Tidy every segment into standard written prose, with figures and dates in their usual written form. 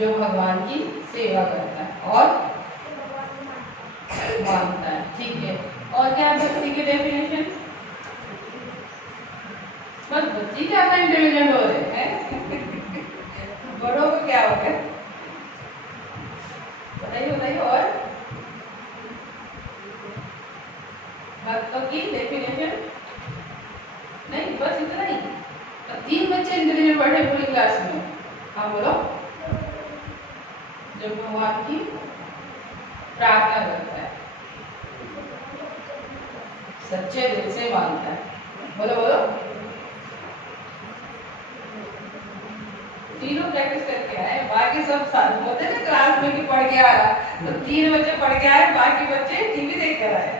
जो भगवान की सेवा करता है और मानता है। ठीक है, और क्या है भक्ति की डेफिनेशन? बस बच्चे ज्यादा इंटेलिजेंट हो रहे हैं बड़ों को क्या हो गया? बताइए बताइए। और भक्तों की डेफिनेशन नहीं, बस इतना ही। 3 बच्चे इंटेलिजेंट बैठे पूरी क्लास में। हाँ बोलो। जब भगवान की प्रार्थना करता है, सच्चे दिल से मानता है। बोलो बोलो। तीनों प्रैक्टिस करके आए, बाकी सब साथ होते ना क्लास में कि पढ़ के आ रहा, तो 3 बच्चे पढ़ के आए, बाकी बच्चे टीवी देख कर आए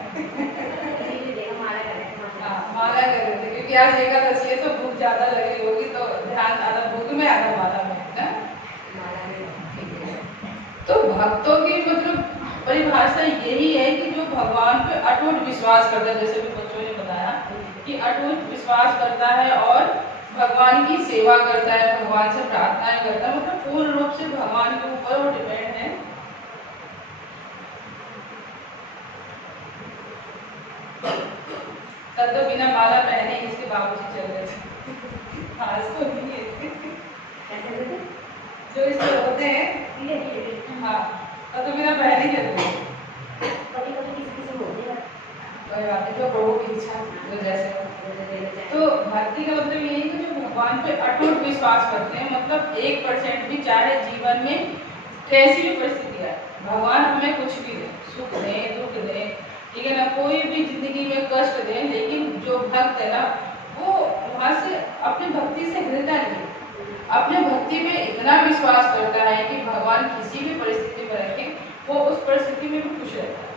माला कर रहे थे क्योंकि आज एकादशी है तो भूख ज्यादा लग रही होगी, तो ध्यान आधा भूख में आधा माला में ना। तो भक्तों की मतलब परिभाषा यही है कि जो भगवान पे अटूट विश्वास करता है, जैसे भी बच्चों ने बताया कि अटूट विश्वास करता है और भगवान की सेवा करता है, भगवान से प्रार्थनाएं करता है, मतलब पूर्ण रूप से भगवान के ऊपर वो डिपेंड है। तब तो बिना माला पहने इसके बाबूजी चल रहे थे आज तो नहीं है जो इसके होते हैं। हाँ, तब तो बिना पहने ही चल रहे। कोई बात नहीं, तो प्रभु की इच्छा जो जैसे। तो भक्ति का मतलब यही है जो भगवान पे अटूट विश्वास करते हैं, मतलब 1% भी, चाहे जीवन में कैसी भी परिस्थिति है, भगवान हमें कुछ भी दे, सुख दे दुख दे, ठीक है ना, कोई भी जिंदगी में कष्ट दे, लेकिन जो भक्त है ना वो वहां से अपनी भक्ति से हिलता नहीं, अपने भक्ति में इतना विश्वास करता है कि भगवान किसी भी परिस्थिति में रखे वो उस परिस्थिति में भी खुश रहता है।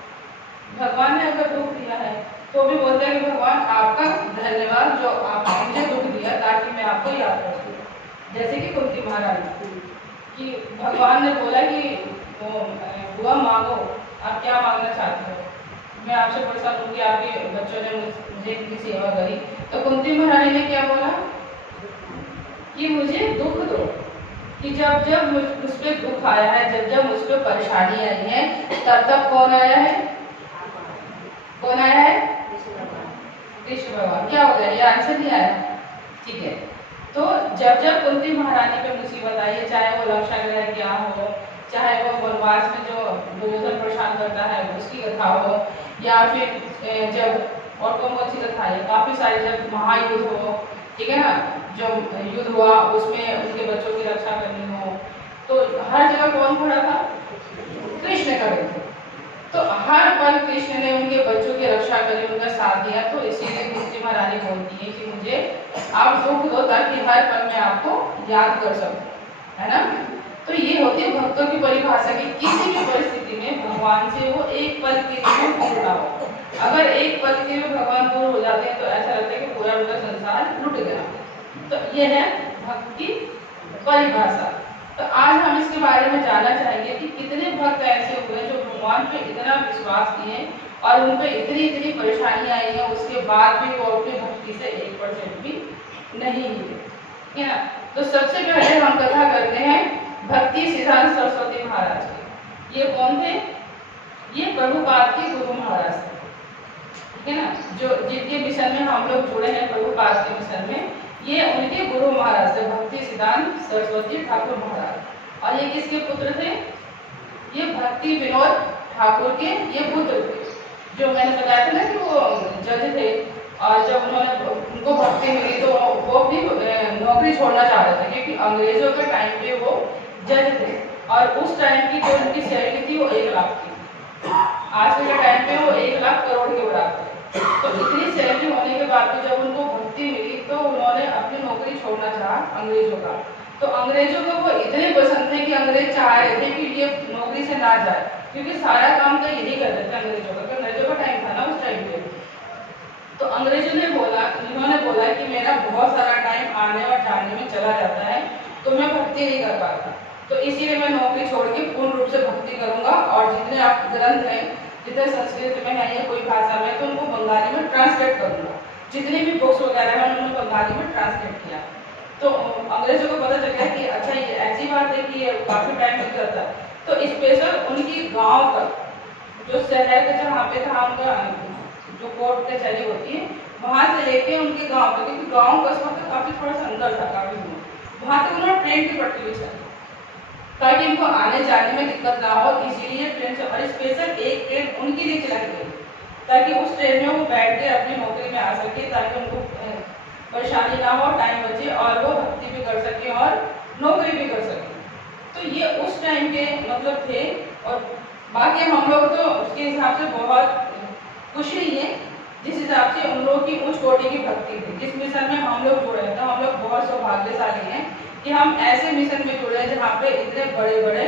भगवान ने अगर दुख दिया है तो भी बोलते हैं कि भगवान आपका धन्यवाद जो आपने मुझे दुख दिया ताकि मैं आपको याद कर सकूं। जैसे कि कुंती महारानी कि भगवान ने बोला कि हुआ मांगो, आप क्या मांगना चाहते हो, मैं आपसे परेशान हूँ कि आपके बच्चों ने मुझे इतनी सेवा करी। तो कुंती महारानी ने क्या बोला कि मुझे दुख दो, कि जब जब मुझ पे दुख आया है, जब जब मुझ पे परेशानी आई है, तब तब कौन आया है? कौन आया है? कृष्ण भगवान। क्या हो गया? ये आंसर नहीं आया। ठीक है, तो जब जब कुंती महारानी पे मुसीबत आई है, चाहे वो लक्षाग्रह क्या हो, चाहे वो वनवास में जो दुर्योधन परेशान करता है उसकी कथा हो, या फिर जब और कौन सी कथा है, काफी सारी, जब महायुद्ध हो, ठीक है ना, जो युद्ध हुआ उसमें उनके बच्चों की रक्षा करनी हो, तो हर जगह कौन खड़ा था? कृष्ण खड़े थे। तो हर पल कृष्ण ने उनके बच्चों की रक्षा करी, उनका साथ दिया। तो इसीलिए कुंती महारानी बोलती है कि मुझे आप दुख दो ताकि हर पल में आपको याद कर सकूं, है ना। तो ये होती है भक्तों की परिभाषा की किसी भी परिस्थिति में भगवान से वो एक पल के लिए दूर ना हो। अगर एक पल के लिए भगवान दूर हो जाते हैं तो ऐसा लगता है कि पूरा उनका संसार लुट गया। तो ये है भक्त की परिभाषा। तो आज हम इसके बारे में जानना चाहेंगे कि कितने भक्त ऐसे हुए जो भगवान पे इतना विश्वास किए और उन पे इतनी इतनी परेशानी आई है, उसके बाद भी वो अपनी भक्ति से 1% भी नहीं हिले, है ना। तो सबसे पहले हम कथा करते हैं भक्ति सिद्धांत सरस्वती महाराज की। ये कौन थे? ये प्रभुपाद के गुरु महाराज थे, ठीक है ना, जो जिनके मिशन में हम लोग जुड़े हैं, प्रभुपाद के मिशन में, ये उनके गुरु महाराज थे, भक्ति सिद्धांत सरस्वती ठाकुर महाराज। और ये किसके पुत्र थे? ये भक्ति विनोद ठाकुर के ये पुत्र थे, जो मैंने बताया था ना कि वो जज थे, और जब उनको भक्ति मिली तो वो भी नौकरी छोड़ना चाह रहे थे, क्योंकि अंग्रेजों के टाइम पे वो जज थे, और उस टाइम की जो उनकी सैलरी थी वो 1 लाख थी। आज के टाइम पे वो 1 लाख करोड़ के बराबर। तो इतनी सैलरी होने के बाद भी जब उनको भक्ति मिली तो उन्होंने अपनी नौकरी छोड़ना चाहा अंग्रेजों का। तो अंग्रेजों को वो इतने पसंद थे कि अंग्रेज चाह रहे थे कि ये नौकरी से ना जाए, क्योंकि सारा काम तो यही करते थे अंग्रेजों का, अंग्रेजों का टाइम था ना उस टाइम पे। तो अंग्रेजों ने बोला, इन्होंने बोला कि मेरा बहुत सारा टाइम आने और जाने में चला जाता है, तो मैं भक्ति नहीं कर पाता, तो इसीलिए मैं नौकरी छोड़ के पूर्ण रूप से भक्ति करूंगा, और जितने आप ग्रंथ हैं, जितने संस्कृत में है या कोई भाषा में, तो उनको बंगाली में ट्रांसलेट करूंगा। जितने भी बुक्स वगैरह हैं उन्होंने बंगाली में ट्रांसलेट किया। तो अंग्रेजों को पता चल गया कि अच्छा ये ऐसी बात है कि ये काफी टाइम लग जाता है। तो स्पेशल उनकी गांव का जो शहर का जहाँ पे था उनका जो कोर्ट कचहरी होती है वहां से लेके उनके गांव तक, क्योंकि गांव कस्बा तक काफी थोड़ा सा अंदर था, काफी दूर, वहां तक उन्होंने ट्रेन की पट्टी बिछाई ताकि इनको आने जाने में दिक्कत ना हो, इसीलिए ट्रेन से। और स्पेशल एक ट्रेन उनके लिए चलाई गई ताकि उस ट्रेन में वो बैठ के अपनी नौकरी में आ सके, ताकि उनको परेशानी ना हो, टाइम बचे और वो भक्ति भी कर सके और नौकरी भी कर सके। तो ये उस टाइम के मतलब थे। और बाकी हम लोग तो उसके हिसाब से बहुत खुश ही है जिस हिसाब से उन लोगों की उच्च कोटि की भक्ति थी। जिस मिशन में हम लोग जुड़े हैं तो हम लोग बहुत सौभाग्यशाली हैं कि हम ऐसे मिशन में जुड़े हैं जहाँ पे इतने बड़े बड़े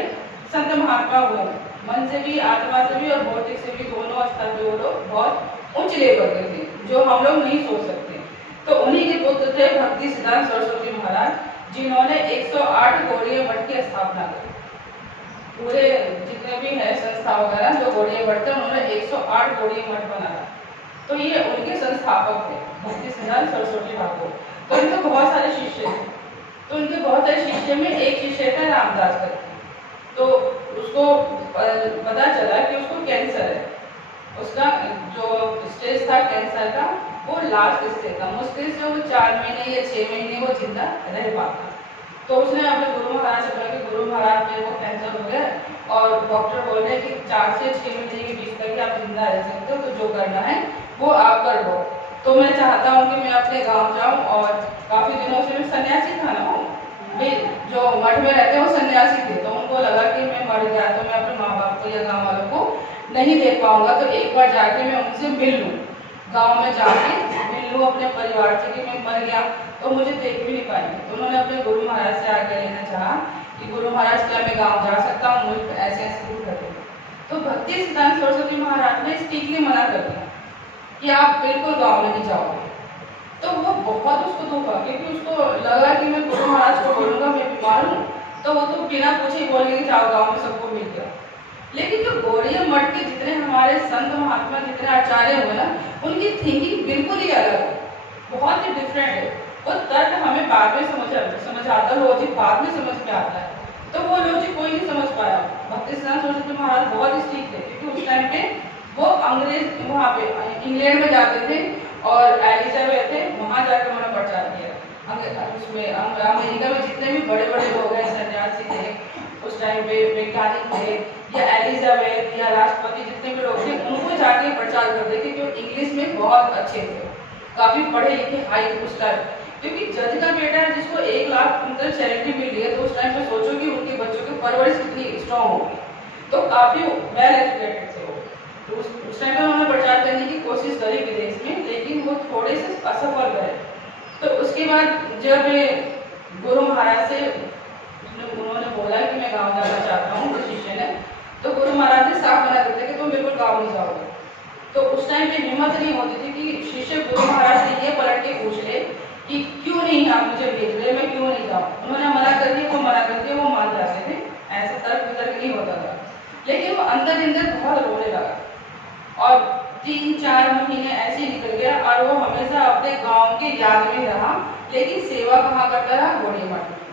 संत महात्मा हुए, मन से भी, आत्मा से भी और भौतिक से भी, दोनों स्तर पे वो लोग बहुत उच्च लेवल के थे जो हम लोग नहीं सोच सकते। तो उन्हीं के पुत्र थे भक्ति सिद्धांत सरस्वती महाराज, जिन्होंने 108 गौड़ीय मठ की स्थापना की। पूरे जितने भी है संस्था वगैरह जो गौड़ीय मठ थे उन्होंने 108 गौड़ीय मठ बनाया। तो ये उनके संस्थापक थे भक्ति सिद्धांत सरस्वती ठाकुर। तो इनके बहुत सारे शिष्य थे। तो उनके बहुत सारे शिष्य में एक शिष्य था रामदास करके। तो उसको पता चला कि उसको कैंसर है, उसका जो स्टेज था कैंसर का वो लास्ट स्टेज था, मुश्किल से वो 4 महीने या 6 महीने वो जिंदा रह पाता। तो उसने अपने गुरु महाराज से बोला कि गुरु महाराज मेरे को कैंसर हो गया और डॉक्टर बोल रहे हैं कि 4 से 6 महीने के बीच तक ही आप जिंदा रह सकते हो, तो जो करना है वो आप कर दो। तो मैं चाहता हूँ कि मैं अपने गाँव जाऊँ, और काफी दिनों से मैं सन्यासी था ना, जो मठ में रहते हैं वो सन्यासी थे, तो उनको लगा कि मैं मर गया तो मैं अपने माँ बाप को या गाँव वालों को नहीं देख पाऊंगा, तो एक बार जाके मैं उनसे मिल लूँ, गाँव में जाके मिल लूँ अपने परिवार से कि मैं मर गया तो मुझे देख भी नहीं पाएंगे। तो उन्होंने अपने गुरु महाराज से आगे लेना चाहा कि गुरु महाराज क्या मैं गाँव जा सकता हूँ, मुझे ऐसे ऐसे दूर करते। तो भक्ति सिद्धांत सरस्वती महाराज ने स्ट्रिक्टली मना कर दिया कि आप बिल्कुल गाँव नहीं जाओगे। तो वो बहुत उसको दुख हुआ, क्योंकि उसको लगा कि मैं गुरु महाराज को बोलूंगा मैं बीमार हूँ तो वो तो बिना पूछे ही बोलेंगे कि जाओ गाँव में सबको मिल गया। लेकिन जो गौड़ीय मठ के जितने हमारे संत महात्मा जितने आचार्य हुए ना, उनकी थिंकिंग बिल्कुल ही अलग है, बहुत ही डिफरेंट है। वो तर्क हमें बाद में समझ आता है, लॉजिक बाद में समझ में आता है, तो वो लॉजिक कोई नहीं समझ पाया। भक्ति सिद्धांत सरस्वती महाराज बहुत स्ट्रिक्ट थे, क्योंकि उस टाइम पे वो अंग्रेज वहाँ पे इंग्लैंड में जाते थे और एलिजाबेथ थे, वहाँ जाकर उन्होंने प्रचार किया। उसमें अमेरिका में जितने भी बड़े बड़े लोग हैं, सन्यासी थे उस टाइम पे, वैज्ञानिक थे या एलिजाबेथ या राष्ट्रपति जितने भी लोग थे, उनको जाके प्रचार करते थे, क्योंकि इंग्लिश में बहुत अच्छे थे, काफी पढ़े लिखे हाई उस टाइम। क्योंकि जज का बेटा है जिसको 1 लाख मतलब सैलरी मिल रही है, तो उस टाइम पे सोचो कि उनके बच्चों की परवरिश कितनी स्ट्रॉन्ग होगी। तो काफी वेल एजुकेटेड थे वो। तो उस टाइम पे उन्होंने प्रचार करने की कोशिश करी विदेश में, लेकिन वो थोड़े से असफल रहे। तो उसके बाद जब गुरु महाराज से उन्होंने बोला कि मैं गाँव जाना चाहता हूँ, तो शिष्य ने, तो गुरु महाराज ने साफ मना कर दिया कि तुम बिल्कुल गाँव नहीं जाओगे। तो उस टाइम पे हिम्मत नहीं होती थी कि शिष्य गुरु महाराज से ये पलट के पूछ ले कि क्यों नहीं आप मुझे भेज रहे, मैं क्यों नहीं जाऊँ। उन्होंने मना कर दिया, वो मना कर दिया, वो मान जाते थे, ऐसा तर्क वितर्क नहीं होता था। लेकिन वो अंदर अंदर बहुत रोने लगा और 3-4 महीने ऐसे ही निकल गया और वो हमेशा अपने गांव के याद में रहा, लेकिन सेवा कहाँ करता रहा, गौड़ीय मठ में,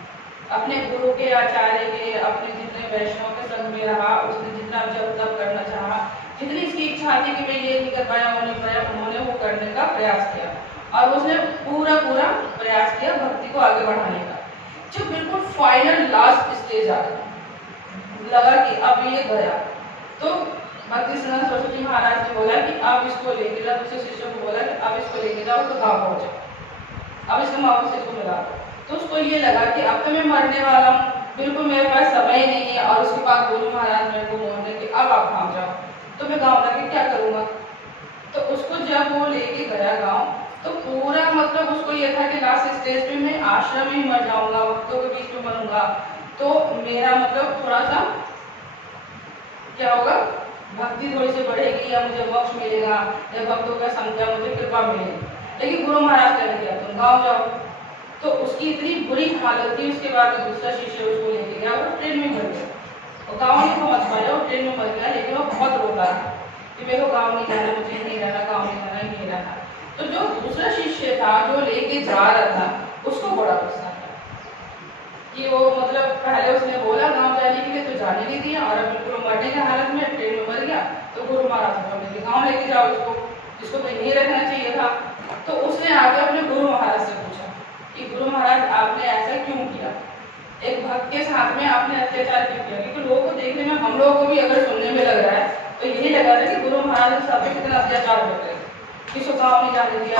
अपने गुरु के, आचार्य के, अपने जितने वैष्णव के संग में रहा। उसने जितना जब तब करना चाहा, जितनी इसकी इच्छा थी कि मैं ये नहीं कर पाया, वो नहीं पाया, उन्होंने वो करने का प्रयास किया और उसने पूरा प्रयास किया भक्ति को आगे बढ़ाने का। जब बिल्कुल फाइनल लास्ट स्टेज आ गया, लगा कि अब ये गया, तो भक्ति सिद्धांत सरस्वती महाराज ने बोला कि अब इसको लेके जाओ, दूसरे शिष्यों को बोला कि अब इसको लेके जाओ, उसको गाँव पहुंचाओ, अब इसके माँ बाप से इसको मिला। तो उसको ये लगा कि अब तो मैं मरने वाला हूँ, बिल्कुल मेरे पास समय नहीं है, और उसके बाद गुरु महाराज मेरे को बोल रहे कि अब आप गाँव जाओ, तो मैं गाँव जाके क्या करूँगा। तो उसको जब वो लेके गया गाँव, तो पूरा मतलब उसको ये था कि लास्ट स्टेज पे मैं आश्रम में ही मर जाऊंगा, भक्तों के बीच में मरूंगा, तो मेरा मतलब थोड़ा सा क्या होगा, भक्ति थोड़ी सी बढ़ेगी या मुझे मोक्ष मिलेगा या भक्तों का संख्या मुझे कृपा मिलेगी। लेकिन गुरु महाराज कहने दिया तुम गाँव जाओ। तो उसकी इतनी बुरी हालत थी, उसके बाद दूसरा शिष्य उसको लेके गया, वो ट्रेन में मर गया, वो गाँव नहीं पहुँच पाया, वो ट्रेन में मर गया। लेकिन वो बहुत रोता है कि मेरे को गाँव नहीं जाना, मुझे नहीं रहना, गाँव नहीं जाना, नहीं रहना। तो जो दूसरा शिष्य था जो लेके जा रहा था, उसको बड़ा गुस्सा था कि वो मतलब पहले उसने बोला गाँव जाने नहीं दिया, और अब बिल्कुल मरने की हालत में ट्रेन में मर गया। तो गुरु महाराज को बोले गाँव लेके जाओ इसको तो यहीं रखना चाहिए था। तो उसने आगे अपने गुरु महाराज से पूछा कि गुरु महाराज आपने ऐसा क्यों किया, एक भक्त के साथ में आपने अत्याचार क्यों किया? क्योंकि लोगों को देखने में, हम लोगों को भी अगर सुनने में लग रहा है तो यही लगा था कि गुरु महाराज के साथ में कितना अत्याचार हो रहे, किसको गाँव नहीं जाने दिया,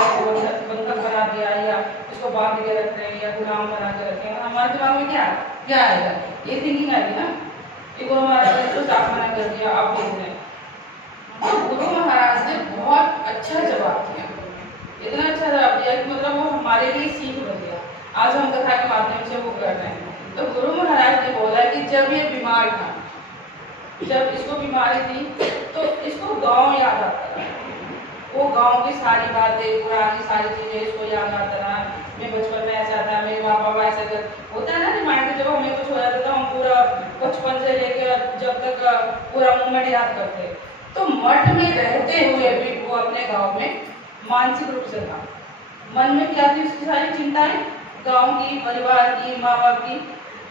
बंधक बना दिया, या इसको बांध के रख रहे हैं, या गुलाम बना के रखे हैं। हमारे दिमाग में क्या आएगा? ये थिंकिंग आएगी ना कि गुरु महाराज ने इसको साफ मना कर दिया, आप देख रहे हैं। तो गुरु महाराज ने बहुत अच्छा जवाब दिया, इतना अच्छा जवाब दिया कि मतलब वो हमारे लिए सीख बन गया। आज हम कथा के माध्यम से वो कर रहे हैं। तो गुरु महाराज ने बोला कि जब ये बीमार था, जब इसको बीमारी थी, तो इसको गांव याद आता था, वो गांव की सारी बातें, पुरानी सारी चीजें इसको याद आता था। मैं बचपन में ऐसा था, मेरे माँ बाप ऐसा कर, होता है ना रिमाइंडर, जब हमें कुछ हो जाता था हम पूरा बचपन से लेकर जब तक पूरा मूवमेंट याद करते। तो मठ में रहते हुए भी वो अपने गाँव में मानसिक रूप से था, मन में क्या थी उसकी सारी चिंताएं, गांव की, परिवार की, माँ बाप की।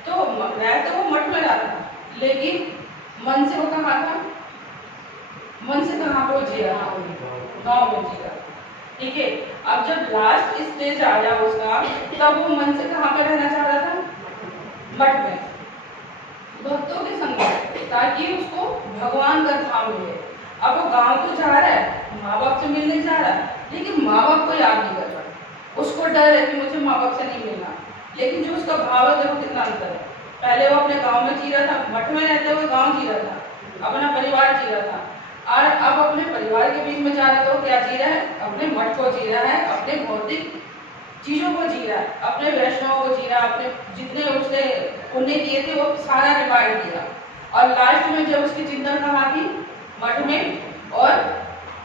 तो रहते वो मठ में रहता था, लेकिन मन से वो कहाँ था? मन से कहाँ पे वो जी रहा था? गाँव में जी रहा। ठीक है, अब जब लास्ट स्टेज आया उसका, तब वो मन से कहाँ पे रहना चाह रहा था? मठ में, भक्तों के संग, ताकि उसको भगवान का धाम मिले। अब वो गांव तो जा रहा है, माँ बाप से मिलने जा रहा है, लेकिन माँ बाप को याद नहीं कर रहा। उसको डर है कि मुझे माँ बाप से नहीं मिलना, लेकिन जो उसका भाव है देखो कितना अंतर है। पहले वो अपने गांव में जी रहा था, मठ में रहते हुए गांव जी रहा था, अपना परिवार जी रहा था, और अब अपने परिवार के बीच में जा रहा है तो क्या जी रहा है? अपने मठ को जी रहा है, अपने भौतिक चीजों को जी रहा है, अपने वैष्णव को जी रहा है, अपने जितने उसने पुण्य किए थे वो सारा रिवाइंड किया। और लास्ट में जब उसकी चिंतन कहाँ थी? मठ में, और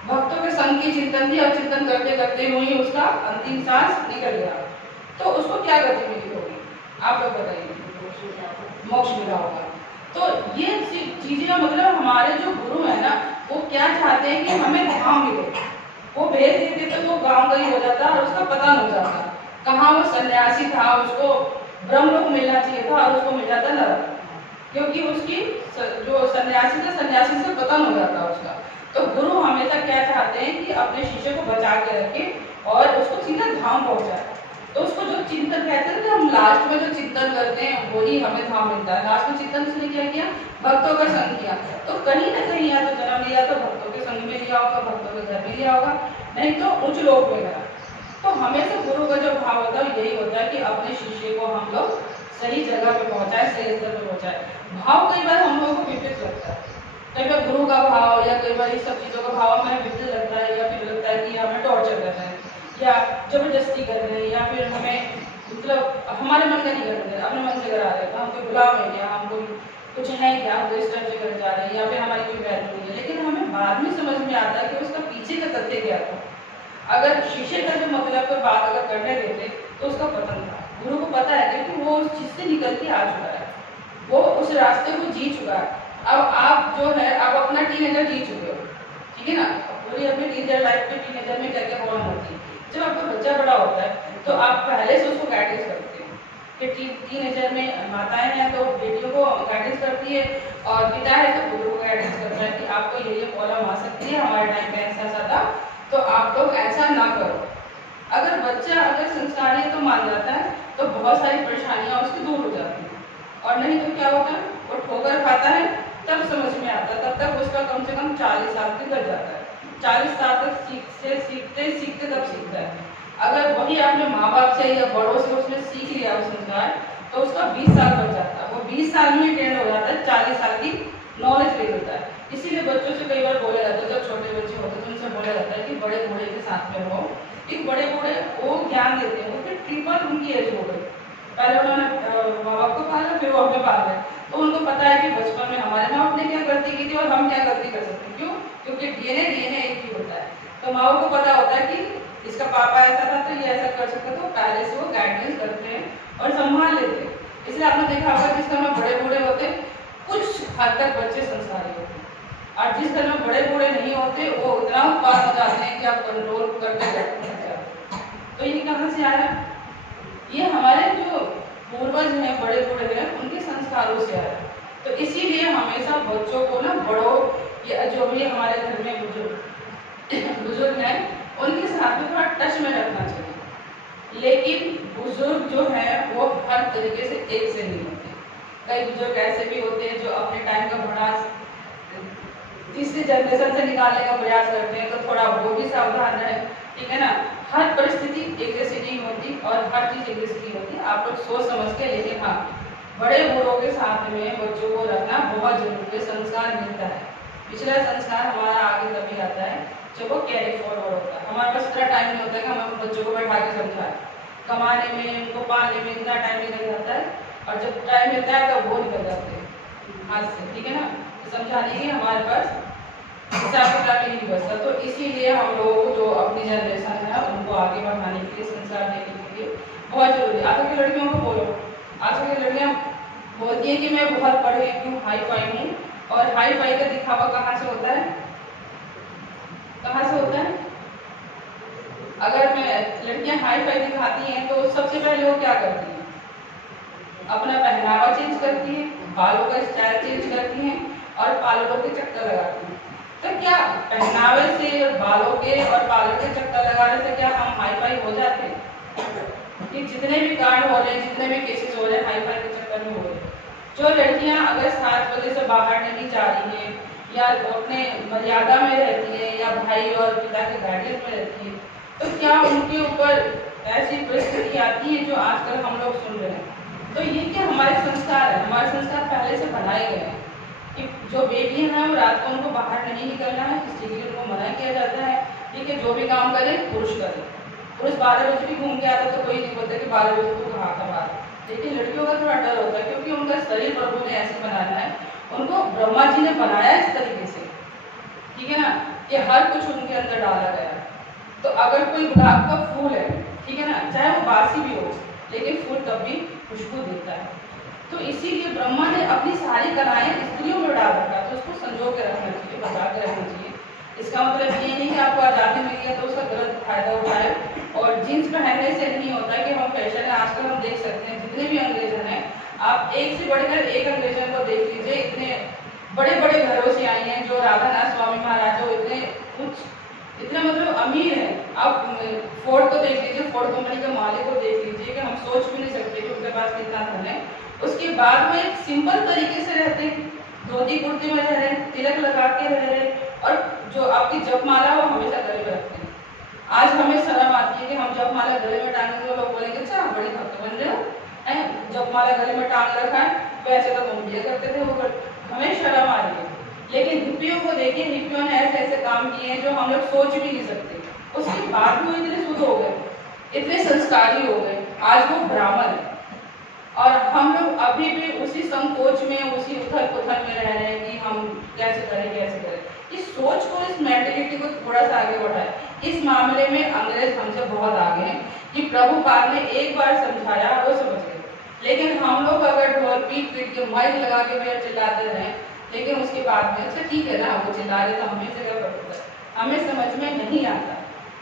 भक्तों के संग की चिंतन थी। और चिंतन करते करते हुई उसका अंतिम सांस निकल गया। तो उसको क्या गति मिली होगी? आप लोग बताइए। मोक्ष मिला होगा। तो ये चीजें मतलब हमारे जो गुरु है ना, वो क्या चाहते हैं कि हमें धाम मिले। वो भेज देते तो वो गांव का ही हो जाता और उसका पता नहीं जाता कहाँ वो सन्यासी था, उसको ब्रह्मलोक मिलना चाहिए था और उसको मिल जाता नरक, क्योंकि उसकी जो सन्यासी था, सन्यासी से पतन हो जाता उसका। तो गुरु हमेशा क्या चाहते हैं कि अपने शिष्य को बचा के रखे और उसको सीधा धाम पहुंचाए। तो उसको जो चिंतन कहते हैं ना, हम लास्ट में जो चिंतन करते हैं वही हमें धाम मिलता है। लास्ट में चिंतन उसने क्या किया? भक्तों का संग किया। तो कहीं ना कहीं या तो जन्म लिया तो भक्तों के संग में लिया होगा, भक्तों के घर में लिया होगा, नहीं तो उच्च लोक में गया। तो हमेशा गुरु का जो भाव होता है यही होता है कि अपने शिष्य को हम लोग सही जगह पे पहुंचाए, सही स्तर पे पहुंचाए। भाव कई बार हम लोगों को विपरीत लगता है, कई बार गुरु का भाव या कई बार इस सब चीज़ों का भाव हमें विपरीत लगता है, या फिर लगता है कि हमें टॉर्चर कर रहे हैं या जबरदस्ती कर रहे हैं, या फिर हमें मतलब हमारे मन का नहीं कर रहे, अपने मन से करा रहे हैं। तो हम कोई गुलाम है क्या, हम कोई कुछ है क्या, हम तो इस टाइप से कर जा रहे हैं, या फिर हमारी कोई वैल्यू नहीं है। लेकिन हमें बाद में समझ में आता है कि उसका पीछे का तथ्य क्या था। अगर शिष्य का जो मतलब कोई बात अगर करने देते तो उसका पतन था। गुरु को पता है क्योंकि वो उस चीज से निकल के आ चुका है, वो उस रास्ते को जी चुका है। अब आप जो है आप अपना टीनेजर जी चुके हो, ठीक है ना, पूरी अपनी टीनेजर लाइफ में टीनेजर में क्या क्या प्रॉब्लम होती है। जब आपका बच्चा बड़ा होता है तो आप पहले से उसको गाइडेंस करते हैं कि टीनेजर में माताएं हैं तो बेटियों को गाइडेंस करती है, और पिता है तो पुत्रों को गाइडेंस करता है कि आपको ये प्रॉब्लम आ सकती है, हमारे टाइम पे ऐसा ऐसा था, तो आप लोग ऐसा ना करो। अगर बच्चा अगर संस्कारी है तो मान जाता है, तो बहुत सारी परेशानियां उसकी दूर हो जाती हैं। और नहीं तो क्या होता है, वो ठोकर खाता है तब समझ में आता है, तब तक उसका कम से कम 40 साल तक लग जाता है। 40 साल तक सीखते सीखते तब सीखता है। अगर वही अपने माँ बाप से या बड़ों से उसने सीख लिया वो संस्कार, तो उसका 20 साल बच जाता है, वो 20 साल में ट्रेंड हो जाता है, 40 साल की नॉलेज ले लेता है। इसीलिए बच्चों से कई बार बोला जाता है, जब छोटे बच्चे होते हैं तो उनसे बोला जाता है कि बड़े बूढ़े के साथ में रहो। एक बड़े बूढ़े वो ज्ञान देते हैं, वो फिर ट्रिपल उनकी एज हो गई। पहले उन्होंने माँ बाप को पाला, फिर वो हमें पाल रहे, तो उनको पता है कि बचपन में हमारे माँ बाप ने क्या गलती की थी और हम क्या गलती कर सकते हैं। क्यों? क्योंकि डीएनए एक ही होता है। तो माँ को पता होता है कि इसका पापा ऐसा था तो ये ऐसा कर सकता, तो पहले से वो गाइडेंस करते हैं और संभाल लेते हैं। इसलिए आपने देखा होगा जिस घर में बड़े बूढ़े होते हैं कुछ हद तक बच्चे संस्कारी होते हैं, और जिस घर में बड़े बूढ़े नहीं होते वो उतना उत्पाद हो जाते हैं कि आप कंट्रोल करते रहते हैं। तो ये कहाँ से आया? ये हमारे जो पूर्वज हैं, बड़े बूढ़े हैं, उनके संस्कारों से आया। तो इसीलिए हमेशा बच्चों को ना बड़ों या जो भी हमारे घर में बुजुर्ग हैं उनके साथ में थोड़ा टच में रखना चाहिए। लेकिन बुजुर्ग जो है वो हर तरीके से एक से नहीं होते। कई बुजुर्ग ऐसे भी होते हैं जो अपने टाइम का भड़ास तीसरी जनरेशन से निकालने का प्रयास करते हैं, तो थोड़ा वो भी सावधान रहे, ठीक है ना। हर परिस्थिति एक जैसी नहीं होती और हर चीज़ एक जैसी नहीं होती, आप लोग सोच समझ के। लेकिन हाँ, बड़े बूढ़ों के साथ में बच्चों को रखना बहुत जरूरी है, संस्कार मिलता है। पिछला संस्कार हमारा आगे तभी आता है जब वो कैरी फॉरवर्ड होता है। हमारे पास इतना टाइम नहीं होता कि हम अपने बच्चों को बैठा के समझाएं, कमाने में उनको पालने में इतना टाइम निकल जाता है, और जब टाइम मिलता है तब वो निकल जाते हैं हाथ से, ठीक है ना। तो समझाने की हमारे पास हिसाब किताब नहीं बचता। तो इसीलिए हम लोग जो अपनी जनरेशन है उनको आगे बढ़ाने के लिए, संस्कार देने के लिए बहुत जरूरी है। आजकल की लड़कियों को बोलो, आजकल की लड़कियां बोलती है कि मैं बहुत पढ़ी लिखी हूँ, हाई फाई हूँ, और हाई फाई का दिखावा कहाँ से होता है, कहाँ से होता है। अगर मैं लड़कियां हाई फाई दिखाती हैं तो सबसे पहले वो क्या करती हैं, अपना पहनावा चेंज करती हैं, बालों का स्टाइल चेंज करती हैं और पार्लरों के चक्कर लगाती हैं। तो क्या पहनावे से, बालों के और बालों के चक्कर लगाने से क्या हम हाई फाई हो जाते हैं? कि जितने भी कांड हो रहे हैं, जितने भी केसेस हो रहे हैं, हाई फाई के चक्कर में हो रहे हैं। जो लड़कियां अगर 7 बजे से बाहर नहीं जा रही हैं या अपने मर्यादा में रहती है या भाई और पिता के गाइडेंस में रहती है, तो क्या उनके ऊपर ऐसी परिस्थिति आती है जो आजकल हम लोग सुन रहे हैं। तो ये क्या हमारे संस्कार है, हमारे संस्कार पहले से बनाए गए हैं कि जो बेटियां हैं वो रात को उनको बाहर नहीं निकलना है, इसके लिए उनको मना किया जाता है, ठीक है। जो भी काम करे पुरुष करे, पुरुष 12 बजे भी घूम के आता तो कोई नहीं बोलता कि 12 बजे तो कहाँ था बाहर। लेकिन लड़कियों का थोड़ा डर होता है क्योंकि उनका शरीर प्रभु ने ऐसे बनाना है, उनको ब्रह्मा जी ने बनाया इस तरीके से, ठीक है ना, कि हर कुछ उनके अंदर डाला गया है। तो अगर कोई गुलाब का फूल है, ठीक है ना, चाहे वो बासी भी हो, लेकिन फूल तब भी खुशबू देता है। तो इसीलिए ब्रह्मा ने अपनी सारी कलाएं स्त्रियों में डाल रखा, तो उसको संजो के रखना चाहिए, बचा के रखना चाहिए। इसका मतलब ये नहीं कि आपको आज़ादी मिली है तो उसका गलत फायदा उठाए। और जीन्स पहनने से नहीं होता कि हम फैशन है, आजकल हम देख सकते हैं जितने भी अंग्रेजन हैं, आप एक से बढ़कर एक अंग्रेजन को देख लीजिए, इतने बड़े बड़े घरों से आई हैं। जो राधानाथ स्वामी महाराज हो, इतने कुछ इतने मतलब अमीर है। आप फोर्ड को देख लीजिए, फोर्ड कंपनी के मालिक को देख लीजिए, कि हम सोच भी नहीं सकते कि उनके पास कितना धन है। उसके बाद वो एक सिंपल तरीके से रहते हैं, धोती कुर्ती में रह रहे हैं, तिलक लगा के रह रहे हैं, और जो आपकी जपमाला वो हमेशा गले में रखते हैं। आज हमें शर्म आती है कि हम जपमाला गले में टांगेंगे तो लोग बोलेंगे अच्छा बड़ी भक्त बन रहे हो, जपमाला गले में टांग रखा है, वैसे तो तुम ये करते थे, वो हमें शर्म आ रही है। लेकिन हिप्पियों को देखिए, हिप्पियों ने ऐसे ऐसे काम किए हैं जो हम लोग सोच भी नहीं सकते। उसके बाद भी वो इतने शुद्ध हो गए, इतने संस्कारी हो गए, आज वो ब्राह्मण है। और हम लोग अभी भी उसी संकोच में, उसी उथल पुथल में रह रहे हैं कि हम कैसे करें कैसे करें। इस सोच को, इस मेंटेलिटी को थोड़ा सा आगे बढ़ाएं। इस मामले में अंग्रेज हमसे बहुत आगे हैं कि प्रभुपाद ने एक बार समझाया, वो समझ गए। लेकिन हम लोग अगर ढोल पीट पीट के माइक लगा के भी चिल्लाते रहें, लेकिन उसके बाद में अच्छा ठीक है ना, वो चिल्ला रहे तो हमें से क्या पड़ता है, हमें समझ में नहीं आता।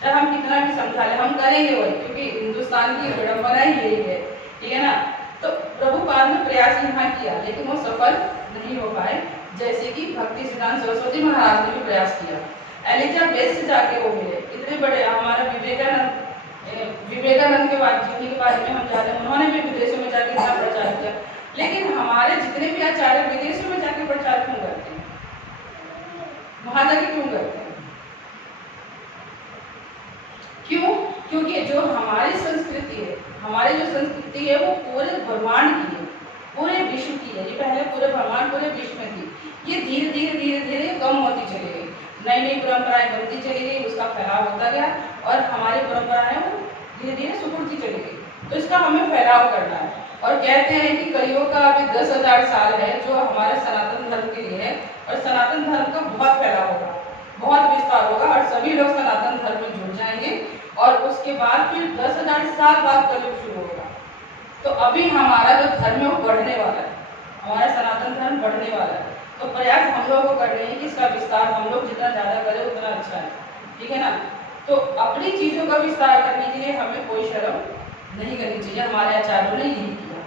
चाहे हम कितना भी समझा लें, हम करेंगे वही, क्योंकि हिंदुस्तान की विडंबना ही यही है, ठीक है ना। तो प्रभुपाद ने प्रयास यहाँ किया, लेकिन वो सफल नहीं हो पाए। जैसे कि भक्ति सिद्धांत सरस्वती महाराज ने भी प्रयास किया, एलिजाबेथ से जाके वो मिले। इतने बड़े हमारा विवेकानंद के बाद जीवनी के बारे में हम जाते हैं, उन्होंने भी विदेशों में जाके इतना प्रचार किया। लेकिन हमारे जितने भी आचार्य विदेशों में जाके प्रचार क्यों करते हैं, वहां जाके क्यों करते हैं? क्यों? क्योंकि जो हमारी संस्कृति है, हमारी जो संस्कृति है वो पूरे ब्रह्मांड की है, पूरे विश्व की है। ये पहले पूरे ब्रह्मांड, पूरे विश्व में थी। ये धीरे धीरे धीरे धीरे कम होती चली गई, नई नई परंपराएं बनती चली गई, उसका फैलाव होता गया, और हमारी परंपराएं वो धीरे धीरे सुधरती चली गई। तो इसका हमें फैलाव करना है। और कहते हैं कि कलियुग का अभी 10,000 साल है जो हमारे सनातन धर्म के लिए है, और सनातन धर्म का बहुत फैलाव होगा, बहुत विस्तार होगा, और सभी लोग सनातन धर्म में जुड़ जाएंगे। और उसके बाद फिर 10,000 साल बाद कलयुग शुरू होगा। तो अभी हमारा जो धर्म है वो बढ़ने वाला है, हमारा सनातन धर्म बढ़ने वाला है। तो प्रयास हम लोग को कर रहे हैं कि इसका विस्तार हम लोग जितना ज़्यादा करें उतना अच्छा है, ठीक है ना। तो अपनी चीज़ों का विस्तार करने के लिए हमें कोई शर्म नहीं करनी चाहिए, हमारे आचार्यों ने यही किया,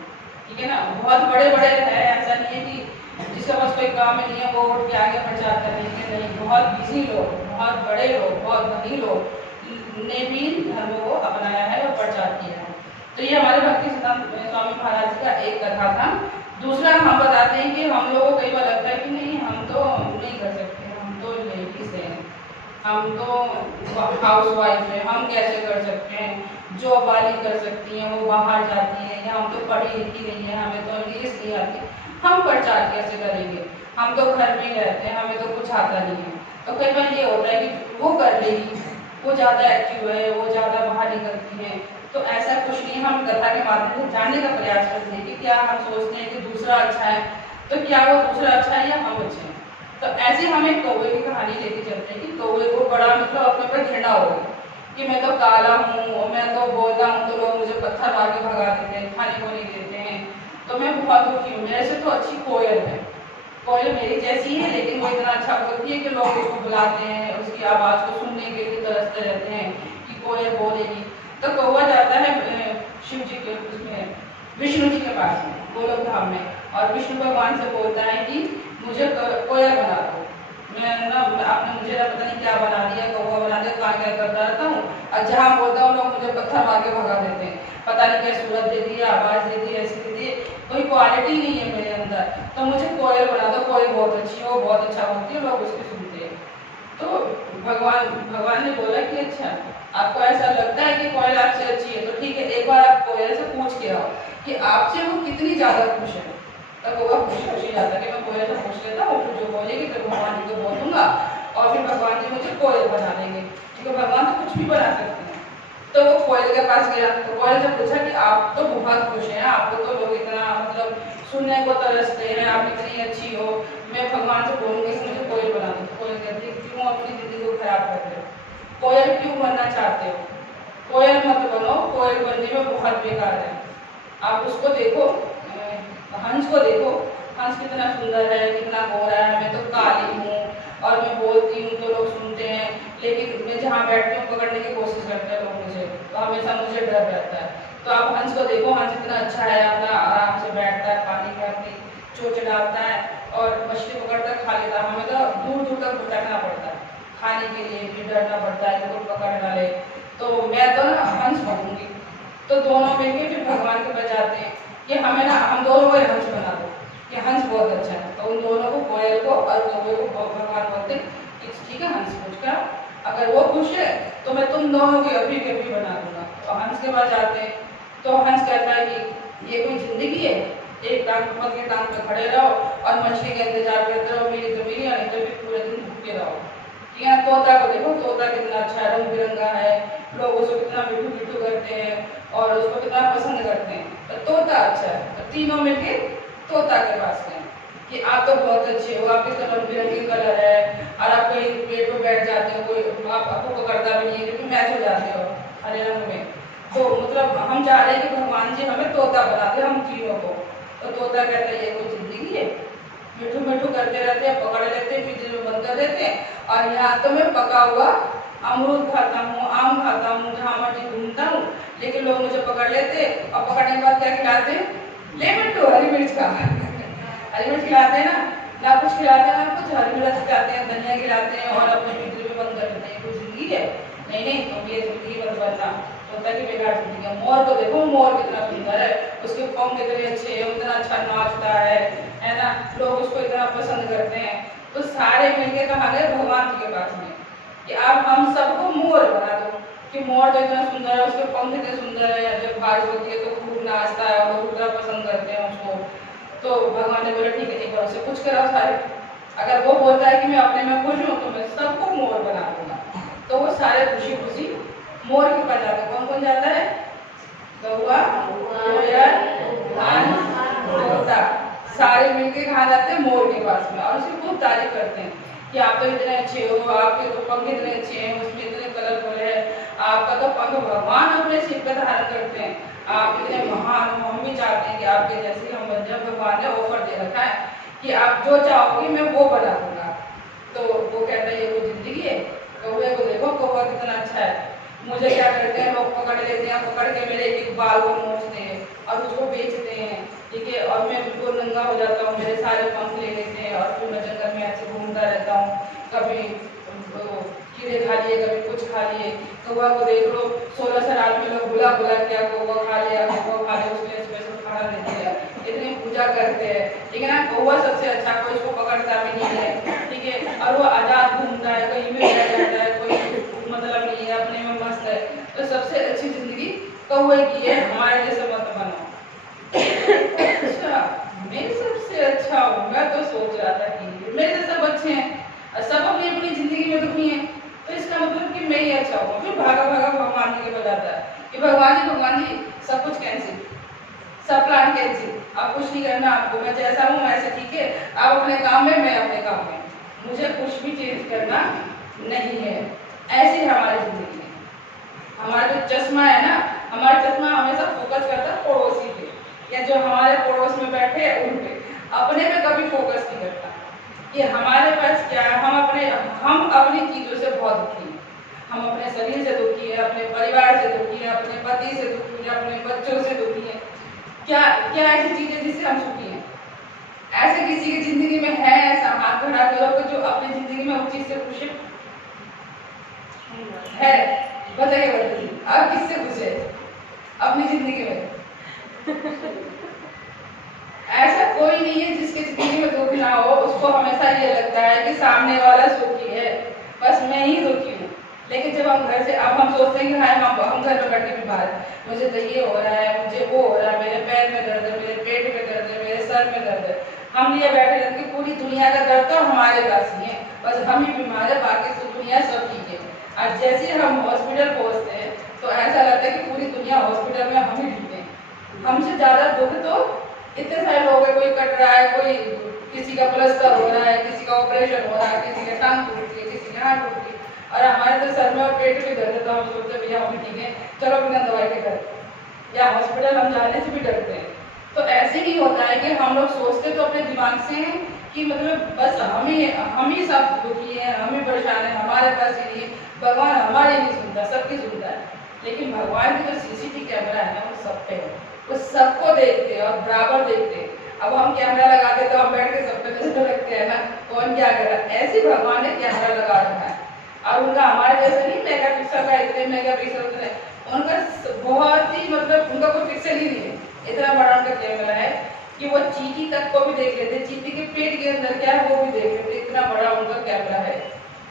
ठीक है ना। बहुत बड़े बड़े हैं, ऐसा नहीं है कि गाँव में नहीं है वो उठ के आगे प्रचार करेंगे, नहीं। बहुत बिजी लोग, बहुत बड़े लोग, बहुत धनी लोग ने भी धर्म को अपनाया है और प्रचार किया है। तो ये हमारे भक्ति सिद्धांत स्वामी महाराज का एक कथा था। दूसरा हम बताते हैं कि हम लोगों को कई बार लगता है कि नहीं हम तो नहीं कर सकते, हम तो लेडीज हैं, हम तो हाउस वाइफ है, हम कैसे कर सकते हैं, जॉब वाली कर सकती हैं, वो बाहर जाती है, या हम तो पढ़ी लिखी नहीं है, हमें तो इंग्लिश नहीं आती, हम प्रचार कैसे करेंगे, हम तो घर में रहते हैं, हमें तो कुछ आता नहीं है। तो कई बार ये होता है कि वो कर लेगी, वो ज़्यादा एक्टिव है, वो ज़्यादा बाहर निकलती है। तो ऐसा कुछ नहीं, हम कथा के माध्यम से जानने का प्रयास करते हैं कि क्या हम सोचते हैं कि दूसरा अच्छा है, तो क्या वो दूसरा अच्छा है या हम अच्छे हैं। तो ऐसे हम एक कौवे की कहानी लेके चलते हैं कि कौवे को बड़ा मतलब अपने पर घृणा हो गई कि मैं तो काला हूँ, मैं तो बोलता हूँ तो लोग मुझे पत्थर मार के भगा देते हैं, खाने को नहीं देते हैं, तो मैं बहुत दुखी हूँ। मेरे से तो अच्छी कोयल है, कोयल मेरी जैसी है, लेकिन वो इतना अच्छा बोलती है कि लोग उसको बुलाते हैं, उसकी आवाज़ को सुनने के लिए तरसते रहते हैं कि कोयल बोलेगी। तो कौवा जाता है शिव जी के उसमें विष्णु जी के पास में गोलोक धाम में, और विष्णु भगवान से बोलता है कि मुझे कोयल बना दो, मैं ना आपने मुझे ना पता नहीं क्या बना दिया, कौवा बना दिया, कहाँ क्या करता रहता हूँ, और जहाँ बोलता हूँ लोग मुझे पत्थर मार के भगा देते हैं, पता नहीं क्या सूरत दे दी, आवाज़ दे दी, ऐसी दे दी, कोई क्वालिटी नहीं है मेरे अंदर, तो मुझे कोयल बना दो, कोयल बहुत अच्छी है, वो बहुत अच्छा बोलती है, लोग उसकी सुनते हैं। तो भगवान ने बोला कि अच्छा आपको ऐसा लगता है कि कोयल आपसे अच्छी है, तो ठीक है, एक बार आप कोयल से पूछ के आओ कि आपसे वो कितनी ज़्यादा खुश है। तब वो खुशी जाता है कि मैं कोयल से पूछ लेता हूँ, फिर जो बोलेगी तो भगवान जी को बोल दूंगा, और फिर भगवान जी मुझे कोयल बना देंगे, क्योंकि भगवान तो कुछ भी बना सकते हैं। तो वो कोयल के पास गया, तो कोयल से पूछा कि आप तो बहुत खुश हैं, आपको तो लोग इतना मतलब सुनने को तरसते हैं, आप इतनी अच्छी हो, मैं भगवान से बोलूँगी कि मुझे कोयल बना दो। कोयल कहती क्यों अपनी जिंदगी को खराब कर रहे हो, कोयल क्यों बनना चाहते हो, कोयल मत बनो, कोयल बनने में बहुत बेकार है। आप उसको देखो, हंस को देखो, हंस कितना सुंदर है, कितना गोरा है, मैं तो काली हूँ और मैं बोलती हूँ तो लोग सुनते हैं, लेकिन मैं जहाँ बैठती हूँ पकड़ने की कोशिश करते हैं लोग मुझे, तो हमेशा मुझे डर रहता है। तो आप हंस को देखो, हंस इतना अच्छा है, अपना आराम से बैठता है, पानी में अपनी चोंच डालता है और मछली पकड़कर खा लेता है। हमें तो दूर दूर तक भटकना पड़ता है, खाने के लिए भी डरना पड़ता है कि कोई पकड़ डाले। तो मैं तो ना हंस बनूंगी। तो दोनों मिलकर फिर भगवान के पास जाते हैं कि हमें ना हम दोनों को हंस बना दो, ये हंस बहुत अच्छा है। तो उन दोनों को, कोयल को और कौवे को भगवान बोलते कि ठीक है हंस पूछ कर, अगर वो खुश है तो मैं तुम दोनों की अभी के अभी बना दूंगा। तो हंस के पास जाते हैं, तो हंस कहता है कि ये कोई जिंदगी है, एक टांग पकड़ के टांग पे खड़े रहो और मछली का इंतजार करते रहो, मेरी तो मेरी, नहीं तो फिर पूरे दिन भूखे रहो। ठीक है, तोता को देखो, तोता कितना अच्छा है, रंग बिरंगा है, लोग उसको कितना मिठू मिठू करते हैं और उसको कितना पसंद करते हैं, तो तोता अच्छा है। तो तीनों मिलके तोता के पास गए कि आप तो बहुत अच्छे हो, आपके तो रंग बिरंगे कलर है और आप कहीं पेड़ पर बैठ जाते हो, कोई आपको पकड़ता भी नहीं है क्योंकि मैच हो जाते हो हरे रंग में। तो मतलब हम चाह रहे हैं कि भगवान जी हमें तोता बना दे, हम तीनों को। तो तोता कहता है ये कोई जिंदगी है, मिठू मिठू करते रहते हैं, पकड़ लेते हैं, पिंजरे में बंद कर देते हैं, और यहाँ तो मैं पका हुआ अमरूद खाता हूँ, आम खाता हूँ, जहाँ मर्जी घूमता हूँ, लेकिन लोग मुझे पकड़ लेते और पकड़ने के बाद क्या खिलाते हैं, ले मिट्टू हरी मिर्च का हरी मिर्च खिलाते हैं ना कुछ खिलाते हैं, ना कुछ, हरी मिर्च खिलाते हैं, धनिया खिलाते हैं और अपने पिंजरे में बंद कर देते हैं। कोई जिंदगी है? नहीं, तो ये जिंदगी मत बनना, तोता की बेकार जिंदगी है। मोर को देखो, मोर कितना सुंदर है, उसके पंख कितने अच्छे हैं, उतना अच्छा नाचता है ना, लोग उसको इतना पसंद करते हैं। तो सारे मिलके कहा गए भगवान जी के पास में कि आप हम सबको मोर बना दो, कि मोर तो इतना सुंदर है, उसके पंख इतने सुंदर है, जब बारिश होती है तो खूब नाचता है और लोग उतना पसंद करते हैं उसको। तो भगवान ने बोला ठीक है, एक बार उससे कुछ कराओ सारे, अगर वो बोलता है कि मैं अपने में खुश हूँ तो मैं सबको मोर बना दूंगा। तो वो सारे खुशी खुशी मोर के पास जाते। कौन कौन जाता है? कौवा, कोयल, हंस, तोता, सारे मिलके कहाँ जाते हैं? मोर के पास में, और उसकी खूब तारीफ करते हैं कि आप तो इतने अच्छे हो, आपके तो पंख इतने अच्छे हैं, उसमें इतने कलरफुल है, आपका तो पंख भगवान अपने सिर पर धारण करते हैं, आप इतने महान हो, हम भी चाहते हैं कि आपके जैसे हम बन जाए। भगवान ने ऑफर दे रखा है कि आप जो चाहोगे मैं वो बना दूंगा। तो वो कहता है ये वो जिंदगी है? कौवे को देखो, कौवा कितना अच्छा है, मुझे क्या करते हैं लोग पकड़ लेते हैं, पकड़ के मेरे एक बाल को नोचते हैं और उसको बेचते हैं, ठीक है, और मैं बिल्कुल नंगा हो जाता हूँ, मेरे सारे पंख ले लेते हैं और फिर मैं जंगल में ऐसे घूमता रहता हूँ, कभी कीड़े खा लिए, कभी कुछ खा लिए। कौवा को देख लो, 16 साल आदमी लोग बुला बुला के कौवा खा लिया, कौवा खा लिया, उसके लिए स्पेशल खाना देते हैं, इतनी पूजा करते हैं, ठीक है ना। कौवा सबसे अच्छा, कोई इसको पकड़ता भी नहीं है, ठीक है, और वो आजाद घूमता है, कहीं भी रह जाता है, कोई मतलब नहीं है, अपने में मस्त है। तो सबसे अच्छी जिंदगी कौवे की है, हमारे जैसे मत बनो। अच्छा, मैं सबसे अच्छा हूँ, मैं तो सोच रहा था कि मेरे सब अच्छे हैं, सब अपनी अपनी जिंदगी में दुखी हैं, तो इसका मतलब कि मैं ही अच्छा हूँ। फिर भागा भागा भगवान के पास जाता है कि भगवान जी सब कुछ कैंसिल, सब प्लान कैंसिल, अब कुछ नहीं करना आपको, मैं जैसा हूँ वैसे ठीक है, आप अपने काम में, मैं अपने काम में, मुझे कुछ भी चेंज करना नहीं है। ऐसी हमारी जिंदगी है। हमारा जो चश्मा है ना, हमारा चश्मा हमेशा फोकस करता है पड़ोसी पे, या जो हमारे पड़ोस में बैठे हैं उन पे, अपने पे कभी फोकस नहीं करता कि हमारे पास क्या है। हम अपनी चीजों से बहुत दुखी हैं, हम अपने शरीर से दुखी है, अपने परिवार से दुखी है, अपने पति से दुखी है, अपने बच्चों से दुखी है। क्या क्या ऐसी चीजें जिससे हम सुखी हैं? ऐसे किसी की जिंदगी में है ऐसा? हाथ खड़ा करो जो अपनी जिंदगी में उस चीज से खुश है। बताइए आप किससे खुश है अपनी जिंदगी में? ऐसा कोई नहीं है जिसकी जिंदगी में दुख ना हो, उसको हमेशा ये लगता है कि सामने वाला सुखी है, बस मैं ही दुखी हूँ। लेकिन जब हम घर से, अब हम सोचते हैं कि हाँ हम घर में बैठ के बीमार है, मुझे तो ये हो रहा है, मुझे वो हो रहा है, मेरे पैर में दर्द है, मेरे पेट में दर्द है, मेरे सर में दर्द है। हम लिए बैठे रहते कि पूरी दुनिया का दर्द तो हमारे पास ही है, बस हम ही बीमार है, बाकी सब दुनिया सब ठीक है। और जैसे हम हॉस्पिटल पहुँचते हैं तो ऐसा लगता है कि पूरी दुनिया हॉस्पिटल में हम ही ठीक है। हमसे ज्यादा दुख तो इतने सारे लोग हैं, कोई कट रहा है, कोई किसी का प्लास्टर हो रहा है, किसी का ऑपरेशन हो रहा है, किसी का टांग टूट रही है, किसी की हाथ टूट रही है, और हमारे तो सर में और पेट में दर्द है, तो हम सोचते भैया हम ठीक है, चलो बिना दवाई के घर, या हॉस्पिटल हम जाने से भी डरते हैं। तो ऐसे ही होता है कि हम लोग सोचते तो अपने दिमाग से हैं कि मतलब बस हम ही सब दुखी हैं, हम ही परेशान हैं, हमारे पास ही नहीं, भगवान हमारी नहीं सुनता, सबकी सुनता है। लेकिन भगवान की जो सीसीटीवी कैमरा है वो सब पे है, वो सबको देखते हैं और बराबर देखते हैं। अब हम कैमरा लगाते तो हम बैठ के सब पे नजर रखते हैं ना, कौन क्या कर रहा है। ऐसे भगवान ने कैमरा लगा रखा है, और उनका हमारे जैसे नहीं मेगा पिक्सल का, इतने मेगा पिक्सल उतने, उनका बहुत ही मतलब उनका कोई पिक्सल ही नहीं है, इतना बड़ा उनका कैमरा है कि वो चींटी तक को भी देख लेते, चींटी के पेट के अंदर क्या है वो भी देख लेते, इतना बड़ा उनका कैमरा है,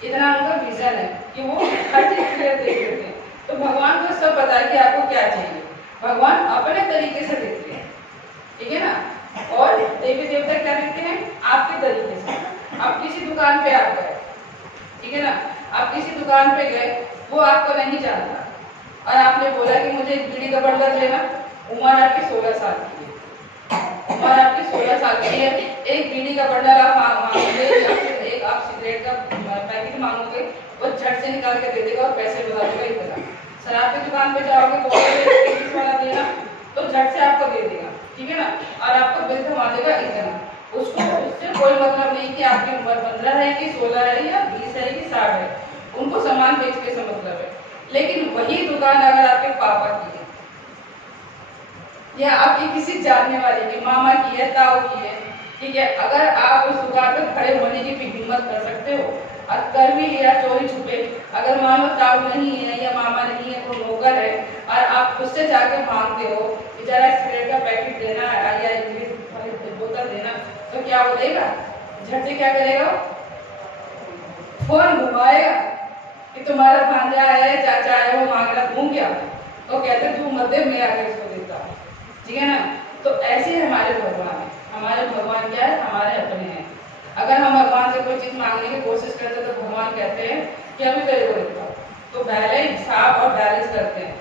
इतना उनका विजन है कि वो हर चीज क्लियर देख लेते हैं। तो भगवान को सब पता है कि आपको क्या चाहिए, भगवान अपने तरीके से देखते हैं, ठीक है ना। और देवी देवता क्या देखते हैं? आपके तरीके से। आप किसी दुकान पे आप गए, ठीक है ना, आप किसी दुकान पे गए, वो आपको नहीं जानता और आपने बोला कि मुझे एक बीड़ी का बंडल लेना, उम्र आपकी 16 साल की है, उम्र आपकी 16 साल की है, एक बीड़ी का बंडल आप मांगोगे या फिर एक आप सिगरेट का पैकेट मांगोगे, वो झट से निकाल के दे देगा और पैसे बता देगा इतना। शराब की दुकान पे जाओगे तो वाला देना तो झट से आपको दे देगा, ठीक है ना, और आपको बिल थमा देगा इतना। उसको उससे कोई मतलब नहीं कि आपकी उम्र 15 है कि 16 है या 20 है कि 60 है, उनको सामान बेचने से मतलब है। लेकिन वही दुकान अगर आपके पापा की है या आपकी किसी जानने वाले की, मामा की है, ताऊ की है, ठीक है, अगर आप उस दुकान पर खड़े होने की भी हिम्मत कर सकते हो और कर भी लिया चोरी छुपे, अगर मान लो ताऊ नहीं है या मामा नहीं है, कोई नौकर है और आप उससे जाके मांगते हो बेचारा सिगरेट का पैकेट देना या बोतल देना, तो क्या वो देगा? झट से क्या करेगा? फोन घुमाएगा कि तुम्हारा भांजा है, चाचा है, वो मांग रहा, दूं क्या? तो कहते तू मत दे, मैं आगे इसको देता हूँ, ठीक है ना। तो ऐसे हमारे भगवान है, हमारे भगवान क्या है? हमारे अपने हैं। अगर हम भगवान से कोई चीज मांगने की कोशिश करते तो भगवान कहते हैं कि अभी तेरे को देता हूँ, तो पहले हिसाब और बैलेंस करते हैं,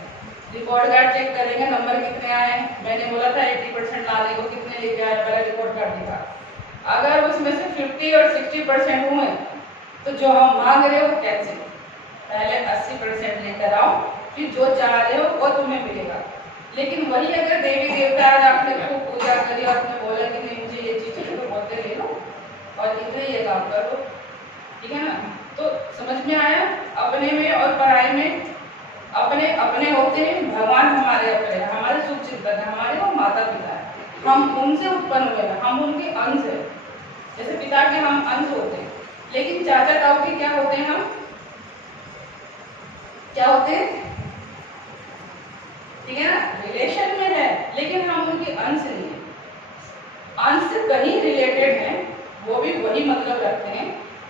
रिकॉर्ड कार्ड चेक करेंगे, नंबर कितने आए, मैंने बोला था 80% लाने को, कितने लेके आए, पहले रिकॉर्ड कार्ड दिखा। अगर उसमें से 50 और 60% हुए तो जो हम मांग रहे हो कैंसिल, पहले 80% लेकर आओ, फिर जो चाह रहे हो वो तुम्हें मिलेगा। लेकिन वही अगर देवी देवता आज आपने खूब पूजा करी और आपने बोला कि नहीं मुझे ये चीज चाहिए, तो बोलते ले लो और इतने ये काम करो, ठीक है ना। तो समझ में आया? अपने में और पराई में अपने अपने होते हैं, भगवान हमारे अपने हैं, हमारे शुभ चिंतक है, हमारे वो माता पिता है, हम उनसे उत्पन्न हुए हैं, हम उनके अंश हैं। जैसे पिता के हम अंश होते हैं, लेकिन चाचा ताऊ के क्या होते हैं, हम क्या होते हैं, ठीक है ना, रिलेशन में है, लेकिन हम उनके अंश नहीं है। अंश कहीं रिलेटेड है, वो भी वही मतलब रखते हैं,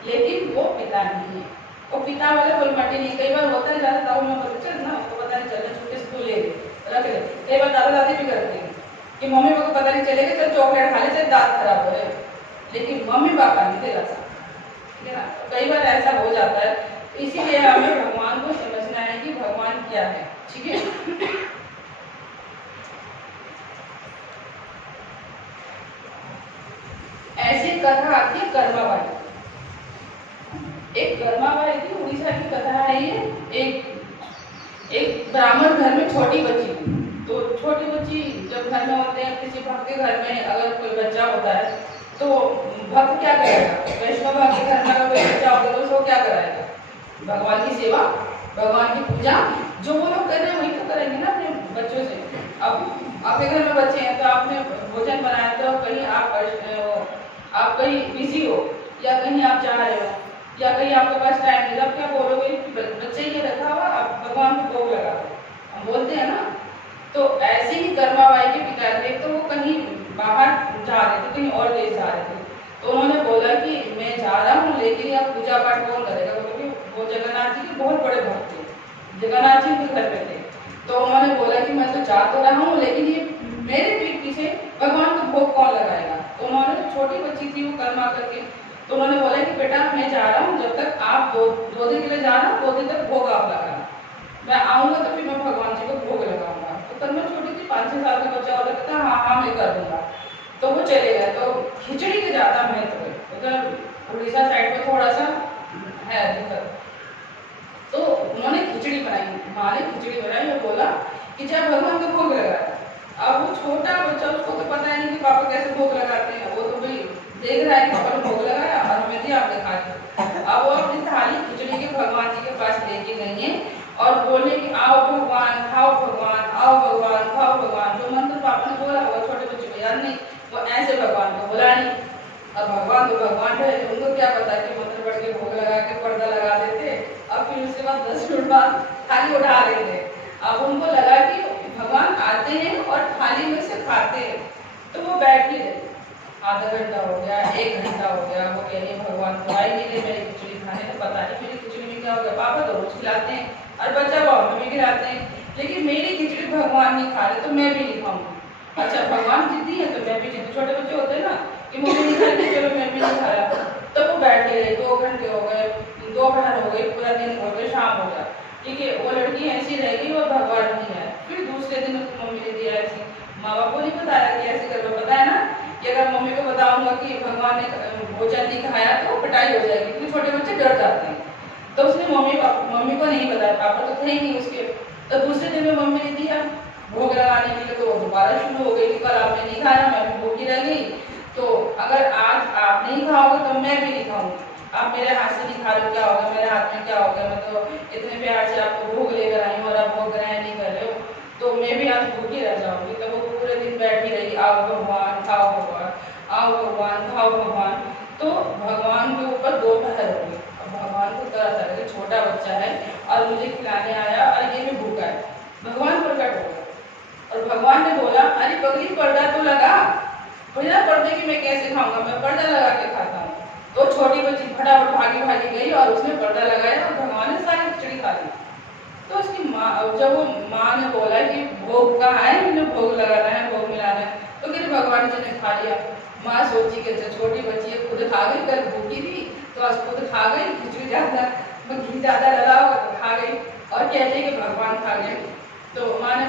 लेकिन वो पिता नहीं है, वो पिता वाला फॉर्मेलिटी नहीं। कई बार होता है ज्यादा ताऊ में पता चल ना, उसको पता नहीं चलता, छुट्टी स्कूल ले रख ले। कई बार दादा दादी भी करते हैं कि मम्मी पापा को पता नहीं चलेगा, चल चॉकलेट खा ले, चल दांत खराब हो रहे, लेकिन मम्मी पापा नहीं देगा, ठीक है ना। कई बार ऐसा हो जाता है, इसीलिए हमें भगवान को समझना है कि भगवान क्या है, ठीक है। ऐसी कथा आती है कर्माबाई। एक कर्माबाई थी, उड़ीसा की कथा है ये। एक ब्राह्मण घर में छोटी बच्ची थी, तो छोटी बच्ची जब घर में होते हैं, किसी भक्त के घर में अगर कोई बच्चा होता है तो भक्त क्या करेगा, वैष्णव भक्त के घर में अगर कोई बच्चा होगा तो उसको क्या कराएगा, भगवान की सेवा, भगवान की पूजा, जो वो लोग कर रहे हैं वही तो करेंगे ना अपने बच्चों से। अब आपके घर में बच्चे हैं तो आपने भोजन बनाया, तो कहीं आप कहीं बिजी हो, या कहीं आप जा रहे हो, या कहीं आपके पास टाइम नहीं, आप क्या बोलोगे, बच्चे ये रखा हुआ, आप भगवान को भोग लगा, हम बोलते हैं ना। तो ऐसे ही कर्माबाई के पिता थे, तो वो कहीं बाहर जा रहे थे, कहीं और देश जा रहे थे, तो उन्होंने बोला कि मैं जा रहा हूँ, लेकिन यह पूजा पाठ कौन करेगा, क्योंकि वो जगन्नाथ जी के बहुत बड़े भक्त थे, जगन्नाथ जी के घर पे थे। तो उन्होंने बोला कि मैं तो जा तो रहा हूँ, लेकिन ये मेरे पीठ पीछे भगवान को भोग कौन लगाएगा। तो उन्होंने, छोटी बच्ची थी वो कर्मा करके, तो उन्होंने बोला कि बेटा मैं जा रहा हूँ, जब तक आप दो दिन के लिए जाना, 2 दिन तक भोग आप लगाना, मैं आऊँगा तो फिर मैं भगवान जी को भोग लगाऊंगा। तो कर्मा छोटी थी, 5-6 साल का बच्चा होता था, हाँ हाँ मैं कर दूंगा। तो वो चले गए। तो खिचड़ी के ज़्यादा महत्व है, उधर उड़ीसा साइड पर थोड़ा सा है दिक्कत। तो उन्होंने खिचड़ी बनाई, माँ ने खिचड़ी बनाई और बोला कि जब भगवान को भोग लगाया। अब वो छोटा बच्चा, उसको तो पता ही नहीं कि पापा कैसे भोग लगाते हैं, वो तो भाई देख रहा है कि पापा ने भोग लगाया और हमें दिया, आपने खा लिया। अब वो अपनी थाली खिचड़ी के भगवान जी के पास लेके गई है और बोले कि आओ भगवान, खाओ भगवान, आओ भगवान, खाओ भगवान। जो मंत्र पापा ने बोला वो छोटे बच्चे को याद नहीं, वो ऐसे भगवान को बुला नहीं। अब भगवान तो भगवान है, उनको क्या पता कि मंत्र पढ़ के भोग लगा के पर्दा लगा देते, अब फिर उसके बाद 10 मिनट बाद थाली उठा रहे थे। अब उनको लगा कि भगवान आते हैं और थाली में से खाते हैं, तो वो बैठ ही रहे। आधा घंटा हो गया, 1 घंटा हो गया, वो कह रही भगवान तो आई नहीं मेरी खिचड़ी खाने, तो पता नहीं मेरी खिचड़ी में क्या हो गया, पापा तो रोज खिलाते हैं और बच्चा पापा भी खिलाते हैं, लेकिन मेरी खिचड़ी भगवान नहीं खा रहे, तो मैं भी नहीं खाऊंगी। अच्छा भगवान जिद्दी है तो मैं भी जिद्दी, छोटे बच्चे होते हैं ना कि मुझे नहीं खाती, चलो मैं भी नहीं खाया। तो वो बैठे रहे, 2 घंटे हो गए, दोपहर हो गई, पूरा दिन हो गया, शाम हो गया, ठीक है। वो लड़की ऐसी रह गई और भगवान नहीं आया। फिर दूसरे दिन उसकी मम्मी ने दिया ऐसी, माँ बाप को नहीं बताया कि ऐसे कर लो, पता है ना कि अगर मम्मी को बताऊंगा कि भगवान ने भोजन नहीं खाया तो पिटाई हो जाएगी, क्योंकि छोटे बच्चे डर जाते हैं। तो उसने मम्मी को नहीं बताया, पापा तो थे ही नहीं उसके। तो दूसरे दिन में मम्मी ने दिया भोग लगाने के लिए, तो दोबारा शुरू हो गई कि कल आपने नहीं खाया, मैं भी भूखी रह गई, तो अगर आज आप नहीं खाओगे तो मैं भी नहीं खाऊंगी, आप मेरे हाथ से नहीं खा रहे हो, क्या होगा, मेरे हाथ में क्या होगा, मैं तो इतने प्यार से आपको भोग लेकर आई हूँ और आप भोग ग्रहण नहीं कर रहे हो, तो मैं भी आज भूखी रह जाऊंगी। तो वो पूरे दिन बैठी रही, आओ भगवान, खाओ भगवान, आओ भगवान, खाओ भगवान। तो भगवान के ऊपर दोपहर हो गई, भगवान को तरह तरह के, छोटा बच्चा है और मुझे खिलाने आया और ये भी भूखा है। भगवान प्रकट हो गया और भगवान ने बोला अरे पगली पर्दा तो लगा, बिना पर्दे की मैं कैसे खाऊंगा, मैं पर्दा लगा के खाता हूँ। तो छोटी बच्ची फटाफट भागी भागी गई और उसने पर्दा लगाया और भगवान ने सारी खिचड़ी खा ली। तो उसकी माँ, जब वो माँ ने बोला कि भोग कहाँ है, मैंने भोग लगाना है, भोग मिलाना है, तो फिर भगवान जी ने खा लिया। माँ सोची कि छोटी बच्ची है, खुद खा गई, कल भूखी थी तो आज खुद खा गई, खिचड़ी ज्यादा, घी ज्यादा लगा होगा तो खा गई, और कहते कि भगवान खा गए। तो माँ ने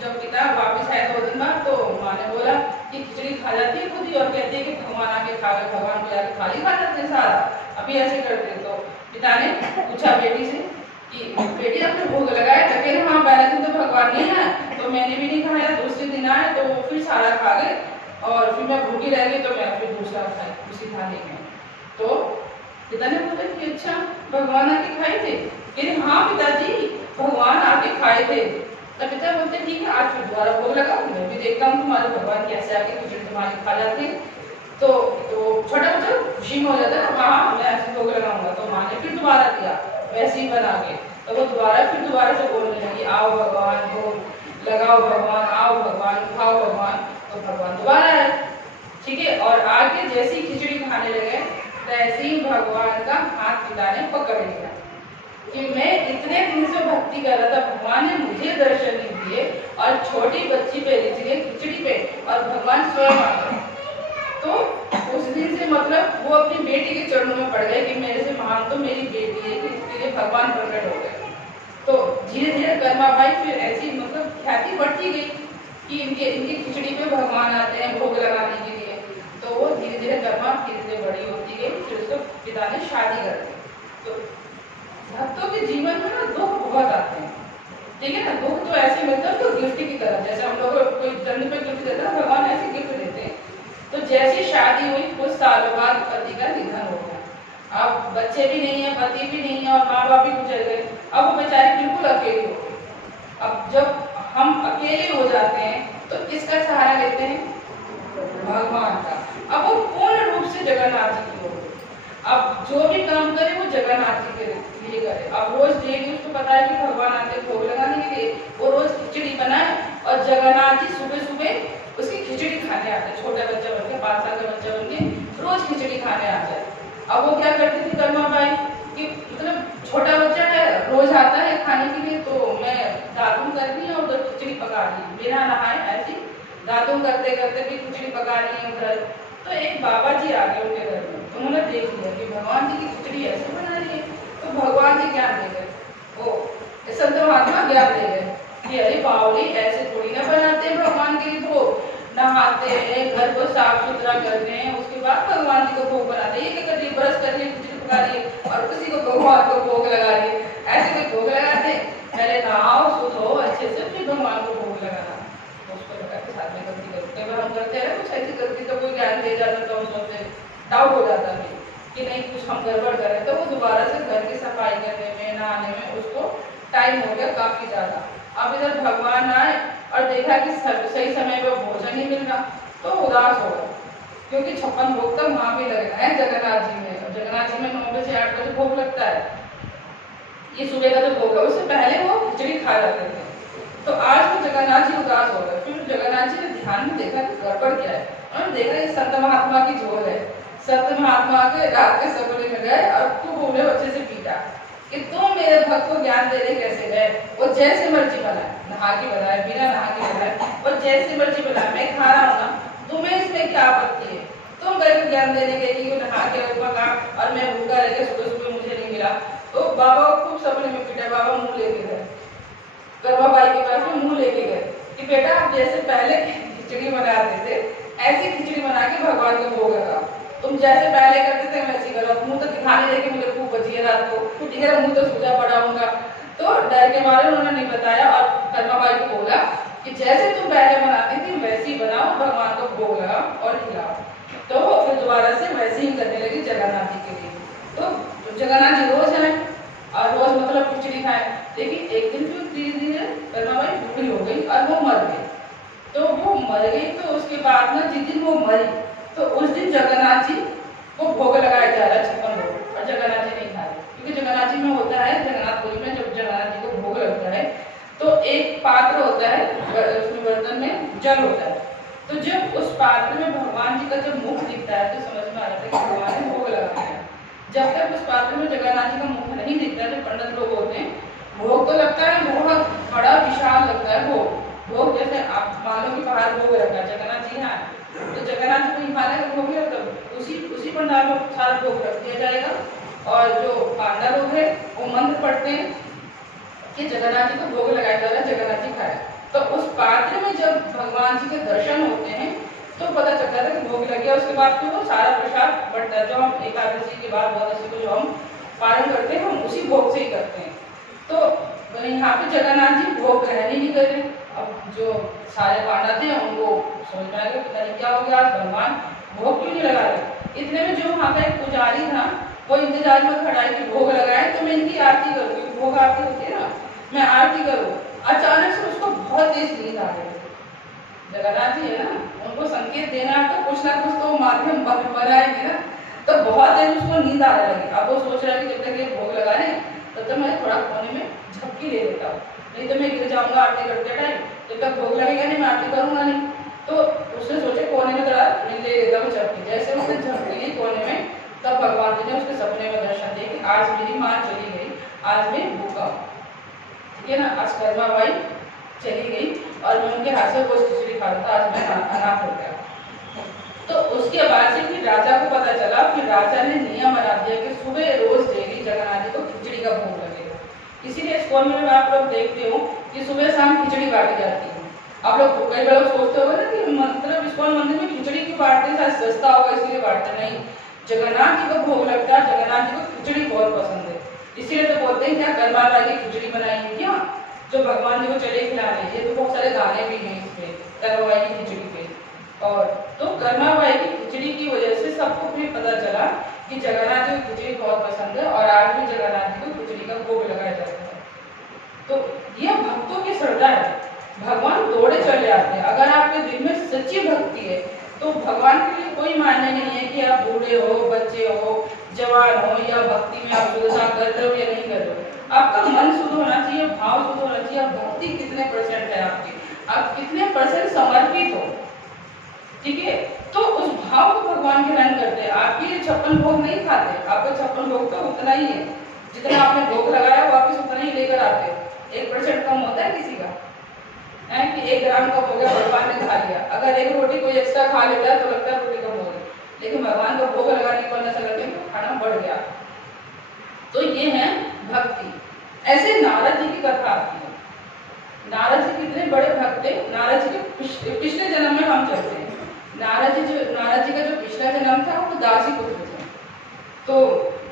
जब पिता वापस आए 2 दिन बाद, तो माँ ने बोला कि खिचड़ी खा जाती है खुद ही और कहती है कि भगवान आके खा गए, भगवान को जाके खाली खा जाते हैं सारा, अभी ऐसे करते। तो पिता ने पूछा बेटी से कि बेटी आपने भोग लगाया था, कह हाँ पहले दिन तो भगवान नहीं आया तो मैंने भी नहीं खाया, दूसरे दिन आए तो वो फिर सारा खा गए और फिर मैं भूखी रह गई, तो मैं फिर दूसरा खाई उसी थाली में। तो पिता ने बोला कि अच्छा भगवान आके खाए थे, कह रहे हाँ पिताजी भगवान आके खाए थे। तब पिता बोलते ठीक है आज फिर दोबारा भोग लगाओ, मैं भी देखता हूँ तुम्हारे भगवान कैसे आके खिचड़ी तुम्हारी खा जाते हैं। तो छोटा बच्चा खुशी में हो जाता है, हाँ मैं ऐसे भोग लगाऊंगा। तो माँ ने फिर दोबारा दिया वैसे ही बना के, तो वो दोबारा से बोलने लगी आओ भगवान भोग लगाओ, भगवान आओ भगवान खाओ भगवान। तो भगवान दोबारा आए, ठीक है। और आके जैसी खिचड़ी खाने लगे तैसे ही भगवान का हाथ पिता ने पकड़ लिया कि मैं इतने दिन से भक्ति कर रहा था, भगवान ने मुझे दर्शन नहीं दिए और छोटी बच्ची पे रिझ गई खिचड़ी पे और भगवान स्वयं आ गए। तो उस दिन से मतलब वो अपनी बेटी के चरणों में पड़ गए कि मेरे से महान तो मेरी बेटी है, कि इसके लिए भगवान प्रकट हो गए। तो धीरे धीरे कर्मा बाई फिर ऐसी मतलब ख्याति बढ़ती गई कि इनकी खिचड़ी पे भगवान आते हैं भोग लगाने के लिए। तो वो धीरे धीरे कर्मा धीरे धीरे बड़ी होती गई, फिर उसको पिता ने शादी कर दी। तो भक्तों के जीवन में ना दुख बहुत आते हैं, ठीक है ना। दुख तो ऐसे मिलता है तो गिफ्ट की तरह, जैसे हम लोग कोई जन्म पे गिफ्ट देता है भगवान ऐसे गिफ्ट देते हैं। तो जैसी शादी हुई कुछ सालों बाद पति का निधन हो गया, अब बच्चे भी नहीं है, पति भी नहीं है और माँ बाप भी गुजर गए। अब वो बेचारी बिल्कुल अकेली हो गई। अब जब हम अकेले हो जाते हैं तो किसका सहारा लेते हैं? भगवान का। अब वो पूर्ण रूप से जगन्नाथ जी की हो गई। अब जो भी काम करे वो जगन्नाथ जी के लिए करे। अब रोज डेली उसको पता है कि भगवान आते भोग लगाने के लिए, वो रोज खिचड़ी बनाए और जगन्नाथ जी सुबह सुबह उसकी खिचड़ी खाने आते हैं। छोटा बच्चा बन के 5 साल का बच्चा बन के रोज खिचड़ी खाने आ जाए। अब वो क्या करती थी कर्मा बाई कि मतलब छोटा बच्चा है रोज आता है खाने के लिए, तो मैं दातुन कर दी और उधर खिचड़ी पका दी बिना नहाए, ऐसी दातुन करते करते भी खिचड़ी पका रही है उधर। तो एक बाबा जी आ गए उनके घर में, उन्होंने देख लिया कि भगवान जी की खिचड़ी ऐसे बना रही है। तो भगवान जी ज्ञान दे गए, वो संत महात्मा ज्ञान दे गए कि अरे बावली ऐसे थोड़ी ना बनाते हैं भगवान के लिए भोग, नहाते हैं घर को साफ सुथरा करते हैं उसके बाद भगवान जी को भोग बनाते हैं। ये क्या कर रही है, ब्रश कर रही है खिचड़ी पका रही है और किसी को भगवान को भोग लगा रही है। ऐसे कोई भोग लगाते हैं? पहले नहाओ सुधो अच्छे से फिर भगवान को भोग लगाना। उसको लगा के साथ में गलती करते हैं, हम करते हैं ना कुछ ऐसी गलती तो कोई ज्ञान दे जाता तो हम सोचते डाउट हो जाता है कि नहीं कुछ हम गड़बड़ कर रहे हैं। तो वो दोबारा से घर की सफाई करने में नहाने में उसको टाइम हो गया काफी ज्यादा। अब इधर भगवान आए और देखा कि सही समय पर भोजन नहीं मिल रहा तो उदास हो गए, क्योंकि 56 भोग तक वहां भी लगना है जगन्नाथ जी में। जगन्नाथ जी में 9 बजे से 8 बजे भोग लगता है, ये सुबह का जो भोग है उससे पहले वो खिचड़ी खा जाते थे। तो आज वो जगन्नाथ जी उदास हो गए। फिर जगन्नाथ जी ने ध्यान में देखा कि गड़बड़ क्या है। उन्होंने देखा ये संत महात्मा की झोल है। संत महात्मा के रात के सपने में गए और खूब उन्हें बच्चे से पीटा कि तुम मेरे भक्त को ज्ञान देने कैसे गए। वो जैसे मर्जी बनाए, नहा के बनाए बिना नहा के बनाए, वो जैसे मर्जी बनाए, मैं खा रहा हूँ ना, तुम्हें इसमें क्या आपत्ति है? तुम मेरे को ज्ञान देने गए कि नहा के पका और मैं भूखा रह गया, सुबह सुबह मुझे नहीं मिला। तो बाबा को खूब सपने में पीटा। बाबा मुंह लेके गए कर्मा बाई के पास में, मुंह लेके गए कि बेटा आप जैसे पहले खिचड़ी बनाते थे ऐसी खिचड़ी बना के भगवान को भोग लगा। तुम जैसे पहले करते थे वैसे करो। मुंह तो दिखाने देके मुझे खूब बची है रात को, ठीक है मुंह तो सूजा पड़ा होगा। तो डर के मारे उन्होंने नहीं बताया और कर्मा बाई को बोला कि जैसे तुम पहले बनाती थी वैसे ही बनाओ, भगवान को भोग लगाओ और खिलाओ। तो फिर दोबारा से वैसे ही करने लगी जगन्नाथ जी के लिए। तो जगन्नाथ जी रोज आए और रोज मतलब खिचड़ी खाए। लेकिन एक दिन फिर धीरे धीरे कर्मा बाई बूढ़ी हो गई और वो मर गई। तो वो मर गई तो उसके बाद में जिस दिन वो मरी तो उस दिन जगन्नाथ जी को भोग लगाया जा रहा है 56 भोग, और जगन्नाथ जी नहीं खा रहे। क्योंकि जगन्नाथ जी में होता है, जगन्नाथपुरी में जब जगन्नाथ जी को भोग लगता है तो एक पात्र होता है, उसमें बर्तन में जल होता है। तो जब उस पात्र में भगवान जी का जब मुख दिखता है तो समझ में आ जाता है कि भगवान ने भोग लगाया है। जब तक उस पात्र में जगन्नाथ जी का मुख नहीं दिखता, जो पंडित लोग होते हैं, भोग तो लगता है बहुत बड़ा विशाल लगता है भोग जैसे आप मान लो कि बाहर भोग रखा है जगन्नाथ जी यहाँ, तो जगन्नाथ जी को हिमालय का भोग है तो उसी पंडाल में सारा भोग रख दिया जाएगा। और जो पांडा लोग हैं वो मंत्र पढ़ते हैं कि जगन्नाथ जी को भोग लगाया जा रहा है, जगन्नाथ जी खाए। तो उस पात्र में जब भगवान जी के दर्शन होते हैं तो पता चलता है कि भोग लग गया। उसके बाद फिर वो सारा प्रसाद बढ़ता है, जो हम एकादशी के बाद द्वादशी को जो हम पारण करते हैं हम उसी भोग से ही करते हैं। तो यहाँ पे जगन्नाथ जी भोग ग्रहण ही नहीं कर रहे। अब जो सारे पांडा थे उनको समझ में आ गया पता नहीं क्या हो गया, आज भगवान भोग क्यों नहीं लगा रहे। इतने में जो वहाँ का एक पुजारी था वो इंतजार में खड़ा है कि भोग लगाए तो मैं इनकी आरती करूँगी, भोग आरती होती है ना, मैं आरती करूँ, अचानक से उसको बहुत तेज नींद आ गई। जगन्नाथ जी है ना, उनको संकेत देना है तो कुछ ना कुछ तो माध्यम बनाएंगे ना। तो बहुत देर उसको नींद आने लगी। अब वो सोच रहा है कि जब तक ये भोग लगा रहे तब तक मैं थोड़ा कोने में झपकी ले लेता हूँ, नहीं तो मैं गिर जाऊंगा आरती करते टाइम, जब तक भोग लगेगा नहीं मैं आरती करूंगा नहीं। तो उसने सोचे कोने में थोड़ा ले लेता हूँ झपकी। जैसे उसने झपकी ली कोने में, तब भगवान जी ने उसके सपने में दर्शन दिए कि आज मेरी माँ चली गई, आज मैं भूखा, ठीक है ना, आज कर्मा बाई चली गई और मैं उनके हाथ से वो खिचड़ी खा रहा था, आज मैं अनाथ हो गया। तो उसके बाद से फिर राजा को पता चला, फिर राजा ने नियम बना दिया कि सुबह रोज डेली जगन्नाथ जी को खिचड़ी का भोग लगेगा। इसीलिए इस्कॉन में आप लोग देखते हो कि सुबह शाम खिचड़ी बांटी जाती है। आप लोग कई बार सोचते हो ना कि मतलब इस्कॉन मंदिर में खिचड़ी क्यों बांटते हैं, शायद सस्ता होगा इसलिए बांटते नहीं। जगन्नाथ जी को भोग लगता है, जगन्नाथ जी को खिचड़ी बहुत पसंद है, इसीलिए तो बोलते हैं क्या कर्मा वाली खिचड़ी बनाई है क्या, जो भगवान जी को चले खिलाने। ये तो बहुत सारे गाने भी हैं इसमें कर्मा की खिचड़ी पे। और तो कर्माबाई की खिचड़ी की वजह से सबको फिर पता चला कि जगन्नाथ जी को खिचड़ी बहुत पसंद है और आज भी जगन्नाथ जी को खिचड़ी का भोग लगाया जाता है। तो ये भक्तों की श्रद्धा है, भगवान दौड़े चले आते हैं। अगर आपके दिल में सच्ची भक्ति है तो भगवान के लिए कोई मायने नहीं है कि आप बूढ़े हो, बच्चे हो, जवान हो, या भक्ति में आप शुद्धता कर रहे हो या नहीं कर रहे हो। आपका मन शुद्ध होना चाहिए, भाव शुद्ध होना चाहिए। भक्ति कितने परसेंट है आपकी, आप कितने परसेंट समर्पित हो, ठीक है, तो उस भाव को भगवान के रंग करते हैं। आपके 56 भोग नहीं खाते, आपका 56 भोग तो उतना ही है जितना आपने भोग लगाया वापिस उतना ही लेकर आते हो। 1% कम होता है किसी का है कि 1 ग्राम कम हो गया, भगवान ने खा लिया। अगर 1 रोटी कोई एक्स्ट्रा खा लेता है तो लगता है रोटी कम हो गई, लेकिन भगवान को भोग लगाने के बाद ऐसा लगता है कि खाना बढ़ गया। तो ये है भक्ति। ऐसे नारद जी की कथा आती है। नारद जी कितने बड़े भक्त थे। नारद जी के पिछले जन्म में हम चलते हैं। नारद जी का जो पिछला जन्म था वो दासी पुत्र थे। तो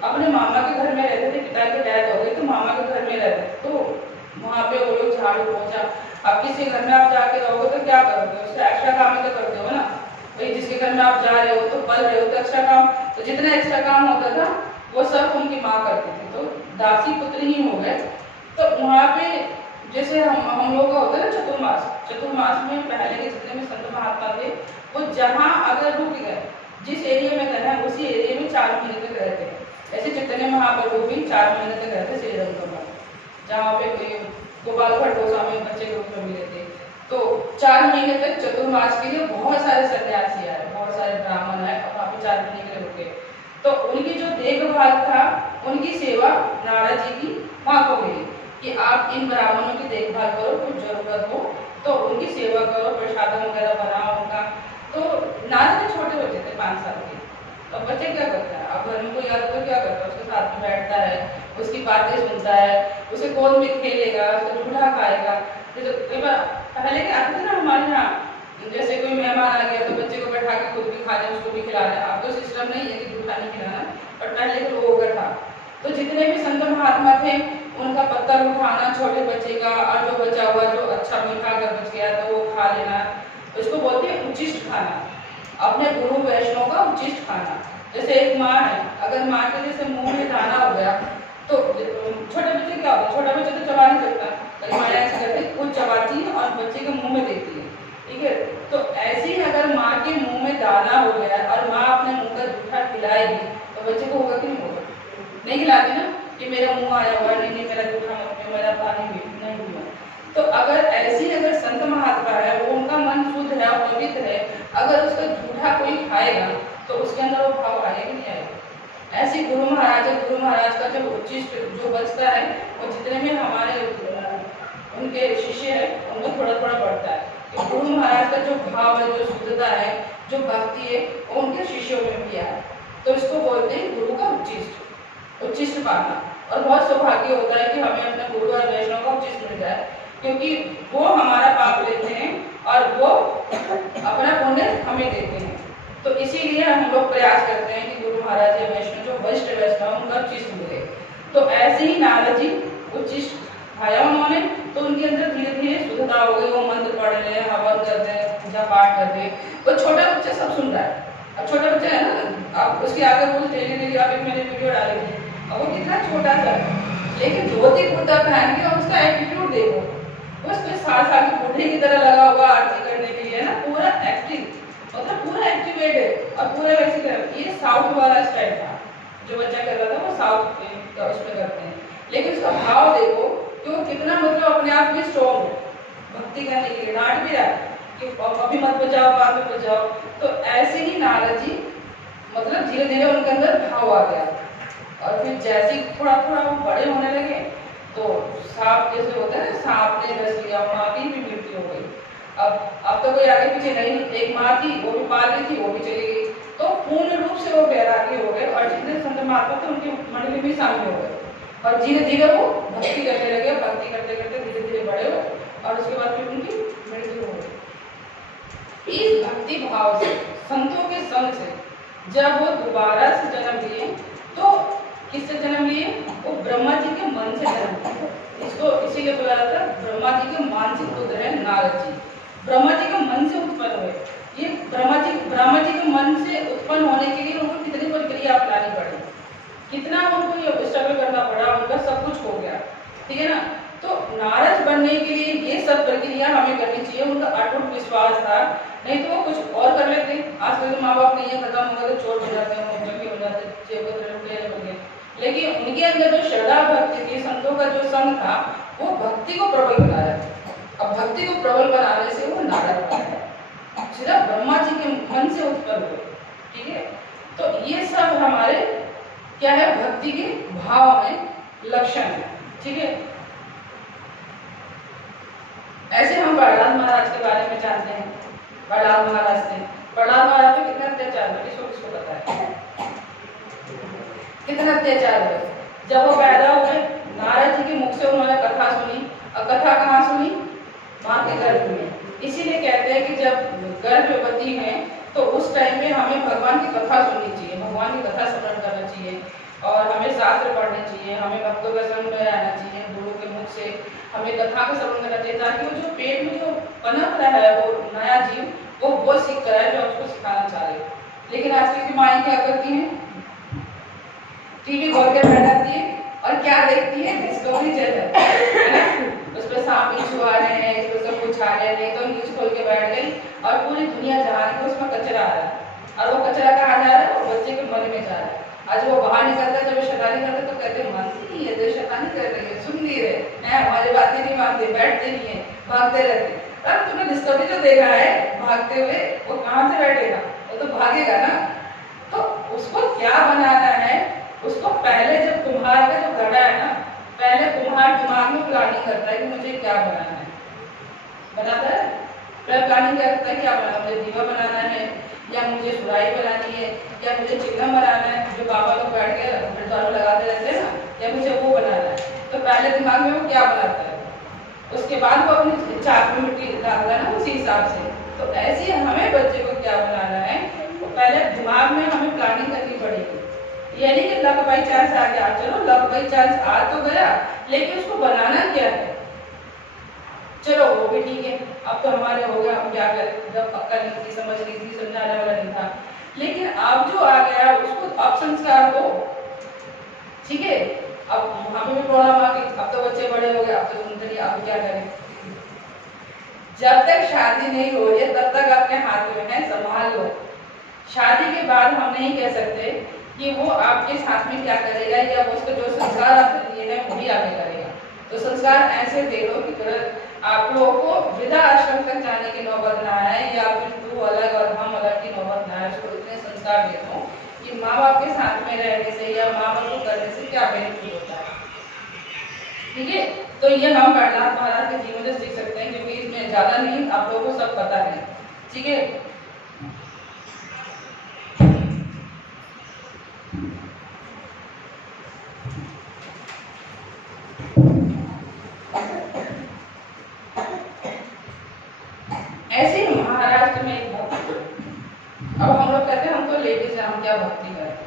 अपने मामा के घर में रहते थे, पिता की डेथ हो गई तो मामा के घर में रहते थे। तो वहाँ पे वो लोग झाड़ू पोछा, अब किसी घर में आप जाके रहोगे तो क्या करोगे, उसका एक्स्ट्रा काम ही तो करते हो ना भाई। जिसके घर में आप जा रहे हो तो पल रहे हो तो एक्स्ट्रा काम, तो जितना एक्स्ट्रा काम होता था वो सब उनकी माँ करती थी, तो दासी पुत्र ही हो गए। तो वहाँ पे जैसे हम लोग का होता है ना चतुर्मास, चतुर्मास में पहले के जितने भी संत महात्मा थे वो जहाँ अगर रुक गए, जिस एरिया में रहना है उसी एरिया में 4 महीने तक रहते हैं। ऐसे चैतन्य महाप्रभु भी 4 महीने तक रहते श्रीरंगम में, जहाँ पे कोई गोपाल भट्ट गोस्वामी बच्चे के रूप में मिले थे। तो 4 महीने तक चतुर्मास के लिए बहुत सारे सन्यासी आए, बहुत सारे ब्राह्मण आए और वहाँ पे 4 महीने के लिए रुके। तो उनकी जो देखभाल था, उनकी सेवा नारद जी की माँ को मिली कि आप इन ब्राह्मणों की देखभाल करो, कुछ जरूरत हो तो उनकी सेवा करो, प्रसाद वगैरह बनाओ उनका। तो नारद जी छोटे बच्चे थे 5 साल के। तो बच्चे क्या करता है, अब घर में कोई आता तो क्या करता है, उसके साथ में बैठता है, उसकी बातें सुनता है, उसे गोद में खेलेगा, उसको झूठा खाएगा। कई बार पहले के आते थे ना हमारे यहाँ, जैसे कोई मेहमान आ गया तो बच्चे को बैठा के खुद भी खा ले, उसको भी खिला रहे। अब तो सिस्टम नहीं है कि झूठा नहीं खिलाना, पर पहले के लोगों का था। तो जितने भी संत महात्मा थे उनका पत्थर उठाना छोटे बच्चे का, और जो बचा हुआ जो अच्छा मीठा अगर बच गया तो वो खा लेना, उसको बोलते हैं उच्चिष्ट खाना, अपने गुरु वैष्णव का उच्चिष्ट खाना। जैसे एक माँ है, अगर माँ के जैसे मुंह में दाना हो गया तो छोटे बच्चे क्या होता है, छोटा बच्चा तो चबा नहीं सकता, कई माँ ऐसे करते खुद चबाती है और बच्चे के मुंह में देती है, ठीक है। तो ऐसे ही अगर माँ के मुंह में दाना हो गया और माँ अपने मुंह का जूठा खिलाएगी तो बच्चे को होगा कि नहीं होगा, नहीं खिलाती ना कि मेरा मुंह आया हुआ नहीं, नहीं मेरा जूठा मत पियो, मेरा पानी भी नहीं पियो। तो अगर ऐसी अगर संत महात्मा है, वो उनका मन शुद्ध है और पवित्र है, अगर उसका जूठा कोई खाएगा तो उसके अंदर वो भाव आएगा कि नहीं आएगा। ऐसे गुरु महाराज का जो उच्चिष्ट जो बचता है वो जितने भी हमारे उनके शिष्य है उनको थोड़ा थोड़ा बढ़ता है। तो गुरु महाराज का जो भाव है, जो शुद्धता है, जो भक्ति है, वो उनके शिष्यों में भी है। तो इसको बोलते हैं गुरु का उच्चिष्ट पाना। और बहुत सौभाग्य होता है कि हमें अपने गुरु और वैष्णव का उच्चिष्ट मिल जाए, क्योंकि वो हमारा पाप लेते हैं और वो अपना पुण्य हमें देते हैं। तो इसीलिए हम लोग प्रयास करते हैं कि गुरु महाराज या वैष्णव जो वरिष्ठ वैष्णव उनका उच्चिष्ट मिले। तो ऐसे ही नारद जी उच्चिष्ट खाया उन्होंने, तो उनके अंदर धीरे धीरे शुद्धता हो गई। वो मंत्र पढ़ रहे हैं, हवन कर रहे हैं, पूजा पाठ कर रहे हैं। वो छोटा बच्चा सब सुन रहा है। अब छोटा बच्चा है ना, आप उसके आगे रोज डेली आप एक मैंने वीडियो डाली थी, अब वो कितना छोटा सा है लेकिन धोती कुर्ता पहन के और उसका एटीट्यूड देखो, बस कोई 60 साल के बूढ़े की तरह लगा हुआ आरती करने के लिए, है ना, पूरा एक्टिव, मतलब पूरा एक्टिवेट है और पूरा वैसे कर। ये साउथ वाला स्टाइल था जो बच्चा कर रहा था, वो साउथ का उसमें करते हैं। लेकिन उसका भाव देखो कि वो कितना मतलब अपने आप में स्ट्रॉन्ग है, भक्ति करने के लिए डांट भी रहा है कि अभी मत बचाओ, बाद में बचाओ। तो ऐसे ही नारद जी मतलब धीरे धीरे उनके अंदर भाव आ गया, और फिर जैसे ही थोड़ा थोड़ा वो बड़े होने लगे तो सांप जैसे होता है ना, सांप ने रस लिया, माँ की भी मृत्यु हो गई। अब तो कोई आगे पीछे नहीं, एक माँ थी वो भी पाल रही थी, वो भी चली गई। तो पूर्ण रूप से वो वैरागी हो गए और जितने संत महात्मा थे उनकी मंडली में शामिल हो गए और धीरे धीरे वो भक्ति करने लगे। भक्ति करते करते धीरे धीरे बड़े हो और उसके बाद फिर उनकी मृत्यु हो गई। इस भक्ति भाव से, संतों के संग से जब वो दोबारा से जन्म लिए तो किससे जन्म लिए? वो ब्रह्मा जी के मन से जन्म लिए। इसको इसीलिए बोला जाता है ब्रह्मा जी के मानसिक पुत्र है नारद जी। ब्रह्मा जी के मन से उत्पन्न हुए। ये ब्रह्मा जी के मन से उत्पन्न होने के लिए उनको कितनी प्रक्रिया अपनानी पड़ी, कितना उनको ये स्ट्रगल करना पड़ा, उनका सब कुछ हो गया, ठीक है ना। तो नारद बनने के लिए ये सब प्रक्रिया हमें करनी चाहिए। उनका अटूट विश्वास था, नहीं तो वो कुछ और कर लेते। आजकल तो माँ बाप नहीं है, खत्म होगा तो चोर बन जाते हैं, जंगी हो जाते हैं, लेकिन उनके अंदर जो श्रद्धा भक्ति थी, संतों का जो संग था, वो भक्ति को प्रबल बनाया। अब भक्ति को प्रबल बनाने से वो नारद बने, सिर्फ ब्रह्मा जी के मन से उत्पन्न हुए, ठीक है। तो ये सब हमारे क्या है, भक्ति के भाव में लक्षण है, ठीक है। ऐसे हम प्रहलाद महाराज के बारे में जानते हैं। प्रहलाद महाराज पे कितना अत्याचार हुआ, किसको पता है कितना अत्याचार हुआ। जब वो पैदा हुए नारद जी के मुख से उन्होंने कथा सुनी, और कथा कहाँ सुनी? माँ के गर्भ में। इसीलिए कहते हैं कि जब गर्भवती है तो उस टाइम में हमें भगवान की कथा सुननी चाहिए, भगवान की कथा श्रवण करना चाहिए और हमें शास्त्र पढ़ने चाहिए, हमें भक्तों के संग में रहना चाहिए, गुरु के मुख से हमें कथा का श्रवण करना चाहिए, ताकि वो जो पेट में जो पनप रहा है वो नया जीव वो सीख कर है जो उसको सिखाना चाह रहे। लेकिन आजकल की माएँ क्या करती हैं? टीवी खोल के बैठ जाती है और क्या देखती है? डिस्कवरी चैनल, है ना, उस पर सांप बिच्छू आ रहे हैं, इस पर सब कुछ आ रहे हैं। नहीं तो न्यूज खोल के बैठ गई और पूरी दुनिया जहां को उसमें कचरा आ रहा है, और वो कचरा कहाँ जा रहा है? वो बच्चे के मन में जा रहा है। आज वो बाहर निकलता है, जब शैतानी करता है तो कहते हैं मानती नहीं है, तो शैतानी कर रही है, सुन नहीं रहे हैं, हमारी बातें नहीं मानते, बैठते नहीं है, भागते रहते। अब तुमने डिस्कवरी जो देखा है भागते हुए, वो कहाँ से बैठेगा? वो तो भागेगा ना। तो उसको क्या बनाना है? उसको पहले जब कुम्हार का जो घड़ा है ना, पहले कुम्हार दिमाग में प्लानिंग करता है कि मुझे क्या बनाना है, बनाता है, पहले प्लानिंग करता है क्या बनाना, मुझे दीवा बनाना है या मुझे सुराही बनानी है या मुझे चिकन बनाना है, जो बाबा लोग बैठ के गुरुद्वारों लगाते रहते हैं ना, या मुझे वो बनाना है। तो पहले दिमाग में वो क्या बनाता है, उसके बाद वो अपनी चाक में मिट्टी डालता है ना उसी हिसाब से। तो ऐसे ही हमें बच्चे को क्या बनाना है, तो पहले दिमाग में हमें प्लानिंग करनी पड़ेगी। ये नहीं कि लक बाई चांस आ गया, चलो लक बाई चांस आ तो गया, लेकिन उसको बनाना क्या है? चलो वो भी ठीक है, अब तो हमारे हो गया, हम क्या करें, जब अक्ल नहीं थी, समझ नहीं थी, समझाने वाला नहीं था। लेकिन अब जो आ गया उसको अब संस्कार दो, ठीक है। अब वहां पे भी प्रॉब्लम आ गई, अब तो बच्चे बड़े हो गए, अब तो सुनते नहीं, अब क्या करें? जब तक शादी नहीं हो रही है तब तक अपने हाथ में है, संभाल लो। शादी के बाद हम नहीं कह सकते कि वो आपके साथ में क्या करेगा, या वो उसको जो संस्कार आपने दिए हैं वही आगे करेगा। तो संस्कार ऐसे दे दो कि आप लोगों को वृद्धा आश्रम तक जाने की नौबत ना आए, या फिर तू अलग और हम अलग की नौबत ना आए। उसको इतने संस्कार दे दो कि माँ बाप के साथ में रहने से या माँ बाप को करने से क्या बेनिफिट होता है, ठीक है। तो ये हम प्रहलाद महाराज के जीवन से सीख सकते हैं, क्योंकि इसमें ज्यादा नहीं, आप लोगों को सब पता है, ठीक है। ऐसे ही महाराष्ट्र में एक भक्त, अब हम लोग कहते हैं हम तो लेडीज हैं, हम क्या भक्ति करें।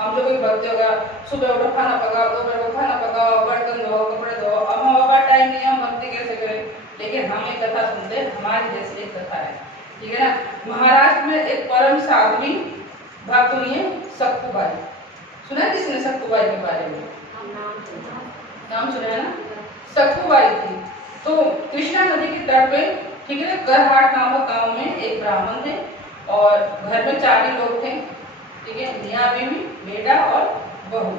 हम लोग एक भक्ति होगा, सुबह उठो खाना पकाओ, दोपहर को खाना पकाओ, बर्तन धो, कपड़े धो। अब हम हमारा टाइम नहीं है, हम भक्ति कैसे करें? लेकिन हम एक कथा सुनते हैं, हमारी जैसी एक कथा है, ठीक है ना। महाराष्ट्र में एक परम साध्वी भक्त हुई है सक्कुबाई। सुना है किसने सक्कुबाई के बारे में? नाम सुना है ना, सखुबाई थी। तो कृष्णा नदी के तट पे, ठीक है, करहाट नामक गांव में एक ब्राह्मण थे और घर में 4 ही लोग थे, ठीक है, मियाँ बीवी, बेटा और बहू।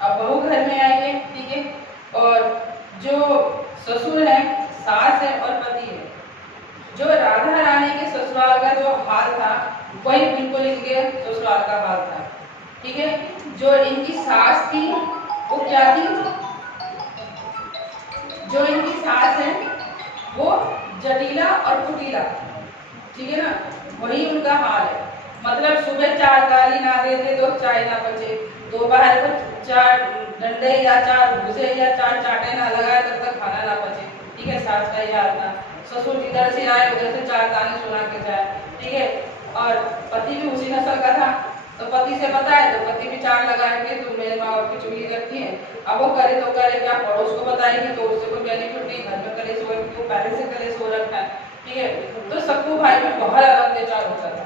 अब बहू घर में आई है, ठीक है, और जो ससुर है, सास है और पति है। जो राधा रानी के ससुराल का जो हाल था वही बिल्कुल इनके ससुराल का हाल था, ठीक है। जो इनकी सास थी वो क्या थी, जो इनकी सास है वो जटिला और कुटिला, ठीक है ना, वही उनका हाल है। मतलब सुबह 4 गाली ना देते तो चाय ना बचे, दोपहर को 4 डंडे या 4 भूसे या 4 चाटे ना लगाए तब तक खाना ना बचे, ठीक है। सास का यह हाल था। ससुर जिधर से आए उधर से 4 गाने सुना के जाए, ठीक है। और पति भी उसी नस्ल का था, तो पति से बताए तो पति भी 4 लगाए कि तुम मेरे माँ बाप की चुगली करती है। अब वो करे तो करे क्या, पड़ोस को बताएगी तो उससे कोई बेनिफिट नहीं, घर में कलेश हो क्योंकि वो पहले से कलेश हो रखा है, ठीक है। तो सक्कू भाई में बहुत ज्यादा अत्याचार होता था,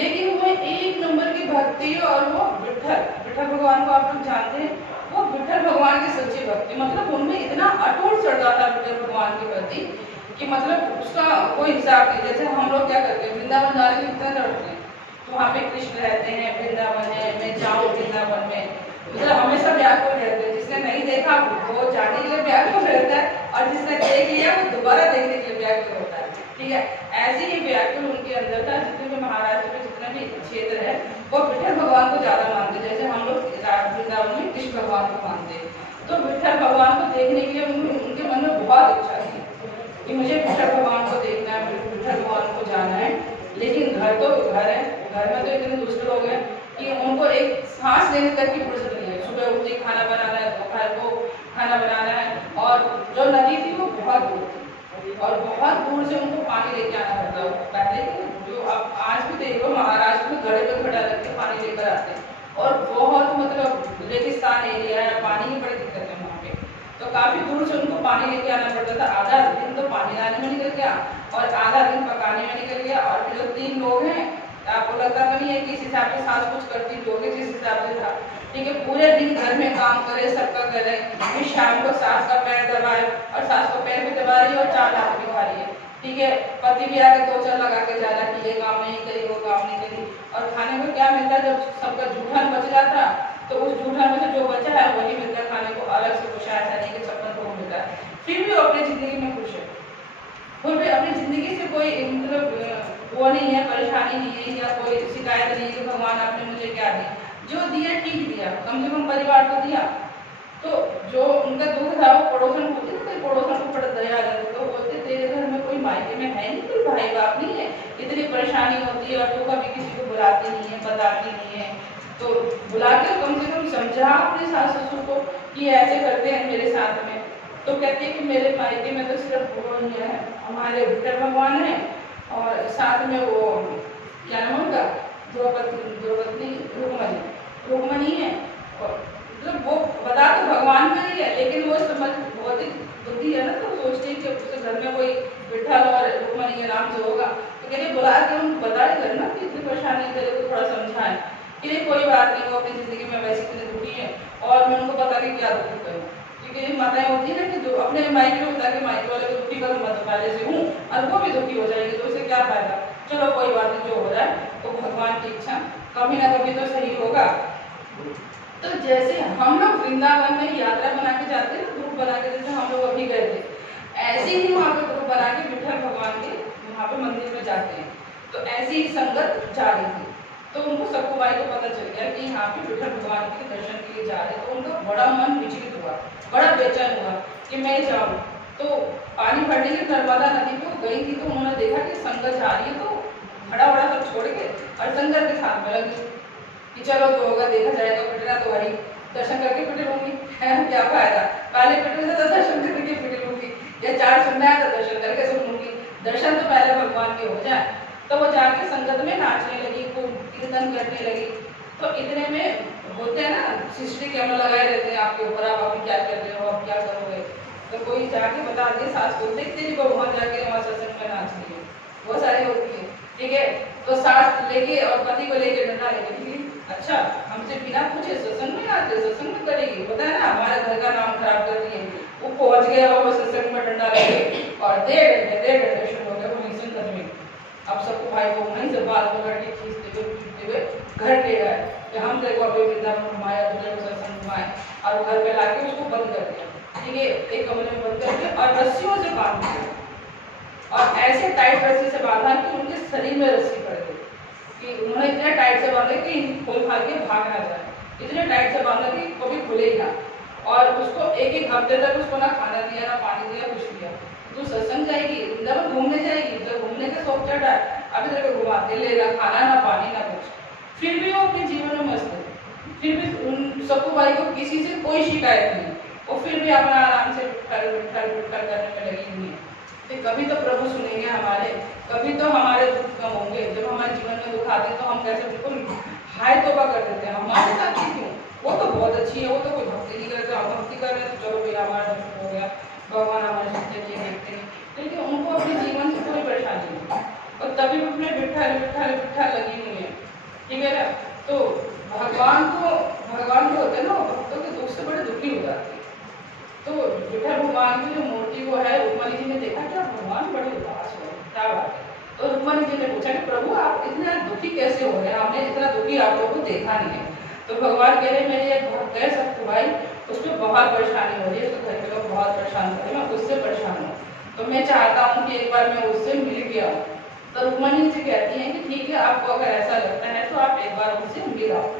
लेकिन वो 1 नंबर की भक्ति, और वो विठल भगवान को आप लोग जानते हैं, वो विठल भगवान की सच्ची भक्ति, मतलब उनमें इतना अटूट श्रद्धा था विठल भगवान के प्रति कि मतलब उसका कोई हिसाब नहीं। जैसे हम लोग क्या करते हैं, वृंदावन जाने के लिए कितना डरते हैं, तो वहाँ पे कृष्ण रहते हैं, वृंदावन है, मैं जाऊँ वृंदावन में, मतलब हमेशा व्याकुल रहते हैं। जिसने नहीं देखा वो जाने के लिए व्याकुल रहता है, और जिसने देख लिया वो दोबारा देखने के लिए व्याकुल होता है, ठीक है। ऐसे ही व्याकुल उनके अंदर था। जितने भी महाराष्ट्र में जितना भी क्षेत्र है वो विठल भगवान को ज्यादा मानते, जैसे हम लोग वृंदावन में कृष्ण भगवान को मानते हैं। तो विठल भगवान को देखने के लिए उनके मन में बहुत इच्छा थी कि मुझे विठल भगवान को देखना है, विठल भगवान को जाना है। लेकिन घर तो घर है, घर में तो इतने दूसरे लोग हैं कि उनको एक सांस लेने तक की फुर्सत नहीं है। सुबह उठते खाना बनाना है, दोपहर को खाना बनाना है, और जो नदी थी वो बहुत दूर थी और बहुत दूर से उनको पानी लेके आना पड़ता। पहले जो अब आज भी देखो महाराष्ट्र में घड़े पे खड़ा रख के पानी लेकर आते हैं, और बहुत मतलब रेगिस्तान एरिया है, पानी की बड़ी दिक्कत है वहाँ पे, तो काफी दूर से उनको पानी लेके आना पड़ता था। आधा दिन तो पानी लाने में निकल गया और आधा दिन पकाने में निकल गया। और फिर जो 3 लोग हैं, आपको लगता तो नहीं है कि इस हिसाब से सास कुछ करती होगी जिस हिसाब से था, ठीक है। पूरे दिन घर में काम करे, सबका करे, फिर शाम को सास का पैर दबाए, और सास को पैर भी दबा रही है और 4 लाख भी खा रही है, ठीक है। पति भी आके 2 चल लगा के जा रहा है कि ये काम नहीं करी, वो काम नहीं करी। और खाने को क्या मिलता है, जब सबका जूठन बच जाता तो उस जूठन में से जो बचा है वही मिलता है खाने को, अलग से कुछ ऐसा नहीं कि 56 को मिलता है। फिर भी वो अपनी जिंदगी में खुश है, फिर भी अपनी जिंदगी से कोई मतलब वो नहीं है, परेशानी नहीं है, या कोई शिकायत नहीं है कि भगवान आपने मुझे क्या दिया। जो दिया ठीक दिया, कम से कम परिवार को दिया। तो जो उनका दुख था वो पड़ोसन को, कोई पड़ोसन को बड़ा दया आ जाती, तो बोलते तेरे घर में कोई मायके में है नहीं, कोई भाई बाप नहीं है, इतनी परेशानी होती है और तू कभी किसी को बुलाती नहीं है, बताती नहीं है। तो बुला के कम से कम समझा अपने सास ससुर को कि ऐसे करते हैं मेरे साथ में। तो कहती है कि मेरे मायके में तो सिर्फ वो नहीं है, हमारे विठल भगवान है, और साथ में वो क्या नाम उनका, द्रौपदी रुक्मणी है। मतलब वो बता तो भगवान का ही है, लेकिन वो समझ भौतिक बुद्धि है ना, तो सोचते हैं कि उसके घर में कोई विठल और रुक्मणी के नाम से होगा। तो कहते बुला के उनको बताए करना कि इतनी परेशानी करे तो थोड़ा समझाएं कि कोई बात नहीं, वो अपनी जिंदगी में वैसे इतने दुखी है, और मैं उनको बता के क्या दुखी करूँ। क्योंकि माताएं होती है ना कि जो अपने मायके में बता के मायके वाले को दुखी करूँ, मैं तो पहले से हूँ और वो भी दुखी हो जाएगी, तो उसे क्या फायदा। चलो कोई बात नहीं, जो हो रहा है तो भगवान की इच्छा, कभी ना कभी तो सही होगा। तो जैसे हम लोग वृंदावन में यात्रा बना के जाते हैं, ग्रुप बना के, जैसे हम लोग अभी गए थे, ऐसे ही वहाँ पे ग्रुप बना के विठल भगवान के वहाँ पे मंदिर में जाते हैं। तो ऐसी ही संगत जा रही थी, तो उनको सखुबाई को पता चल गया कि यहाँ पे विठल भगवान के दर्शन के लिए जा रहे हैं। तो उनका बड़ा मन विचलित हुआ, बड़ा बेचैन हुआ कि मैं जाऊँ। तो पानी भरने के नर्मदा नदी को गई थी, तो उन्होंने देखा कि संगत जा रही है, तो खड़ा बड़ा सब छोड़ के और संगत के साथ में लगी कि चलो तो होगा, देखा जाएगा, पिटना तो वही, दर्शन करके पिट लूंगी, क्या फायदा, पहले पिटने से दर्शन करके पिट लूंगी, या 4 सुनना है तो दर्शन करके सुन लूंगी, दर्शन तो पहले भगवान के हो जाए। तो वो जाके संगत में नाचने लगी, खूब कीर्तन करने लगी। तो इतने में होते हैं ना, सीसीटीवी कैमरा लगाए रहते हैं आपके ऊपर, आप अभी क्या कर रहे हो, आप क्या करोगे। तो कोई जाके बता दिए सास को, देखते नहीं वो वहाँ जाके वहाँ सत्संग में नाच रही है, बहुत सारी होती है, ठीक है। तो सास लेके और पति को लेके डंडा लेके निकली, अच्छा हमसे बिना पूछे सत्संग में आते, सत्संग में करेगी, पता है ना हमारे घर का नाम खराब कर रही है। वो पहुंच गया वो सत्संग में डंडा लगे और 1.5 घंटे शुरू हो गया वो मिशन करने। अब सबको भाई को वहीं से बाल पकड़ के खींचते हुए पीटते हुए घर ले गए कि हम देखो अभी वृंदावन घुमाया, दूसरे को सत्संग घुमाए, और घर पे लाके उसको बंद कर दिया, ठीक है, एक कमरे में बंद करके और रस्सियों से बांध दिया, और ऐसे टाइट रस्सी से बांधा कि उनके शरीर में रस्सी पड़ गई, कि उन्होंने इतने टाइट से बांधा कि खोल खा के भाग ना जाए, इतने टाइट से बांधा कि कभी खुले ही ना। और उसको एक हफ्ते तक उसको ना खाना दिया, ना पानी दिया, कुछ दिया। तू सत्संग जाएगी, वृंदावन घूमने जाएगी, तो घूमने का शौक चढ़ा है, अभी तेरे को घुमाते ले, ना खाना ना पानी ना कुछ, फिर भी वो अपने जीवन में मस्त है, फिर भी उन सप्पू भाई को किसी से कोई शिकायत नहीं, वो फिर भी अपना आराम से विट्ठल करने में लगी हुई है। तो कभी तो प्रभु सुनेंगे हमारे, कभी तो हमारे दुख कम होंगे। जब हमारे जीवन में दुख आते हैं तो हम कैसे बिल्कुल हाय तोबा कर देते हैं, हमारे साथ ही क्यों, वो तो बहुत अच्छी है, वो तो कोई भक्ति नहीं करते, हम भक्ति कर रहे हैं तो चलो भैया हमारा दर्शन हो गया, भगवान हमारे सुनते नहीं देखते नहीं, लेकिन उनको अपने जीवन से कोई परेशानी नहीं, और तभी अपने विट्ठल लगी हुई है, ठीक है ना। तो भगवान को होते हैं ना, भक्तों के दुख से बड़े दुखी हो जाते हैं। तो विठल भगवान की जो मूर्ति को है, रुक्मणी जी ने देखा क्या भगवान बड़े उदास हो, क्या बात है। तो रुक्मणी जी ने पूछा कि प्रभु आप इतना दुखी कैसे हो रहे हैं, हमने इतना दुखी आप लोगों को देखा नहीं है। तो भगवान कह रहे मेरी एक भक्त है सप्पू भाई, उस पर बहुत परेशानी हो रही है, उसको घर के लोग बहुत परेशान कर रहे हैं, मैं उससे परेशान हूँ, तो मैं चाहता हूँ कि एक बार मैं उससे मिल के आऊँ। तो रुक्मणी जी कहती हैं कि ठीक है, आपको अगर ऐसा लगता है तो आप एक बार उनसे मिल आओ,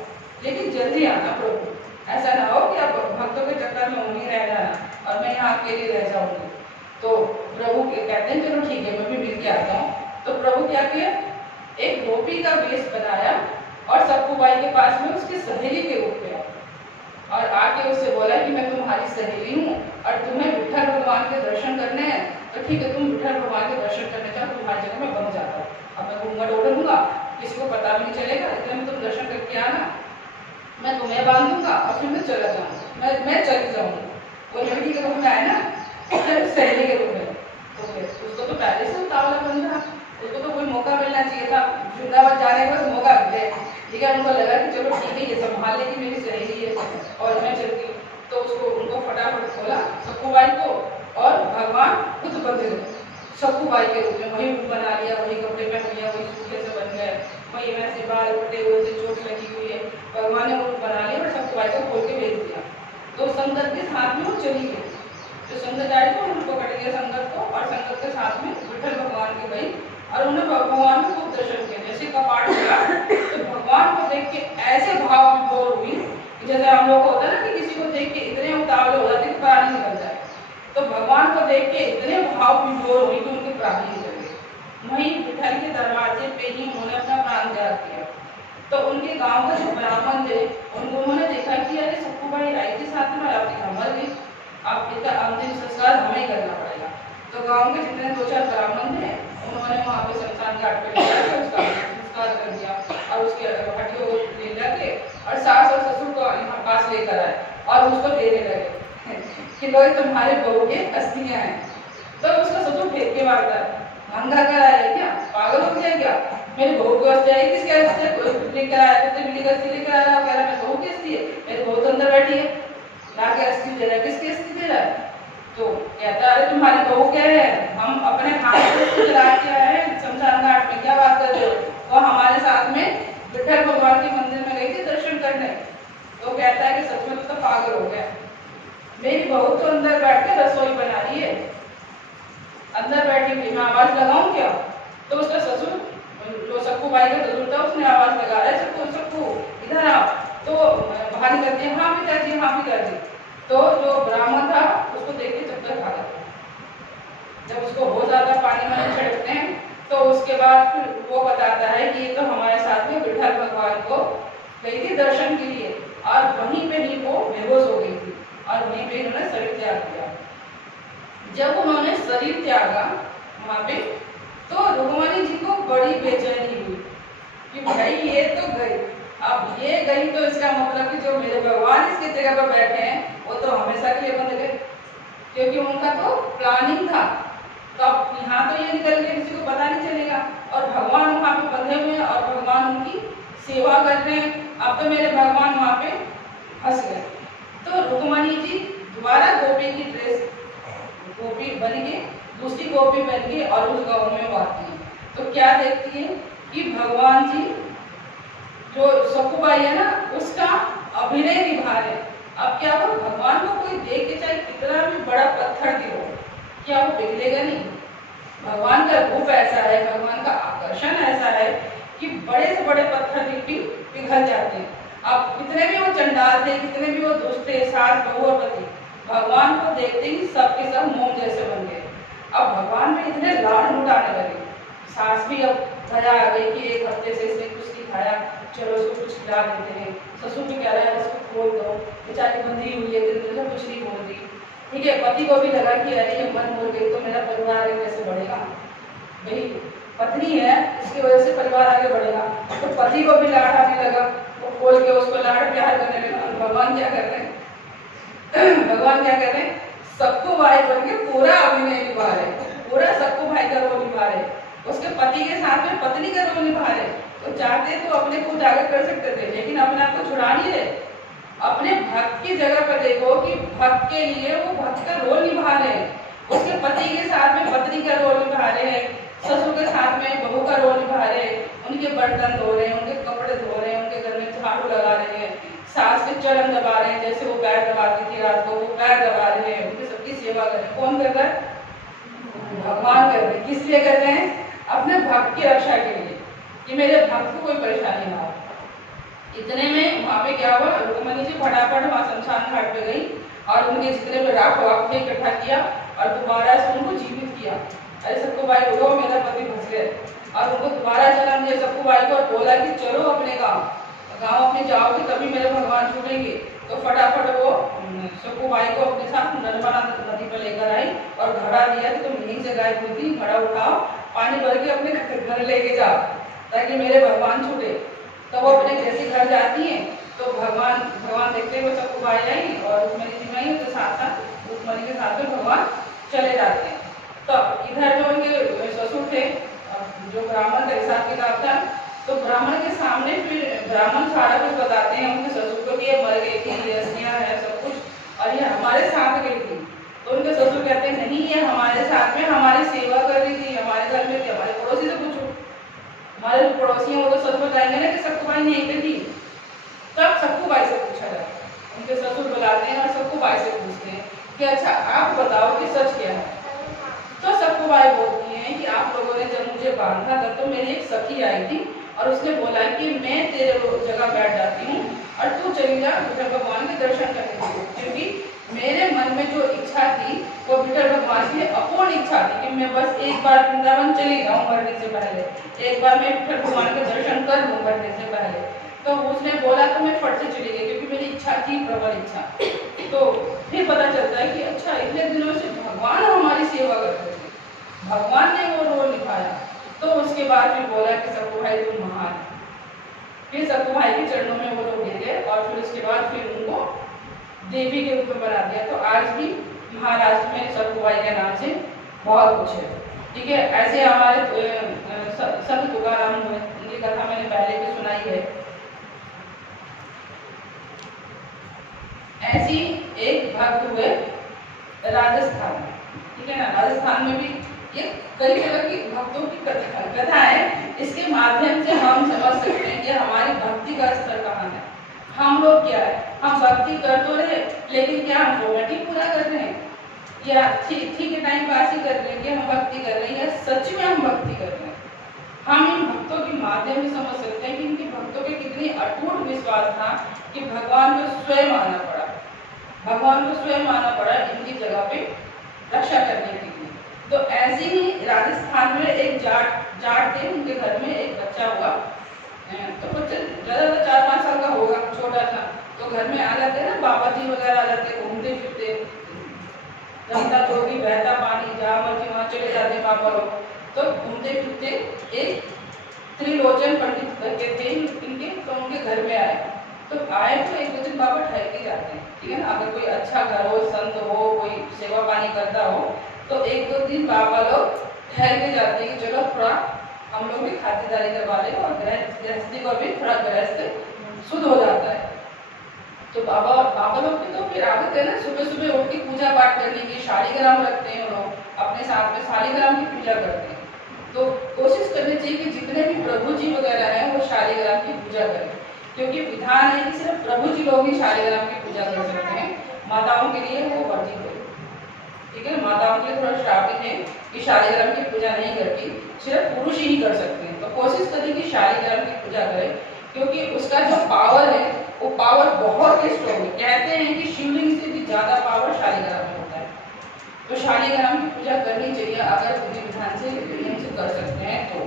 लेकिन जल्दी आना प्रभु, ऐसा ना हो कि आप भक्तों के चक्कर में वहीं रह जाना और मैं यहाँ अकेले रह जाऊंगी। तो प्रभु कहते हैं चलो ठीक है, मैं भी मिल के आता हूँ। तो प्रभु क्या किया, एक गोपी का वेश बनाया और सप्पू बाई के पास में उसकी सहेली के रूप में और आके उससे बोला कि मैं तुम्हारी सहेली हूँ और तुम्हें विठल भगवान के दर्शन करने हैं, तो ठीक है तुम विठल भगवान के दर्शन करने जाओ, तुम्हारी जगह मैं बन जाता हूँ, अब मैं घूंघट ओढ़ूंगा, किसी को पता भी नहीं चलेगा, इतने में तुम दर्शन करके आना, मैं तुम्हें बांधूंगा और फिर मैं चला जाऊंगा, मैं चली जाऊंगी। वो लड़की के रूप में आए ना, सहेली के रूप में, तो उसको तो पहले से उतावला बन था, उसको तो कोई मौका मिलना चाहिए था, वृंदावन जाने का मौका मिले, ठीक है, उनको लगा कि चलो ठीक है ये संभाल लेगी मेरी सहेली है और मैं चलती हूँ। तो उसको उनको फटाफट खोला सप्पू बाई को, और भगवान खुद बंधे सप्पू बाई के रूप में, वही रूप बना लिया, वही कपड़े पहन लिया, वही सूखे से बन गए, वही वैसे बाल कटे हुए थे, चोट लगी हुई है, भगवान ने रूप बना लिया और सप्पू बाई को खोल के भेज दिया। तो संगत के साथ में वो चली गई, जो संगत आई तो उनको पकड़ लिया संगत को, और संगत के साथ में विठल भगवान की गई और उन्हें भगवान को खूब दर्शन किया। जैसे कपाट खुला तो भगवान को देख के ऐसे भाव विभोर हुई, जैसे हम लोग को होता है ना कि किसी को देख के इतने उतावले हो जाते कि प्राणी निकल जाए, तो भगवान को देख के इतने भाव विभोर हुई कि उनके प्राणी निकल गए। वहीं विठल के दरवाजे पे ही उन्होंने अपना प्राण त्याग किया। तो उनके गांव के जो ब्राह्मण थे उन्होंने देखा कि अरे सप्पू बाई आई थी साथ में, आपकी मर गई, आप इसका अंतिम संस्कार हमें करना पड़ेगा। तो गांव के जितने 2-4 ब्राह्मण थे उन्होंने वहाँ पे शमशान घाट पे लेकर उसका संस्कार कर दिया और उसके हड्डियों को ले जाके और सास और ससुर को यहाँ पास लेकर आए और उसको देने लगे कि लो तुम्हारे बहू के अस्थियां हैं। तो उसका ससुर फेंक के मारता है, भंगा कर आया है क्या, पागल हो गया क्या, मेरी बहू को अस्थि आई, किसके अस्थि लेकर आया, कुत्ते बिल्ली का अस्थि लेकर आया, कह रहा है बहू की अस्थि है, मेरी बहू तो अंदर बैठी है, लाके अस्थि दे रहा है, किसकी अस्थि दे रहा है। तो कहता है तुम्हारी बहू कह रहे हैं हम अपने हाथ से जला के आए हैं शमशान घाट में, क्या बात कर रहे हो, वो हमारे साथ में विठल भगवान के मंदिर में गई थी दर्शन करने। तो कहता है कि सच में तो पागल हो गया, मेरी बहू तो अंदर बैठ के रसोई बना रही है, अंदर बैठी हुई, मैं आवाज लगाऊं क्या। तो उसका ससुर जो सप्पू बाई का ससुर था उसने आवाज लगा रहा है सप्पू सप्पू इधर आओ। तो भारी करती है हाँ पिताजी हाँ पिताजी। तो जो ब्राह्मण था उसको देख के चक्कर खा गया, जब उसको हो जाता पानी वाले छिड़कते हैं तो उसके बाद फिर वो बताता है कि ये तो हमारे साथ में विठल भगवान को गई थी दर्शन के लिए और वहीं पे ही वो बेहोश हो गई थी और वहीं पे उन्होंने शरीर त्याग किया। जब उन्होंने शरीर त्यागा वहां पे तो रुक्मणी जी को बड़ी बेचैनी हुई कि भाई ये तो गई, अब ये गई तो इसका मतलब कि जो मेरे भगवान इसकी जगह पर बैठे हैं वो तो हमेशा के लिए बंद गए, क्योंकि उनका तो प्लानिंग था। तो अब यहाँ तो ये निकल के किसी को पता नहीं चलेगा और भगवान वहाँ पे बंधे हुए हैं और भगवान उनकी सेवा कर रहे हैं, अब तो मेरे भगवान वहाँ पे फंस गए। तो रुक्मणी जी दोबारा गोपी की ड्रेस, गोपी बन के, दूसरी गोपी बन के और उस गाँव में वो आती है। तो क्या देखती है कि भगवान जी जो सकुबाई है ना उसका अभिनय निभा रहे। अब क्या वो भगवान को कोई देख के चाहे कितना भी बड़ा पत्थर गिरो, क्या वो पिघलेगा नहीं? भगवान का रूप ऐसा है, भगवान का आकर्षण ऐसा है कि बड़े से बड़े पत्थर भी पिघल जाते हैं। अब कितने भी वो चंडाल थे, कितने भी वो दुष्ट थे, सास बहू और पति, भगवान को देखते ही सबके सब मोम जैसे बन गए। अब भगवान पे इतने लाड लुटाने लगे। सास भी अब मजा आ गई कि एक हफ्ते से इसने कुछ नहीं खाया, चलो उसको कुछ खिला देते हैं। ससुर भी कह रहा है इसको खोल दो, बेचारी बंधी हुई है, दिन से कुछ नहीं बोल रही। ठीक है, पति को भी लगा कि अरे ये मन हो गई तो मेरा परिवार आगे कैसे बढ़ेगा, भाई पत्नी है इसकी वजह से परिवार आगे बढ़ेगा। तो पति को भी लाड आने लगा, वो खोल के उसको लाड प्यार करने लगा। भगवान क्या कर रहे हैं भगवान क्या कर रहे हैं, सबको भाई बन के पूरा अभिनय निभा रहे, पूरा सबको भाई का रोल निभा रहे, उसके पति के साथ में पत्नी का रोल निभा रहे। तो चाहते तो अपने को उजागर कर सकते थे, लेकिन अपने आप को छुड़ा नहीं रहे। अपने भक्त की जगह पर देखो कि भक्त के लिए वो भक्त का रोल निभा रहे हैं, उसके पति के साथ में पत्नी का रोल निभा रहे हैं, ससुर के साथ में बहू का रोल निभा रहे हैं, उनके बर्तन धो रहे हैं, उनके कपड़े धो रहे हैं, उनके घर में झाड़ू लगा रहे हैं, सास के चरण दबा रहे हैं, जैसे वो पैर दबाती थी रात को वो पैर दबा रहे हैं, उनकी सबकी सेवा कर रहे हैं। कौन कर रहा है? भगवान कर रहे हैं। किस लिए कर रहे हैं? अपने भक्त की रक्षा के लिए, कि मेरे भक्त को कोई परेशानी ना हो। इतने में वहाँ पे क्या हुआ, रुक्मणी जी फटाफट वहाँ शमशान घाट पे गई और उनके जितने भी राख वाख थे इकट्ठा किया और दोबारा से उनको जीवित किया। अरे सबको भाई उठो, मेरा पति फंस गए। और उनको दोबारा जन्म दिया सबको भाई को और बोला कि चलो अपने गाँव अपने जाओगे तभी मेरे भगवान छूटेंगे। तो फटाफट वो सबको भाई को अपने साथ नर्मदा नदी पर लेकर आई और घड़ा दिया कि तुम यहीं से गाय हुई थी, घड़ा उठाओ, पानी भर के अपने घर लेके जाओ ताकि मेरे भगवान छूटे। तो वो अपने जैसे घर जाती हैं तो भगवान देखते हुए सबको भाई आई और रुक्मणी जी में आई, तो साथ साथ रुक्मणी के साथ में भगवान चले जाते हैं। तो इधर जो उनके ससुर थे, जो ब्राह्मण का हिसाब किताब था, तो ब्राह्मण के सामने फिर ब्राह्मण सारा कुछ बताते हैं उनके ससुर को कि ये मर गई थी, ये स्नेहा है सब कुछ, और ये हमारे साथ गई थी। तो उनके ससुर कहते हैं नहीं, ये हमारे साथ में हमारी सेवा कर रही थी, हमारे घर में थी, हमारे पड़ोसी से पूछो, हमारे पड़ोसी हैं वो तो सच बताएंगे ना कि सक्कू भाई यहीं पे थी। तब सक्कू भाई से पूछा जाए, उनके ससुर बुलाते हैं और सक्कू भाई से पूछते हैं कि अच्छा आप बताओ कि सच क्या है। तो सक्कू भाई बोलती हैं कि आप लोगों ने जब मुझे बांधा तब तो मेरी एक सखी आई थी और उसने बोला कि मैं तेरे जगह बैठ जाती हूँ और तू चली जा विठल भगवान के दर्शन करने के लिए, क्योंकि मेरे मन में जो इच्छा थी वो विठल भगवान की अपूर्ण इच्छा थी कि मैं बस एक बार वृंदावन चली जाऊँ मरने से पहले, एक बार मैं विठल भगवान के दर्शन कर लूँ मरने से पहले। तो उसने बोला तो मैं फट से चली गई क्योंकि मेरी इच्छा थी, प्रबल इच्छा। तो फिर पता चलता है कि अच्छा इतने दिनों से भगवान हमारी सेवा करते थे, भगवान ने वो रोल निभाया। तो उसके बाद फिर बोला कि सक्कू भाई तुम महान। फिर सक्कू भाई के चरणों में वो लोग गिर गए और फिर उसके बाद फिर उनको देवी के रूप में बना दिया। तो आज भी महाराष्ट्र में सक्कू भाई के नाम से बहुत कुछ है। ठीक है, ऐसे हमारे संत तुकाराम हुए, उनकी कथा मैंने पहले भी सुनाई है। ऐसी एक भक्त हुए राजस्थान में, ठीक है ना, राजस्थान में भी ये कई तरह की भक्तों की कथा है। इसके माध्यम से हम समझ सकते हैं कि हमारी भक्ति का स्तर कहाँ है। हम लोग क्या है, हम भक्ति कर तो रहे लेकिन क्या हम फॉर्मेलिटी पूरा कर रहे हैं या ठीक टाइम पास ही कर रहे हैं कि हम भक्ति कर रहे हैं या सच में हम भक्ति कर रहे हैं। हम इन भक्तों के माध्यम से समझ सकते हैं कि इनके भक्तों के कितनी अटूट विश्वास था कि भगवान को स्वयं आना पड़ा, भगवान को स्वयं आना पड़ा इनकी जगह पे रक्षा करने के लिए। तो ऐसे ही राजस्थान में एक जाट थे, उनके घर में एक बच्चा हुआ, तो बच्चा ज़्यादा 4-5 साल का होगा, छोटा था। तो घर में आ जाते ना बाबा जी वगैरह आ जाते, घूमते फिरते, जमता जो भी बहता पानी जहाँ मर्जी वहाँ चले जाते बाबा लोग। तो घूमते फिरते एक त्रिलोचन पंडित करके थे इनके, तो उनके घर में आए। तो आए तो 1-2 दिन बाबा ठहर के जाते हैं, ठीक है ना। अगर कोई अच्छा घर हो, संत हो, कोई सेवा पानी करता हो तो 1-2 दिन बाबा लोग ठहर के जाते हैं कि चलो थोड़ा हम लोग भी खातिरदारी करवा लें और गृहस्थी को भी थोड़ा गृहस्थ शुद्ध हो जाता है। तो बाबा लोग की तो फिर आदत है ना सुबह सुबह उठ के पूजा पाठ करने की, शालिग्राम रखते हैं वो लोग अपने साथ में, शालिग्राम की पूजा करते हैं। तो कोशिश करनी चाहिए कि जितने भी प्रभु जी वगैरह हैं वो शालिग्राम की पूजा करें, क्योंकि विधान है कि सिर्फ प्रभु जी लोग ही शालिग्राम की पूजा कर सकते हैं, माताओं के लिए वो वर्जित है। ठीक है, माताओं के लिए थोड़ा श्रापित है कि शालिग्राम की पूजा नहीं करती, सिर्फ पुरुष ही कर सकते हैं। तो कोशिश करें कि शालिग्राम की पूजा करें, क्योंकि उसका जो पावर है वो पावर बहुत ही स्ट्रॉन्ग है। कहते हैं कि शिवलिंग से भी ज्यादा पावर शालिग्राम में होता है। तो शालिग्राम की पूजा करनी चाहिए अगर विधि विधान से कर सकते हैं तो।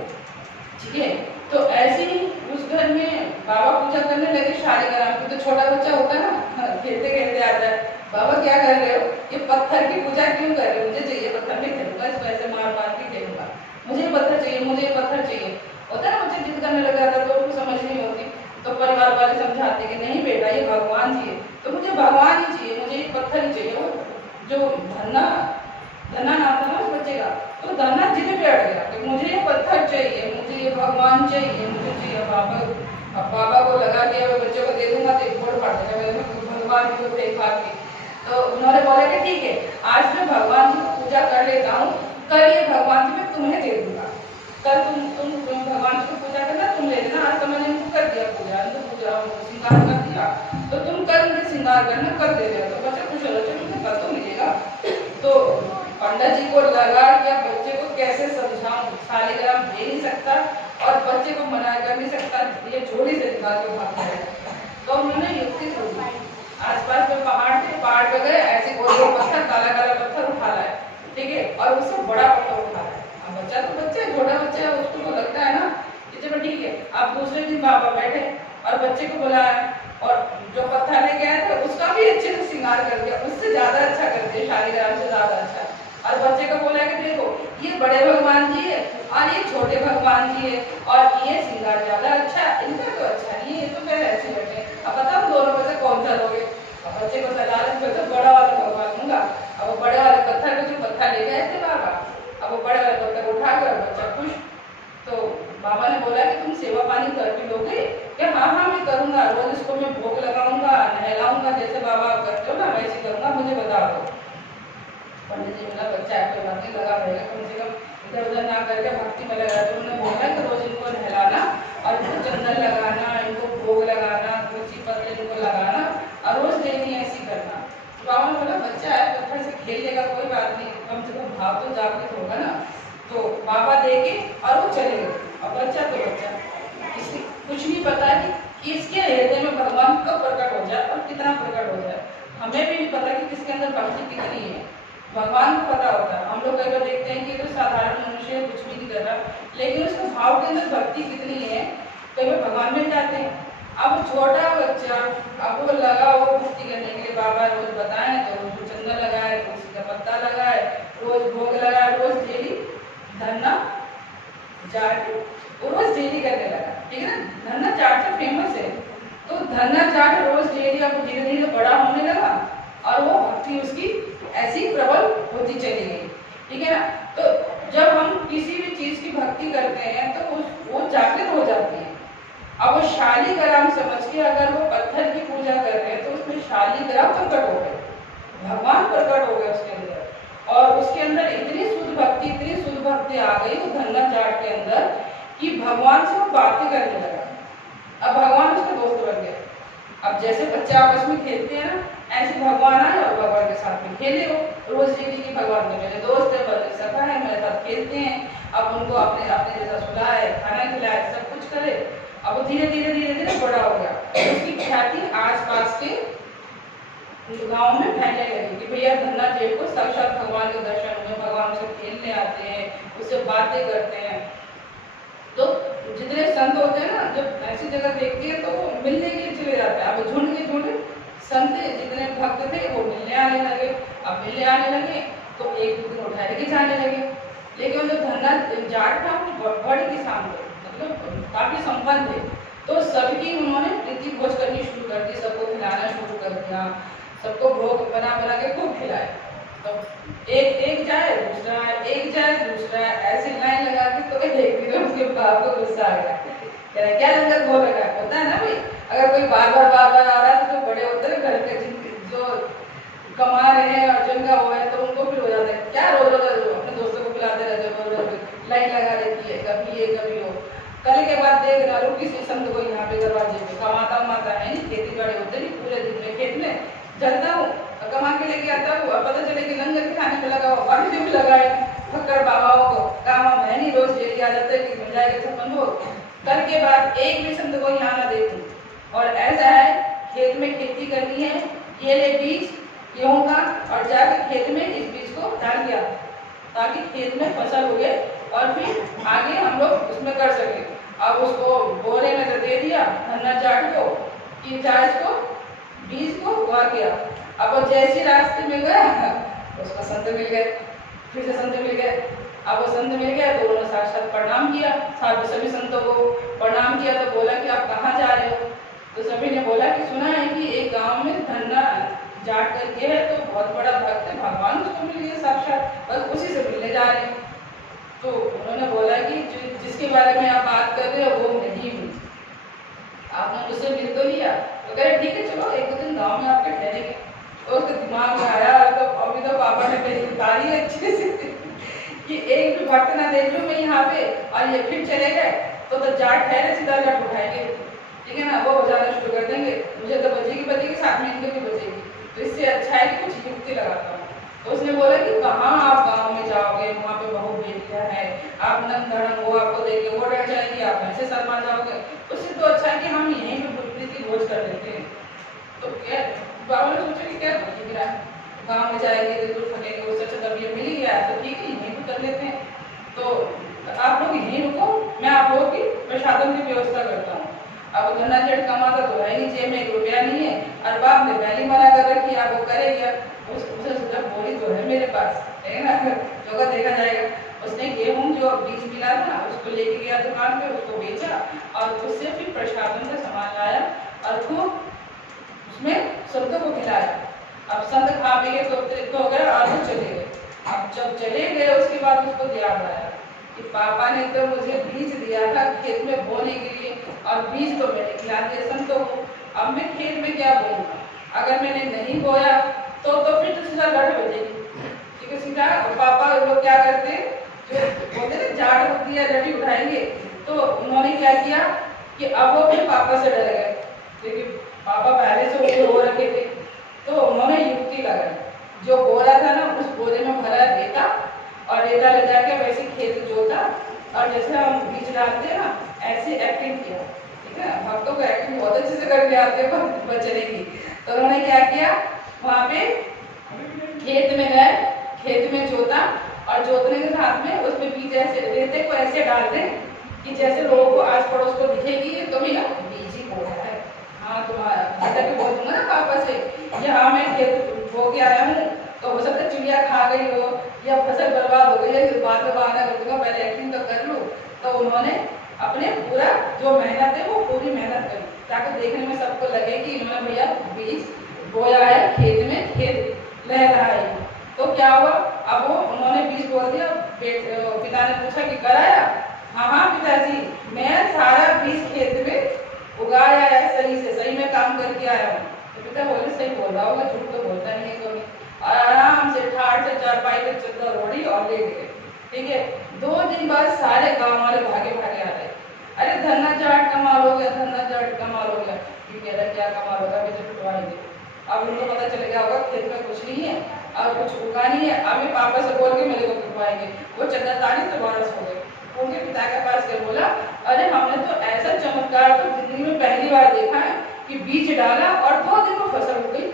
ठीक है, तो ऐसे ही उस घर में बाबा पूजा करने लगे शालिग्राम की। तो छोटा बच्चा होता है ना, खेलते खेलते आता है, बाबा क्या कर रहे हो, ये पत्थर की पूजा क्यों कर रहे हो, मुझे चाहिए पत्थर, में खेलूंगा इसको ऐसे मार मार के खेलूंगा, मुझे पत्थर चाहिए, मुझे पत्थर चाहिए। होता है ना बच्चे जिद करने लग जाता है तो उनको समझ नहीं होती, तो परिवार वाले समझाते कि नहीं बेटा ये भगवान जी है, तो मुझे भगवान ही चाहिए, मुझे एक पत्थर ही चाहिए। वो जो धन्ना नाम था ना उस बच्चे का, तो धन्ना जिद पे अड़ गया कि मुझे ये पत्थर चाहिए, मुझे ये भगवान चाहिए, मुझे चाहिए। बाबा को लगा कि अगर बच्चे को दे दूंगा तो एक बोर्ड फाड़ देगा भगवान जी को फेंक फाड़ के। तो उन्होंने बोला कि ठीक है, आज मैं भगवान जी को पूजा कर लेता हूँ, कल ये भगवान जी मैं तुम्हें दे दूंगा, कल तुम भगवान जी को पूजा करना, तुम ले लेना। आज तो मैंने इनको कर दिया पूजा, इनको पूजा श्रृंगार कर दिया, तो तुम कल मुझे श्रृंगार करना, कर दे रहे हो। तो बच्चा खुश हो रहा है, मुझे कल तो मिलेगा। तो पंडित जी को लगा कि बच्चे को कैसे समझाऊं, शालिग्राम दे नहीं सकता और बच्चे को मना कर नहीं सकता, ये झोली से निकाल के भागता है। तो उन्होंने युक्ति सोची, आसपास में पहाड़ थे, पहाड़ पे गए, ऐसे गोल गोल पत्थर, काला काला पत्थर उठा लाए, ठीक है, और उससे बड़ा पत्थर उठा लाए। अब बच्चा तो बच्चा है, छोटा बच्चा है, उसको तो लगता है ना कि चलो ठीक है। अब दूसरे दिन बाबा बैठे और बच्चे को बुलाया, और जो पत्थर लेके आए थे उसका भी अच्छे से श्रृंगार कर दिया, उससे ज्यादा अच्छा कर दिया, शालिग्राम से ज्यादा अच्छा। और बच्चे को बोला कि देखो ये बड़े भगवान जी है और ये छोटे भगवान जी है, और ये श्रृंगार ज्यादा अच्छा, इनका तो अच्छा नहीं है, ये तो फिर ऐसे बैठे। अब बताओ दोनों में से कौन सा लोगे। अब बच्चे को सलाह तो बड़ा वाला भगवान दूंगा। अब वो बड़े वाले पत्थर को जो पत्थर ले गए थे बाबा, अब वो बड़े वाले पत्थर उठाकर बच्चा खुश। तो बाबा ने बोला कि तुम सेवा पानी कर भी लोगे क्या? हाँ मैं करूंगा, रोज इसको मैं भोग लगाऊंगा, नहलाऊंगा, जैसे बाबा करते हो ना वैसे करूंगा, मुझे बता दो। पंडित जी बोला बच्चा है कोई बात नहीं, लगा रहेगा, कम से कम इधर उधर ना करके भक्ति में लगा। तो उन्होंने बोला कि रोज इनको नहलाना और इनको चंदन लगाना, इनको भोग लगाना, तुलसी पत्र इनको लगाना और रोज डेली ऐसी करना। तो बाबा ने बोला बच्चा है पत्थर से खेल लेगा, कोई बात नहीं, कम से कम भाव तो जागृत होगा ना। तो बाबा देखे और वो चले गए। और बच्चा तो बच्चा, किसी कुछ नहीं पता कि इसके हृदय में भगवान कब प्रकट हो जाए और कितना प्रकट हो जाए। हमें भी नहीं पता कि किसके अंदर भक्ति कितनी है, भगवान को पता होता है। हम लोग कई बार देखते हैं कि तो साधारण मनुष्य कुछ भी नहीं कर रहा, लेकिन उसके भाव के अंदर भक्ति कितनी है, कई बार भगवान मिल जाते हैं। अब छोटा बच्चा, अब वो लगा वो भक्ति करने के लिए, बाबा रोज बताएं तो रोज चंदन लगाए, तुलसी का पत्ता लगाए, रोज भोग लगाए, रोज डेली धन्ना चाट वो रोज डेली करने लगा। ठीक है ना, धन्ना चाट से फेमस है, तो धन्ना चाट रोज डेली अब धीरे धीरे बड़ा होने लगा और वो भक्ति उसकी ऐसी प्रबल होती चली गई। ठीक है ना, तो जब हम किसी भी चीज की भक्ति करते हैं तो वो जागृत हो जाती है। अब वो शालिग्राम समझ के अगर वो पत्थर की पूजा कर रहे हैं तो उसमें शालिग्राम प्रकट हो गए, भगवान प्रकट हो गए उसके अंदर, और उसके अंदर इतनी शुद्ध भक्ति आ गई वो धन्ना चाट के अंदर कि भगवान से वो बातें करने लगा। अब भगवान उसके दोस्त बन गए। अब जैसे बच्चे आपस में खेलते हैं ना, ऐसे भगवान आए और भगवान के साथ में खेले। वो रोज डेली की भगवान के मेरे दोस्त है, मेरे सखा है, मेरे साथ खेलते हैं। अब उनको अपने अपने जैसा सुलाए, खाना खिलाए, सब कुछ करे। अब वो धीरे धीरे बड़ा हो गया। उसकी ख्याति आसपास के गाँव में फैलने लगी कि भैया धन्ना जेठ को साक्षात भगवान के दर्शन हुए, भगवान से खेलने आते हैं, उससे बातें करते हैं। तो जितने संत होते हैं ना, जब ऐसी जगह देखते हैं तो वो मिलने के लिए चले जाते हैं। अब झुंड के झुंड संत जितने भक्त थे वो मिलने आने लगे। अब मिलने आने लगे तो एक दिन उठा के जाने लगे। लेकिन जो धन्ना जाट था वो बड़े किसान थे, मतलब काफी संपन्न थे, तो सबकी उन्होंने प्रीति भोज करनी शुरू कर दी, सबको खिलाना शुरू कर दिया, सबको भोग बना बना के खूब खिलाए। तो एक जाए दूसरा, एक जाए दूसरा, ऐसे लाइन लगा के तो एक दिन उसके बाप को गुस्सा आ गया, क्या लंगर खोल रखा है, होता है ना भाई, अगर कोई बार बार आ रहा है तो बड़े होते हैं घर के जो कमा रहे हैं और जिनका वो है तो उनको फिर हो जाता है क्या रोज रोज अपने दोस्तों को बुलाते रहते हो, लाइन लगा रहती है, कभी ये कभी वो। कल के बाद देख डालो किसी संत को यहाँ पे दरवाजे पे कमाता उमाता है नहीं, खेती बाड़ी होते नहीं, पूरे दिन में खेत में जलता हूँ, कमा के लेके आता हूँ, अब पता चले कि लंगर के खाने में लगा हुआ, पानी भी लगाए फक्कड़ बाबाओं को काम है नहीं, रोज डेली आ जाते हैं कि मिल जाएगा छप्पन भोग। कल के बाद एक भी संत को यहाँ ना देखूं। और ऐसा है खेत में खेती करनी है, ये ले बीज गेहूं का और जाकर खेत में इस बीज को डाल दिया ताकि खेत में फसल उगे और फिर आगे हम लोग उसमें कर सके। अब उसको बोरे में तो दे दिया धन्ना जाट को कि जा इसको बीज को उगा गया। अब वो जैसे रास्ते में गया उसका संत मिल गए, फिर से संत मिल गए। अब वो संत मिल गया तो उन्होंने साक्षात प्रणाम किया, सभी संतों को प्रणाम किया तो बोला कि आप कहाँ जा रहे हो? तो सभी ने बोला कि सुना है कि एक गांव में धन्ना जाट करके है तो बहुत बड़ा भक्त है, भगवान उसको मिल गया साक्षात, बस उसी से मिलने जा रहे हैं। तो उन्होंने बोला कि जिसके बारे में आप बात कर रहे हो वो नहीं हूँ, आपने मुझसे मिल तो लिया। तो कह रहे ठीक है चलो एक दो दिन गाँव में आपके ठहरेंगे। तो उसके दिमाग में आया तो अभी तो पापा ने मेरी उतारी है अच्छे से कि एक भी भक्त ना देख लूँ मैं यहाँ पे और ये फिर चले गए तो जाट ठहरे सीधा जाट उठाएंगे, ठीक है ना, वो बजाना शुरू कर देंगे, मुझे तो बचेगी साथ में इनको भी बचेगी, तो इससे अच्छा है कि कुछ युक्ति लगाता हूँ। तो उसने बोला कि कहाँ आप गांव में जाओगे, वहाँ पे बहु बेटियां हैं, आप नंदन वो आपको देंगे, वो डर जाएगी, आप ऐसे शर्मा जाओगे, उससे तो अच्छा है कि हम यहीं पे बुद्धि की खोज कर लेते हैं। तो क्या बाबा ने सोचा कि क्या गिरा गाँव में जाएंगे जरूर थकेंगे, उससे अच्छा तब ये मिल ही गया तो ठीक है यहीं पर कर लेते हैं। तो आप लोग यहीं रुको, मैं आप लोगों की प्रसादन की व्यवस्था करता हूँ। अब धन्ना जेठ कमाता तो है नहीं, जेब में 1 रुपया नहीं है और बाप ने पहले मना कर रखी आप वो करे क्या, उसे सोचा बोली तो है मेरे पास, है ना, जो देखा जाएगा। उसने गेहूं जो बीज मिला था उसको लेके गया दुकान पे, उसको बेचा और उससे फिर प्रसादन का सामान लाया और खूब उसमें संतों को खिलाया। अब संत खा पी के तो हो गए और वो चले गए। अब जब चले गए उसके बाद उसको याद आया कि पापा ने तो मुझे बीज दिया था खेत में बोने के लिए और बीज तो मैंने खिला दिया संतों को, अब मैं खेत में क्या बोऊंगा? अगर मैंने नहीं बोया तो फिर तो सीधा लड़ बजेगी, ठीक है सीधा। और पापा लोग क्या करते हैं जो बोलते ना जाट होती है लड़ी उठाएंगे, तो उन्होंने क्या किया कि अब वो अपने पापा से डर गए क्योंकि पापा पहले से उसे हो रखे थे। तो उन्होंने युक्ति लगाई, जो बोरा था ना उस बोरे में भरा रेता और रेता ले जाके वैसे खेत जोता और जैसे हम बीज डालते हैं ना ऐसे एक्टिंग किया, ठीक है। भक्तों को एक्टिंग बहुत अच्छे से करके आते हैं बचने की। तो उन्होंने क्या किया वहाँ पे खेत में गए, खेत में जोता और जोतने के साथ में उसमें बीज ऐसे रेते को ऐसे डाल दें कि जैसे लोगों को आस पड़ोस को दिखेगी तो भी ना बीज ही बोला है। हाँ तुम्हारा बेटा भी बोल दूंगा ना पापा से यहाँ मैं खेत बो के आया हूँ तो हो सकता है चिड़िया खा गई हो या फसल बर्बाद हो गई है, बाद में बहाना कर दूंगा, पहले एक्टिंग तो कर लूँ। तो उन्होंने अपने पूरा जो मेहनत है वो पूरी मेहनत करी ताकि देखने में सबको लगे कि इन्होंने भैया बीज बोया है खेत में, खेत लह रहा है। तो क्या हुआ अब वो उन्होंने बीज बोल दिया, पिता ने पूछा कि कराया? हाँ पिताजी मैं सारा बीज खेत में उगाया है, सही में काम करके आया हूँ। तो पिता बोले सही बोल रहा होगा, झूठ तो बोलता नहीं है कभी। और आराम से ठाट से चारपाई पे चद्दर ओढ़ी और लेट गए, ठीक है। 2 दिन बाद सारे गांव वाले भागे भागे आ रहे, अरे धन्ना जाट कमाल हो गया, धन्ना जाट कमाल हो गया। कह रहा क्या कमाल होगा, अभी तो पिटवाएंगे। अब उनको पता चल गया होगा खेत में कुछ नहीं है और कुछ उगा नहीं है, अभी पापा से बोल के मेरे को पिटवाएंगे। वो चद्दर तारी तो वारस हो गए। उनके पिता के पास गए, बोला अरे हमने तो ऐसा चमत्कार तो जिंदगी में पहली बार देखा है कि बीज डाला और 2 दिन में फसल हो गई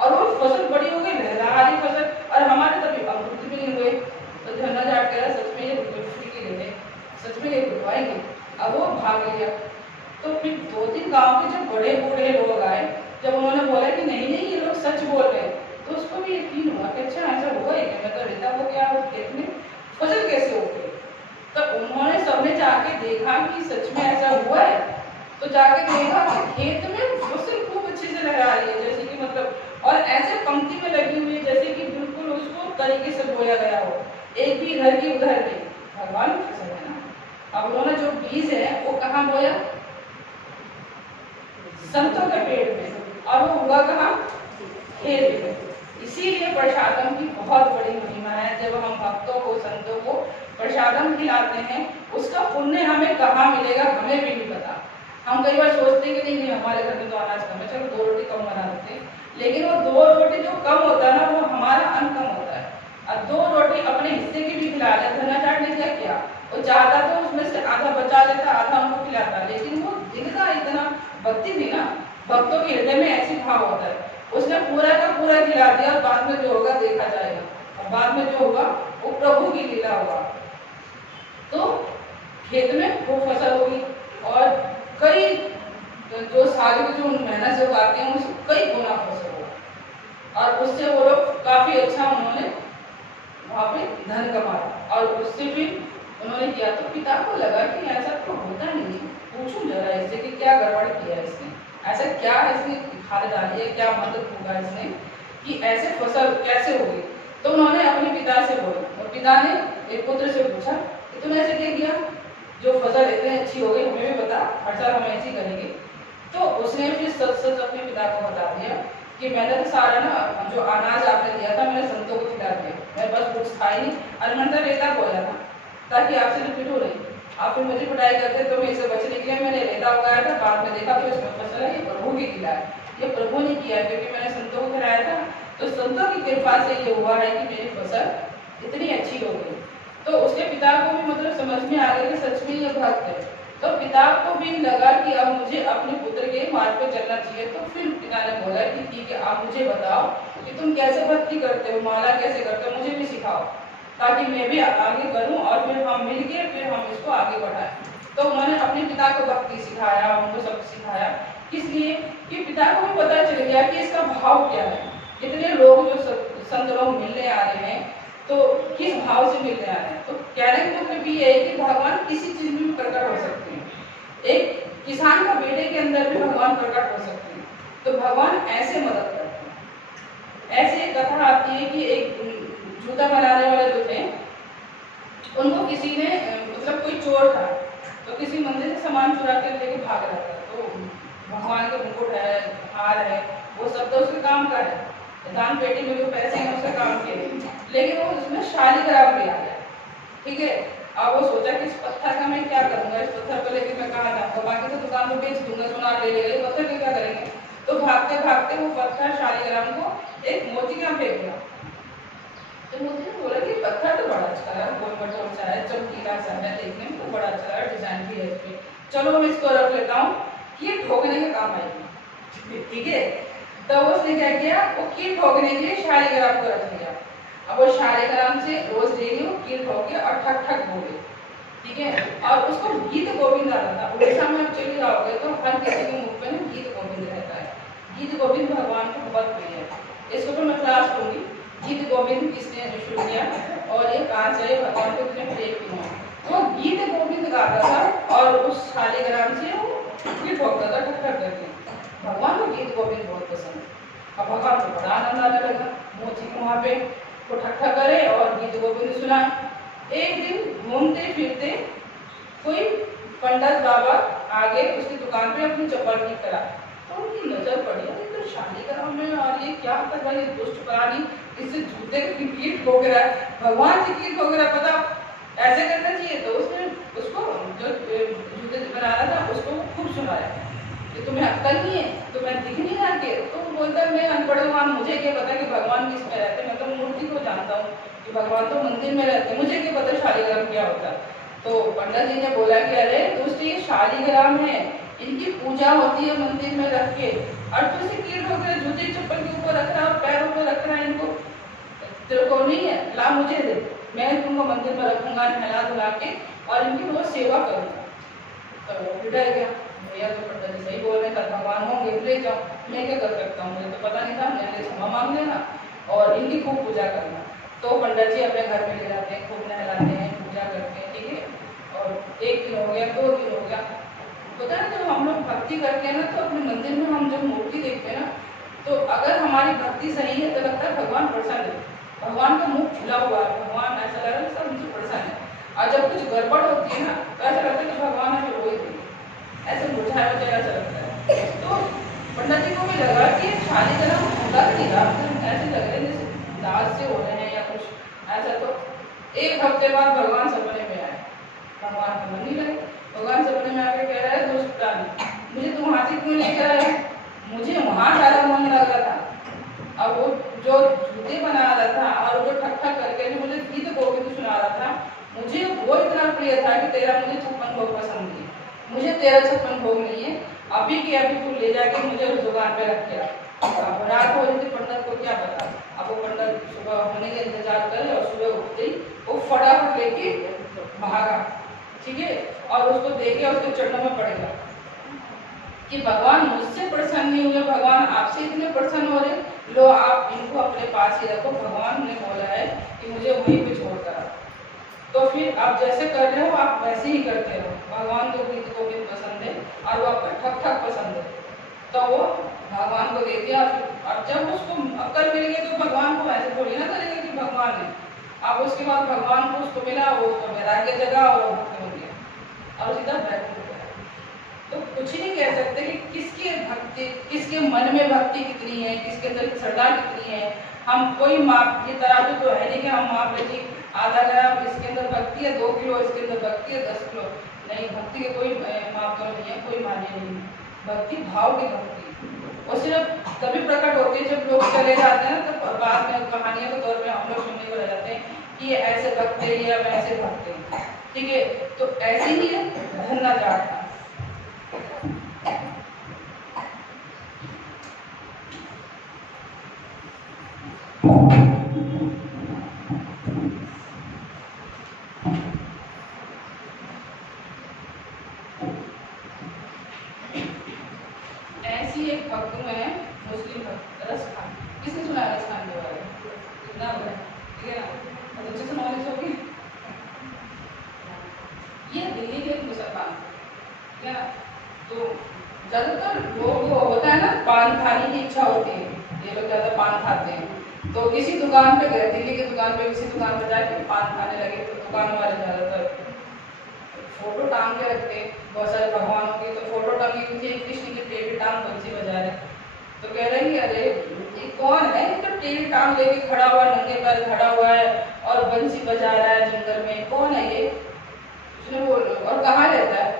और वो फसल बड़ी हो गई, लहलहारी फसल, और हमारे तभी अमृत भी नहीं हुए। तो धन्ना जाट कह रहा सच में ये फ्री के लिए, सच में ये पिटवाएंगे। अब वो भाग लिया। तो फिर 2-3 गाँव के जो बड़े बूढ़े लोग आए, जब उन्होंने बोला कि नहीं ये लोग सच बोल रहे हैं तो उसको भी यकीन हुआ कि अच्छा ऐसा हुआ है कि मैं तो रेता हो गया और खेत में फसल कैसे हो गई। तो उन्होंने सबने जाके देखा कि सच में ऐसा हुआ है। तो जाके देखा कि खेत में फसल खूब अच्छे से लहरा रही है, जैसे कि मतलब और ऐसे पंक्ति में लगी हुई है जैसे कि बिल्कुल उसको तरीके से बोया गया हो, एक भी इधर की उधर नहीं। भगवान की फसल है ना। अब उन्होंने जो बीज है वो कहाँ बोया? संतों के पेट में, और वो हुआ कहाँ? खेत में। इसीलिए प्रसादम की बहुत बड़ी महिमा है। जब हम भक्तों को, संतों को प्रसादम खिलाते हैं, उसका पुण्य हमें कहाँ मिलेगा हमें भी नहीं पता। हम कई बार सोचते हैं कि नहीं हमारे घर में तो अनाज कम है, चलो 2 रोटी कम बना देते हैं, लेकिन वो 2 रोटी जो कम होता है ना, वो हमारा अन्न कम होता है। और 2 रोटी अपने हिस्से की भी खिला ले, धना चाट ने क्या किया, वो चाहता तो उसमें से आधा बचा लेता, आधा उनको खिलाता, लेकिन वो दिल का इतना भक्ति थी ना, भक्तों के हृदय में ऐसी भाव होता है, उसने पूरा का पूरा खिला दिया। बाद में जो होगा देखा जाएगा, और बाद में जो होगा वो प्रभु की लीला होगा। तो खेत में वो फसल होगी, और कई जो साल की जो मेहनत से उगाते हैं उससे कई गुना फसल होगा, और उससे वो लोग काफी अच्छा उन्होंने वहाँ पे धन कमाया। और उससे भी उन्होंने किया, तो पिता को लगा कि ऐसा तो होता नहीं, पूछूं जरा इससे कि क्या गड़बड़ किया इसने, ऐसा क्या इसने खाद डाली है, क्या मदद होगा इसने कि ऐसे फसल कैसे होगी। तो उन्होंने अपने पिता से बोला, और पिता ने एक पुत्र से पूछा कि तुमने ऐसे क्या किया, जो फसल इतनी अच्छी हो गई, हमें भी बता, हर साल हम ऐसे ही करेंगे। तो उसने फिर सच सच अपने पिता को बता दिया कि मैंने तो सारा ना जो अनाज आपने दिया था मैंने संतों को खिला दिया, मेरे पास कुछ था ही नहीं, अलमंदा रेता बोया था ताकि आपसे रिपीट हो रही, आप फिर मुझे पिटाई करते तो मैं इसे बचने के लिए मैंने रेता उगाया था, बाद में देखा तो इसमें फसल है, ये प्रभु की खिला है, ये प्रभु ने किया क्योंकि मैंने संतों को खिलाया था, तो संतों की कृपा से ये हुआ है कि मेरी फसल इतनी अच्छी हो गई। तो उसके पिता को भी मतलब समझ में आ गया कि सच में ये भक्त है। तो पिता को भी लगा कि अब मुझे अपने पुत्र के मार्ग पे चलना चाहिए। तो फिर पिता ने बोला कि ठीक है, आप मुझे बताओ कि तुम कैसे भक्ति करते हो, माला कैसे करते हो, मुझे भी सिखाओ ताकि मैं भी आगे बढ़ूं, और फिर हम मिलके फिर हम इसको आगे बढ़ाएं। तो उन्होंने अपने पिता को भक्ति सिखाया, उनको सब सिखाया, इसलिए कि पिता को भी पता चल गया कि इसका भाव क्या है। इतने लोग जो संत लोग मिलने आ रहे हैं, तो किस भाव से मिलने आ रहे हैं। तो कहने का मतलब ये है कि भगवान किसी चीज में भी प्रकट हो सकते हैं। एक किसान का बेटे के अंदर भी भगवान प्रकट हो सकते हैं। तो भगवान ऐसे मदद करते हैं। ऐसे एक कथा आती है कि एक जूता बनाने वाले जो थे, उनको किसी ने मतलब कोई चोर था, तो किसी मंदिर से सामान चुरा के लेके भाग रहा था। तो भगवान के मुकुट है, हार है, वो सब तो उसके काम का है, दान पेटी में जो पैसे हैं उसके काम के, लेकिन वो उसमें शालिग्राम भी आ गया। ठीक है, अब वो सोचा कि इस पत्थर का मैं क्या करूंगा, इस पत्थर को लेकर मैं कहाँ जाऊंगा, बाकी तो दुकान को बेच दूंगा, सुनार ले लेगा, पत्थर के क्या करेंगे। तो भागते भागते वो पत्थर शालिग्राम को एक मोती का फेंक दिया। तो मोती ने बोला कि पत्थर तो बड़ा अच्छा है, गोल मटोल सा है, चमकीला सा है, देखने में तो बड़ा अच्छा है, डिजाइन भी है इसमें, चलो मैं इसको रख लेता हूँ, कीट ठोकने के काम आएगी। ठीक है, तो उसने क्या किया, वो कीट ठोकने के लिए शालिग्राम को रख दिया। अब वो शालिग्राम से रोज डेली वो कीट ठोके और ठक ठक बोले। ठीक है, और उसको गीत गोविंद आता था। उड़ीसा में आप चले जाओगे तो हर किसी के मुख पे ना गीत गोविंद रहता है। गीत गोविंद भगवान को बहुत प्रिय है। इसको तो मैं क्लास लूंगी, गीत गोविंद किसने शुरू किया और ये कहाँ से भगवान को कितने प्रिय क्यों है। वो गीत गोविंद गाता था और उस शालिग्राम से वो कीट ठोकता था ठक ठक करके। भगवान को गीत गोविंद बहुत पसंद है। अब भगवान को बड़ा आनंद आने लगा, मोची को वहाँ पे वो ठट्ठा करे और गीत गोविंद सुना। एक दिन घूमते फिरते कोई पंडित बाबा आगे उसकी दुकान पे अपनी चप्पल ठीक करा, तो उनकी नजर पड़ी, अरे तो शालिग्राम में और ये क्या कर रहा है, दुष्ट प्राणी इससे जूते की कीट ठोक रहा है, भगवान से कीट ठोक रहा है, पता ऐसे करना चाहिए। तो उसने उसको जो जूते बना रहा था उसको खूब सुनाया कि तुम्हें अक्ल नहीं है, तुम्हें दिख नहीं रहा के। तो बोलता मैं अनपढ़ हूँ, मुझे क्या पता कि भगवान किस में रहते, मैं तो मूर्ति को जानता हूँ कि भगवान तो मंदिर में रहते, मुझे क्या पता शालिग्राम क्या होता। तो पंडित जी ने बोला कि अरे दोस्त ये शालिग्राम है, इनकी पूजा होती है मंदिर में रख के, और तो इसे कीट होकर जूते चप्पल के ऊपर रख रहा है, पैरों पर रख रहा है, इनको तेरे को नहीं है, ला मुझे दे, मैं तुमको मंदिर में रखूंगा नहला धुला के और इनकी रोज सेवा करूंगा। तो वो डर गया, भैया तो पंडित जी सही बोल रहे हैं, भगवान होंगे ले जाओ, मैं क्या कर सकता हूँ, मुझे तो पता नहीं था, मैंने क्षमा मांग लेना और इनकी खूब पूजा करना। तो पंडित जी अपने घर में ले जाते हैं, खूब नहलाते हैं, पूजा करते हैं। ठीक है, और 1 दिन हो गया, 2 दिन हो गया, पता है जब हम लोग भक्ति करते हैं ना, तो अपने मंदिर में हम जब मूर्ति देखते हैं ना, तो अगर हमारी भक्ति सही है तो लगता है भगवान प्रसन्न है, भगवान का मुख खुला हुआ है, भगवान ऐसा लग रहा है सब मुझे प्रसन्न है। और जब कुछ गड़बड़ होती है ना, तो ऐसा लगता है कि भगवान हमें रोई दे, ऐसे बुझाया ऐसा लगता है। तो पंडित जी को भी लगा कि शादी का नाम होता नहीं रहा, ऐसे लग रहे जैसे दास से हो रहे हैं या कुछ ऐसा। तो एक हफ्ते बाद भगवान सपने में आए। भगवान का मन नहीं लगे, भगवान सपने में आकर कह रहा है दोस्त प्राणी, मुझे तुम हाथी क्यों लेकर आए? मुझे वहाँ ज़्यादा मन लग रहा था। अब वो जो जूते बना रहा था और जो ठक ठक करके जो मुझे गीत गोविंद सुना रहा था, मुझे वो इतना प्रिय था कि तेरा मुझे 56 भोग पसंद नहीं, मुझे तेरा 56 भोग नहीं है, अभी के अभी तू ले जाके मुझे उस दुकान पे रख के आ। अब रात हो रही थी, पंडित को क्या पता, अब वो पंडित सुबह होने का इंतजार करे और सुबह उठते ही वो फटाफट लेके भागा, ठीक है, और उसको देखे उसके चरणों में पड़ेगा कि भगवान मुझसे प्रसन्न नहीं हुए, भगवान आपसे इतने प्रसन्न हो रहे, लो आप इनको अपने पास ही रखो, भगवान ने बोला है कि मुझे वहीं पे छोड़कर आओ। तो फिर आप जैसे कर रहे हो आप वैसे ही करते रहो, भगवान को गीत को भी पसंद है और वो आपका ठक ठक पसंद है, तो वो भगवान को दे दिया। अब जब उसको अक्ल मिल गई तो भगवान को ऐसे थोड़ी ना करेगा कि भगवान है। अब उसके बाद भगवान को उसको मिला, वो उसको वैराग्य जगह और वो भक्त बन गया और सीधा बैठ गया। तो कुछ नहीं कह सकते कि किसकी भक्ति, किसके मन में भक्ति कितनी है, किसके अंदर श्रद्धा कितनी है। हम कोई माप, ये तराजू तो है नहीं कि हम माप ले जी आधा ग्राम इसके अंदर भक्ति है, 2 किलो इसके अंदर भक्ति है, 10 किलो नहीं, भक्ति के कोई माप तो नहीं है, कोई मान्य नहीं। भक्ति भाव की भक्ति और सिर्फ तभी प्रकट होती है जब लोग चले जाते हैं ना, तो बाद में कहानियों के तौर पे हम लोग सुनने को रह जाते हैं कि ये ऐसे भक्त है या वैसे भक्त है, ठीक है। तो ऐसे ही है धन्ना जाट। ऐसी एक भक्त में मुस्लिम भक्त रस खान, किसने सुना रस खान के बारे में? सुना होगा, ठीक है ना, और अच्छे से नॉलेज होगी। ये दिल्ली के एक मुसलमान, ठीक है ना। तो ज्यादातर लोग होता है ना, पान खाने की इच्छा होती है, ये लोग ज्यादा पान खाते हैं। तो किसी दुकान पे गए, दिल्ली की दुकान पे, किसी दुकान पे जाके पान खाने लगे, तो दुकान वाले ज्यादातर फोटो टांग के रखते, बहुत सारे भगवानों की, तो फोटो टांगी हुई थी, कृष्ण की टेढ़ी टांग बंसी बजा रहे। तो कह रहे हैं कि अरे ये कौन है तो टेढ़ी टांग लेके खड़ा हुआ, नंगे पैर खड़ा हुआ है और बंसी बजा रहा है जंगल में, कौन है ये? उसने बोल, और कहाँ रहता है,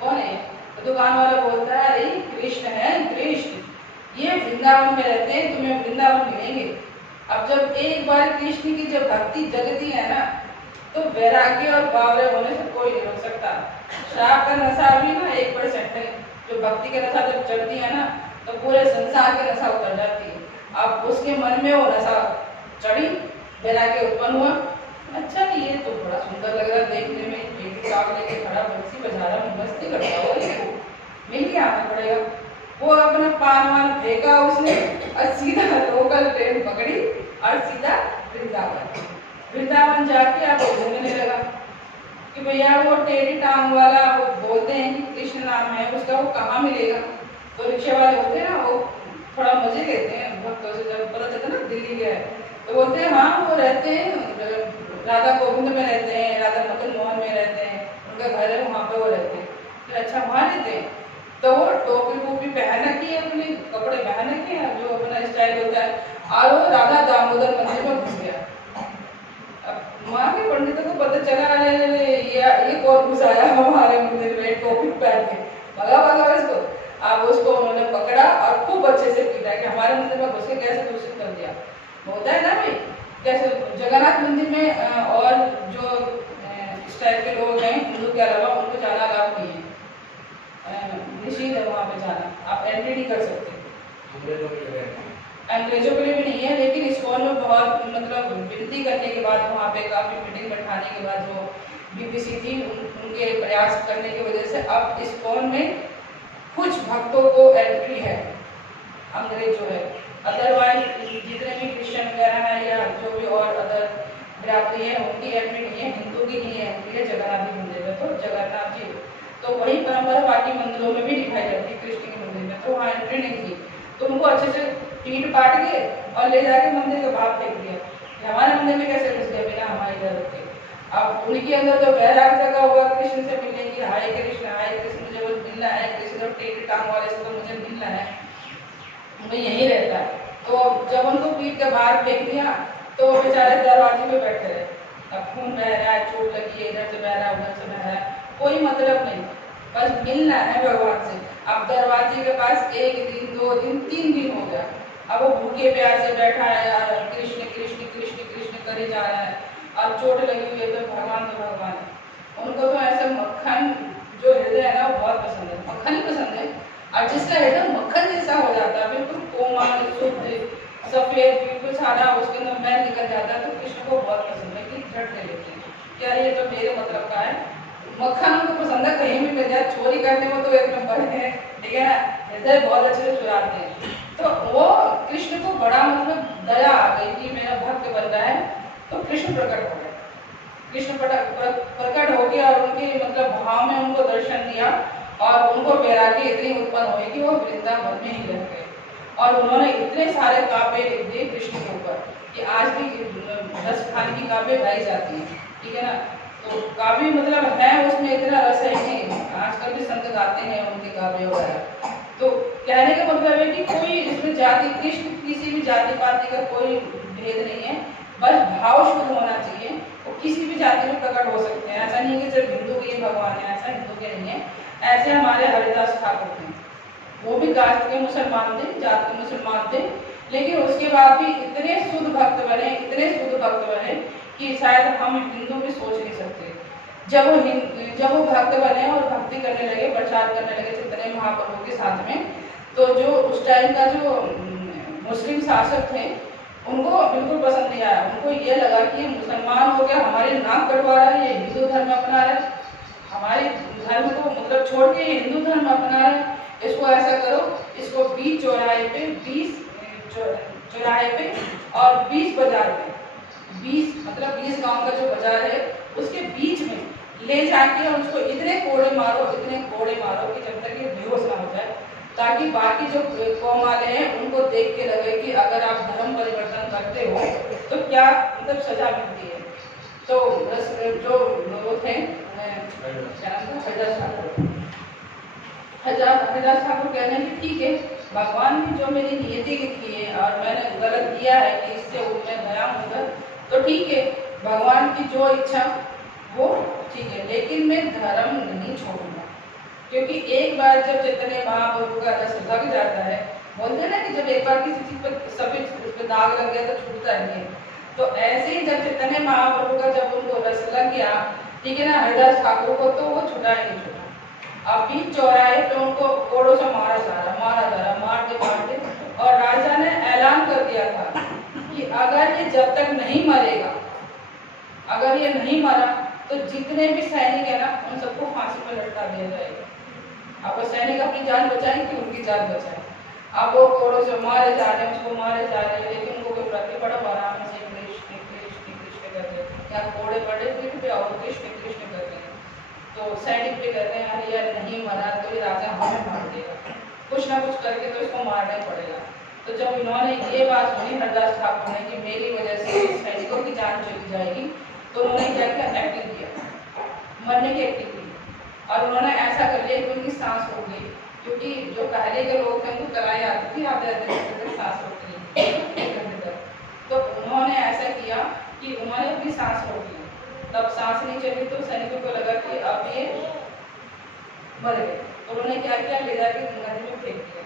कौन है? तो दुकान वाला बोलता है अरे कृष्ण है, कृष्ण, ये वृंदावन में रहते हैं, तुम्हें वृंदावन मिलेंगे। अब जब एक बार कृष्ण की जब भक्ति जगती है ना, तो वैराग्य और बावरे होने से कोई नहीं रोक सकता। शराब का नशा भी ना 1% है, जो भक्ति के नशा जब चढ़ती है ना, तो पूरे संसार के नशा उतर जाती है। अब उसके मन में वो नशा चढ़ी, वैराग्य उत्पन्न हुआ, अच्छा नहीं ये तो बड़ा सुंदर लग रहा है देखने में, बेटी काग लेके खड़ा बंसी बजा रहा, मस्ती करता हुआ, इसको मिल के आना पड़ेगा। वो अपना पान वान फेंका उसने और सीधा लोकल ट्रेन पकड़ी और सीधा वृंदावन। वृंदावन जाके आप घूमने लगा कि भैया वो टेढ़ी टांग वाला, वो बोलते हैं कि कृष्ण नाम है उसका, वो कहाँ मिलेगा? तो रिक्शे वाले होते हैं ना, वो थोड़ा मजे लेते हैं भक्तों से, जब पता चलता ना दिल्ली गए तो बोलते हैं हाँ वो रहते हैं राधा गोविंद में रहते हैं, राधा मदन मोहन में रहते हैं, उनका घर है वहाँ पे वो रहते हैं। तो अच्छा वहाँ रहते हैं, तो वो टोपी टोपी पहन रखी है, अपने कपड़े पहन रखे हैं जो अपना स्टाइल होता है, और वो राधा दामोदर मंदिर में घुस गया। अब वहाँ के पंडितों को पता चला ये कौन घुस आया हमारे मंदिर में टोपी पहन के, भगा भगा इसको। अब उसको उन्होंने पकड़ा और खूब अच्छे से पीटा कि हमारे मंदिर में घुस के कैसे दूषित कर दिया। होता है ना भाई, कैसे जगन्नाथ मंदिर में और जो इस टाइप के लोग हैं हिंदू के अलावा, उनको जाना अलाउ नहीं है, निषेध है वहाँ पे जाना, आप एंट्री नहीं कर सकते। अंग्रेजों के लिए भी नहीं है, लेकिन इस्कॉन में बहुत मतलब विनती करने के बाद, वहाँ पे काफ़ी मीटिंग बैठाने के बाद जो बीबीसी थी उनके प्रयास करने की वजह से अब इस्कॉन में कुछ भक्तों को एंट्री है, अंग्रेज जो है, अदरवाइज जितने भी क्रिश्चियन वगैरह है या जो भी और अदर बिरादरी है उनकी एंट्री नहीं है, हिंदू की नहीं एंट्री है जगन्नाथ मंदिर में। तो जगन्नाथ जी तो वही परंपरा बाकी मंदिरों में भी दिखाई जाती है, कृष्ण के मंदिर में तो वहाँ एंट्री नहीं थी, तो उनको अच्छे से पीट पाट के और ले जाके मंदिर के बाहर फेंक दिया। हमारे मंदिर में कैसे घुस गए बिना हमारी इजाजत के? अब उनके अंदर जो वैराग जगह हुआ कृष्ण से मिलने की, हाय कृष्ण मुझे बस मिलना मिलना है, किसी तो टेढ़ी टांग वाले से तो मुझे मिलना है, वो यहीं रहता है। तो जब उनको पीट के बाहर फेंक दिया तो बेचारे दरवाजे पे बैठे रहे। अब खून बह रहा है, चोट लगी है, इधर से बह रहा है, उधर से बह रहा है, कोई मतलब नहीं, बस मिलना है भगवान से। अब दरवाजे के पास 1 दिन 2 दिन 3 दिन हो गया, अब वो भूखे प्यासे बैठा है यार, कृष्ण कृष्ण कृष्ण कृष्ण करे जा रहा है। अब चोट लगी हुई है तो भगवान है। उनको तो ऐसे मक्खन जो हृदय है ना बहुत पसंद है, मक्खन ही पसंद है। और जिसका हृदय मक्खन जैसा हो जाता है, बिल्कुल कोमल शुद्ध सफेद बिल्कुल सारा, उसके अंदर मैल निकल जाता है, तो कृष्ण को बहुत पसंद है कि झट ले लेते हैं कि यार ये तो मेरे मतलब का है। मक्खन उनको पसंद है, कहीं भी मिल जाए, चोरी करने में तो 1 नंबर है, ठीक है ना, हृदय बहुत अच्छे से चुराते हैं। तो वो कृष्ण को बड़ा मतलब दया आ गई कि मेरा भक्त बन रहा है, तो कृष्ण प्रकट हो गए। कृष्ण प्रकट हो गया और उनके मतलब भाव में उनको दर्शन दिया और उनको वैराग्य इतनी उत्पन्न हुई कि वो वृंदावन में ही रह गए। और उन्होंने इतने सारे काव्य लिख दिए कृष्ण के ऊपर कि आज भी 10 खान की काव्य गाई जाती है, ठीक है ना। तो काव्य मतलब है उसमें इतना रस है कि आजकल भी संत गाते हैं उनके काव्य वगैरह। तो कहने का मतलब है कि कोई इसमें जाति कृष्ण किसी भी जाति पाति का कोई भेद नहीं है, बस भाव शुद्ध होना चाहिए। वो किसी भी जाति में प्रकट हो सकते हैं, ऐसा नहीं है कि सिर्फ हिंदू के भगवान है, ऐसा हिंदू के नहीं है। ऐसे हमारे हरिदास ठाकुर थे, वो भी कास्ट के मुसलमान थे, जात के मुसलमान थे, लेकिन उसके बाद भी इतने शुद्ध भक्त बने, इतने शुद्ध भक्त बने कि शायद हम हिंदू भी सोच नहीं सकते। जब वो भक्त बने और भक्ति करने लगे, प्रचार करने लगे चैतन्य महाप्रभु के साथ में, तो जो उस टाइम का जो मुस्लिम शासक थे उनको बिल्कुल पसंद नहीं आया। उनको ये लगा कि ये मुसलमान हो गया, हमारे नाक कटवा रहा है, ये हिंदू धर्म अपना रहा है, हमारे धर्म को मतलब छोड़ के ये हिंदू धर्म अपना रहा है। इसको ऐसा करो, इसको 20 चौराहे पे 20 चौराहे पे और 20 बाजार पे 20 मतलब 20 गांव का जो बाजार है उसके बीच में ले जाके और उसको इतने कोड़े मारो, इतने कोड़े मारो कि जब तक ये बेहोश ना हो जाए, ताकि बाकी जो कौम वाले हैं उनको देख के लगे कि अगर आप धर्म परिवर्तन करते हो तो क्या मतलब सजा मिलती है। तो जो वो थे हरिदास ठाकुर कह रहे हैं कि ठीक है, भगवान ने जो मेरी नियति लिखी है और मैंने गलत किया है कि इससे मैं गया हूँ, तो ठीक है, भगवान की जो इच्छा वो ठीक है, लेकिन मैं धर्म नहीं छोड़ूंगा। क्योंकि एक बार जब चैतन्य महाप्रभु का रस लग जाता है, बोलते ना कि जब एक बार किसी चीज पर सफेद उस पर दाग लग गया तो छूटता नहीं है। तो ऐसे ही जब चैतन्य महाप्रभु का जब उनको रस लग गया, ठीक है ना, हरिदास ठाकुर को, तो वो छुटा ही नहीं छुटा। अब 20 चौराहे पे उनको कोड़ों से मारा जा रहा, मारते, और राजा ने ऐलान कर दिया था कि अगर ये जब तक नहीं मरेगा, अगर ये नहीं मरा तो जितने भी सैनिक है ना उन सबको फांसी पर लटका दिया जाएगा। अब वो सैनिक अपनी जान बचाएं कि उनकी जान बचाएं। अब वो कोड़ों से मारे जा रहे हैं, उसको मारे जा रहे हैं, लेकिन उनको कोई फर्क नहीं पड़ा, आराम से कृष्ण कृष्ण कृष्ण कर रहे हैं। क्या कोड़े पड़े पीठ पे और कृष्ण कृष्ण कर रहे हैं। तो सैनिक भी कर रहे हैं, अरे यार नहीं मरा तो ये राजा हमें मार देगा, कुछ ना कुछ करके तो इसको मारना ही पड़ेगा। तो जब इन्होंने ये बात सुनी हरिदास ठाकुर ने कि मेरी वजह से सैनिकों की जान चली जाएगी, तो उन्होंने क्या किया, एक्टिंग किया, मरने की एक्टिंग की। और उन्होंने ऐसा कर लिया कि उनकी सांस रोक गई, क्योंकि जो पहले के लोग थे उनको कलाई आती थी, आधे आधे सांस रोक ली। तो उन्होंने ऐसा किया कि उन्होंने अपनी सांस रोक ली, तब सांस नहीं चली तो सैनिकों को लगा कि अब ये मर गए। तो उन्होंने क्या किया, ले जाके गंगा जी में फेंक दिया।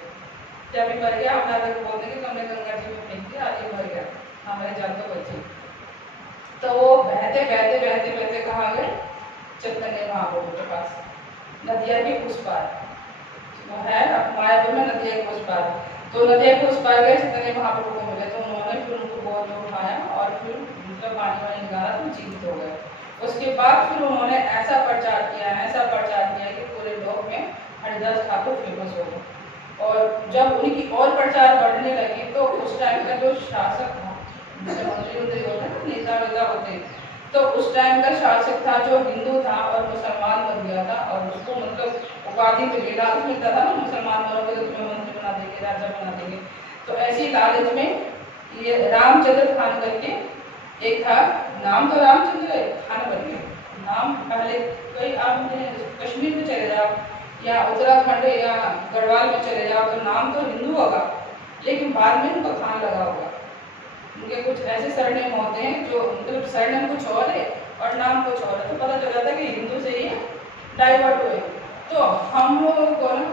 जब ये मर गया, हम दादा को बोलते कि तुमने गंगा जी में फेंक दिया, ये मर गया, हमारे जान तो बची। तो वो बहते बहते बहते बहते कहाँ गए, चैतन्य महाप्रभु के पास, नदिया के उस पार है मायापुर में नदिया के उस पार। तो नदिया के उस पार गए, चैतन्य महाप्रभु को मिले, तो उन्होंने फिर उनको गोद में उठाया और फिर मतलब पानी वानी निकाला तो जीवित हो गए। उसके बाद फिर उन्होंने ऐसा प्रचार किया कि पूरे लोक में हरिदास ठाकुर फेमस हो गए। और जब उनकी और प्रचार बढ़ने लगी तो उस टाइम का जो शासक था, मंत्री होते हैं, नेता होते हैं, तो उस टाइम का शासक था जो हिंदू था और मुसलमान बन गया था, और उसको मतलब उपाधि मिलेगा मिलता था ना, मुसलमान बनोगे तो तुम्हें मंत्री बना देंगे, राजा बना देंगे। तो ऐसी लालच में ये रामचंद्र खान करके एक था, नाम तो रामचंद्र है, खान बन गया नाम। पहले कई आप कश्मीर में चले जाओ या उत्तराखंड या गढ़वाल में चले जाओ तो नाम तो हिंदू होगा, लेकिन बाद में उनका खान लगा होगा। उनके कुछ ऐसे सरनेम होते हैं जो मतलब सरनेम कुछ और है और नाम कुछ और है, तो पता चल जाता है कि हिंदू से ही डाइवर्ट हुए। तो हम लोगों को ना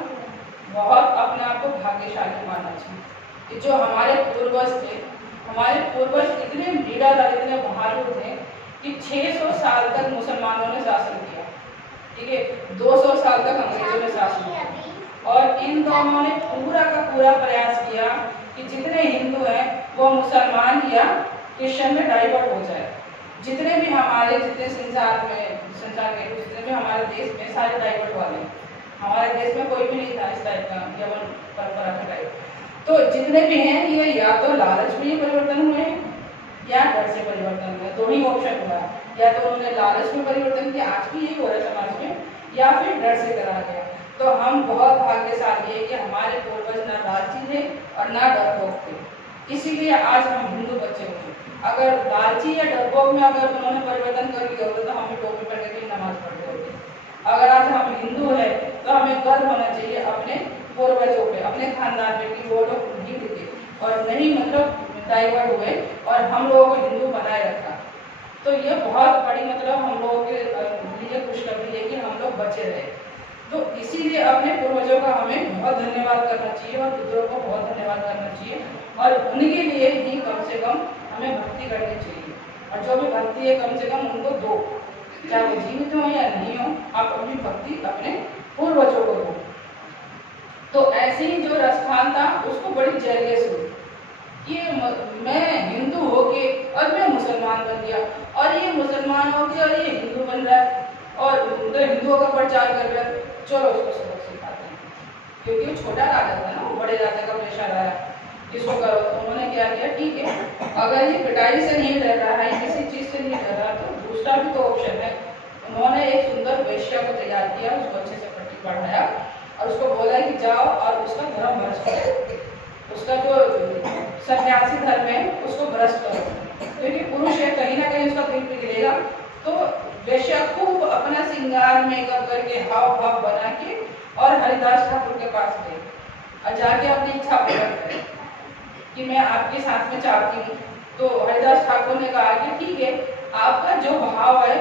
बहुत अपने आप को भाग्यशाली मानना चाहिए कि जो हमारे पूर्वज थे, हमारे पूर्वज इतने लीडर और इतने बहादुर थे कि 600 साल तक मुसलमानों ने शासन किया, ठीक है, 200 साल तक अंग्रेजों ने शासन किया, और इन दोनों ने पूरा का पूरा प्रयास किया कि जितने हिंदू हैं वो मुसलमान या क्रिश्चियन में डाइवर्ट हो जाए। जितने भी हमारे जितने संसार के जितने भी हमारे देश में सारे डाइवर्ट वाले, हमारे देश में कोई भी नहीं था इस टाइप का यवन परंपरा का टाइप। तो जितने भी हैं ये या तो लालच में ही परिवर्तन हुए हैं या डर से परिवर्तन हुआ, दो ही ऑप्शन हुआ, या तो उन्होंने लालच में परिवर्तन किया, आज भी यही हो रहा है समाज में, या फिर डर से करा गया। तो हम बहुत भाग्यशाली है कि हमारे पूर्वज ना लालची थे और ना डरपोक थे, इसीलिए आज हम हिंदू बच्चे हुए। अगर लालची या डरपोक में अगर उन्होंने परिवर्तन कर लिया होता तो हमें टोपी पहन के नमाज पढ़ते होते। अगर आज हम हिंदू हैं तो हमें गर्व होना चाहिए अपने पूर्वजों पे, अपने खानदान पे कि वो लोग नहीं थे और नहीं मतलब डाइवर्ट हुए और हम लोगों को हिंदू बनाए रखा। तो ये बहुत बड़ी मतलब हम लोगों के लिए खुशखबरी है कि हम लोग बचे रहे। तो इसीलिए अपने पूर्वजों का हमें बहुत धन्यवाद करना चाहिए और बुजुर्गों को बहुत धन्यवाद करना चाहिए, और उनके लिए ही कम से कम हमें भक्ति करनी चाहिए। और जो भी भक्ति है कम से कम उनको दो, चाहे वो जीवित हो या नहीं हो, आप अपनी भक्ति अपने पूर्वजों को दो। तो ऐसे ही जो राजस्थान था उसको बड़ी जेलियस हुई कि मैं हिंदू होके और मैं मुसलमान बन गया, और ये मुसलमान हो गया और ये हिंदू बन रहा है और हिंदुओं का प्रचार कर रहा है, चलो उसको सबक सिखाते हैं। क्योंकि वो छोटा राजा था ना, वो बड़े राजा का प्रेशर आया इसको करो, तो उन्होंने क्या किया, ठीक है अगर ये पिटाई से नहीं डर रहा है, किसी चीज से नहीं डर रहा, तो दूसरा भी तो ऑप्शन है। उन्होंने एक सुंदर वेश्या को तैयार किया, उसको अच्छे से पट्टी पढ़ाया और उसको बोला कि जाओ और उसका धर्म भ्रष्ट करो, उसका जो सन्यासी धर्म है उसको भ्रष्ट करो, क्योंकि पुरुष है कहीं ना कहीं उसका दिल पिघलेगा। तो वेश्या खूब अपना श्रृंगार मेकअप करके हाव भाव बना के और हरिदास ठाकुर के पास गई और जाके अपनी इच्छा प्रकट करी कि मैं आपके साथ में चाहती हूँ। तो हरिदास ठाकुर ने कहा कि ठीक है, आपका जो भाव है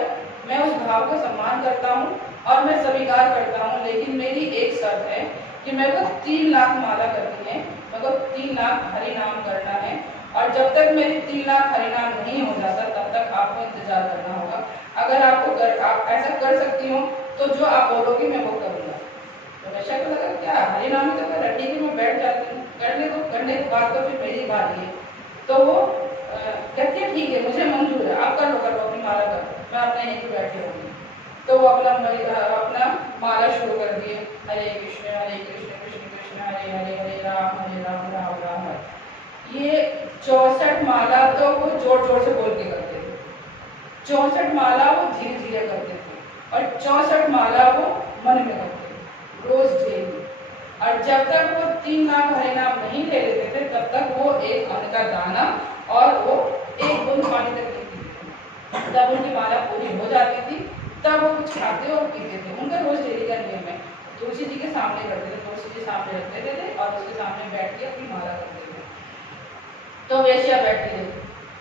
मैं उस भाव का सम्मान करता हूँ और मैं स्वीकार करता हूँ, लेकिन मेरी एक शर्त है कि मेरे को 3 लाख माला करनी है, मेरे को 3 लाख हरि नाम करना है, और जब तक मेरी 3 लाख हरि नाम नहीं हो जाता तब तक आपको इंतजार करना होगा। अगर आप ऐसा कर सकती हो तो जो आप बोलोगे मैं वो करूँगा। तो वैसा को लगा क्या हरि नाम तो मैं रटी की मैं बैठ जाती हूँ, करने के बाद तो फिर मेरी बात है। तो वो कहती है ठीक है मुझे मंजूर है, आप कर लो अपनी माला कर, मैं अपने यहीं पर बैठी रहूँगी। तो वो अपना माला शुरू कर दिए, हरे कृष्ण कृष्ण कृष्ण हरे हरे हरे राम राम राम हरे। ये 64 माला तो वो जोर जोर से बोल के करते थे, 64 माला वो धीरे धीरे करते थे, और 64 माला वो मन में करते थे रोज डेली। और जब तक वो 3 लाख हरे नाम नहीं ले लेते थे तब तक वो एक अन्न का दाना और वो एक बूंद पानी तक पीती थी। जब उनकी माला पूरी हो जाती थी तब वो कुछ खाते और पीते थे। उनका रोज डेली का नियम है। तुलसी जी के सामने करते थे, तुलसी जी सामने रखते थे और उसके सामने बैठ के अपनी माला करते थे। तो वेश्या बैठती रही,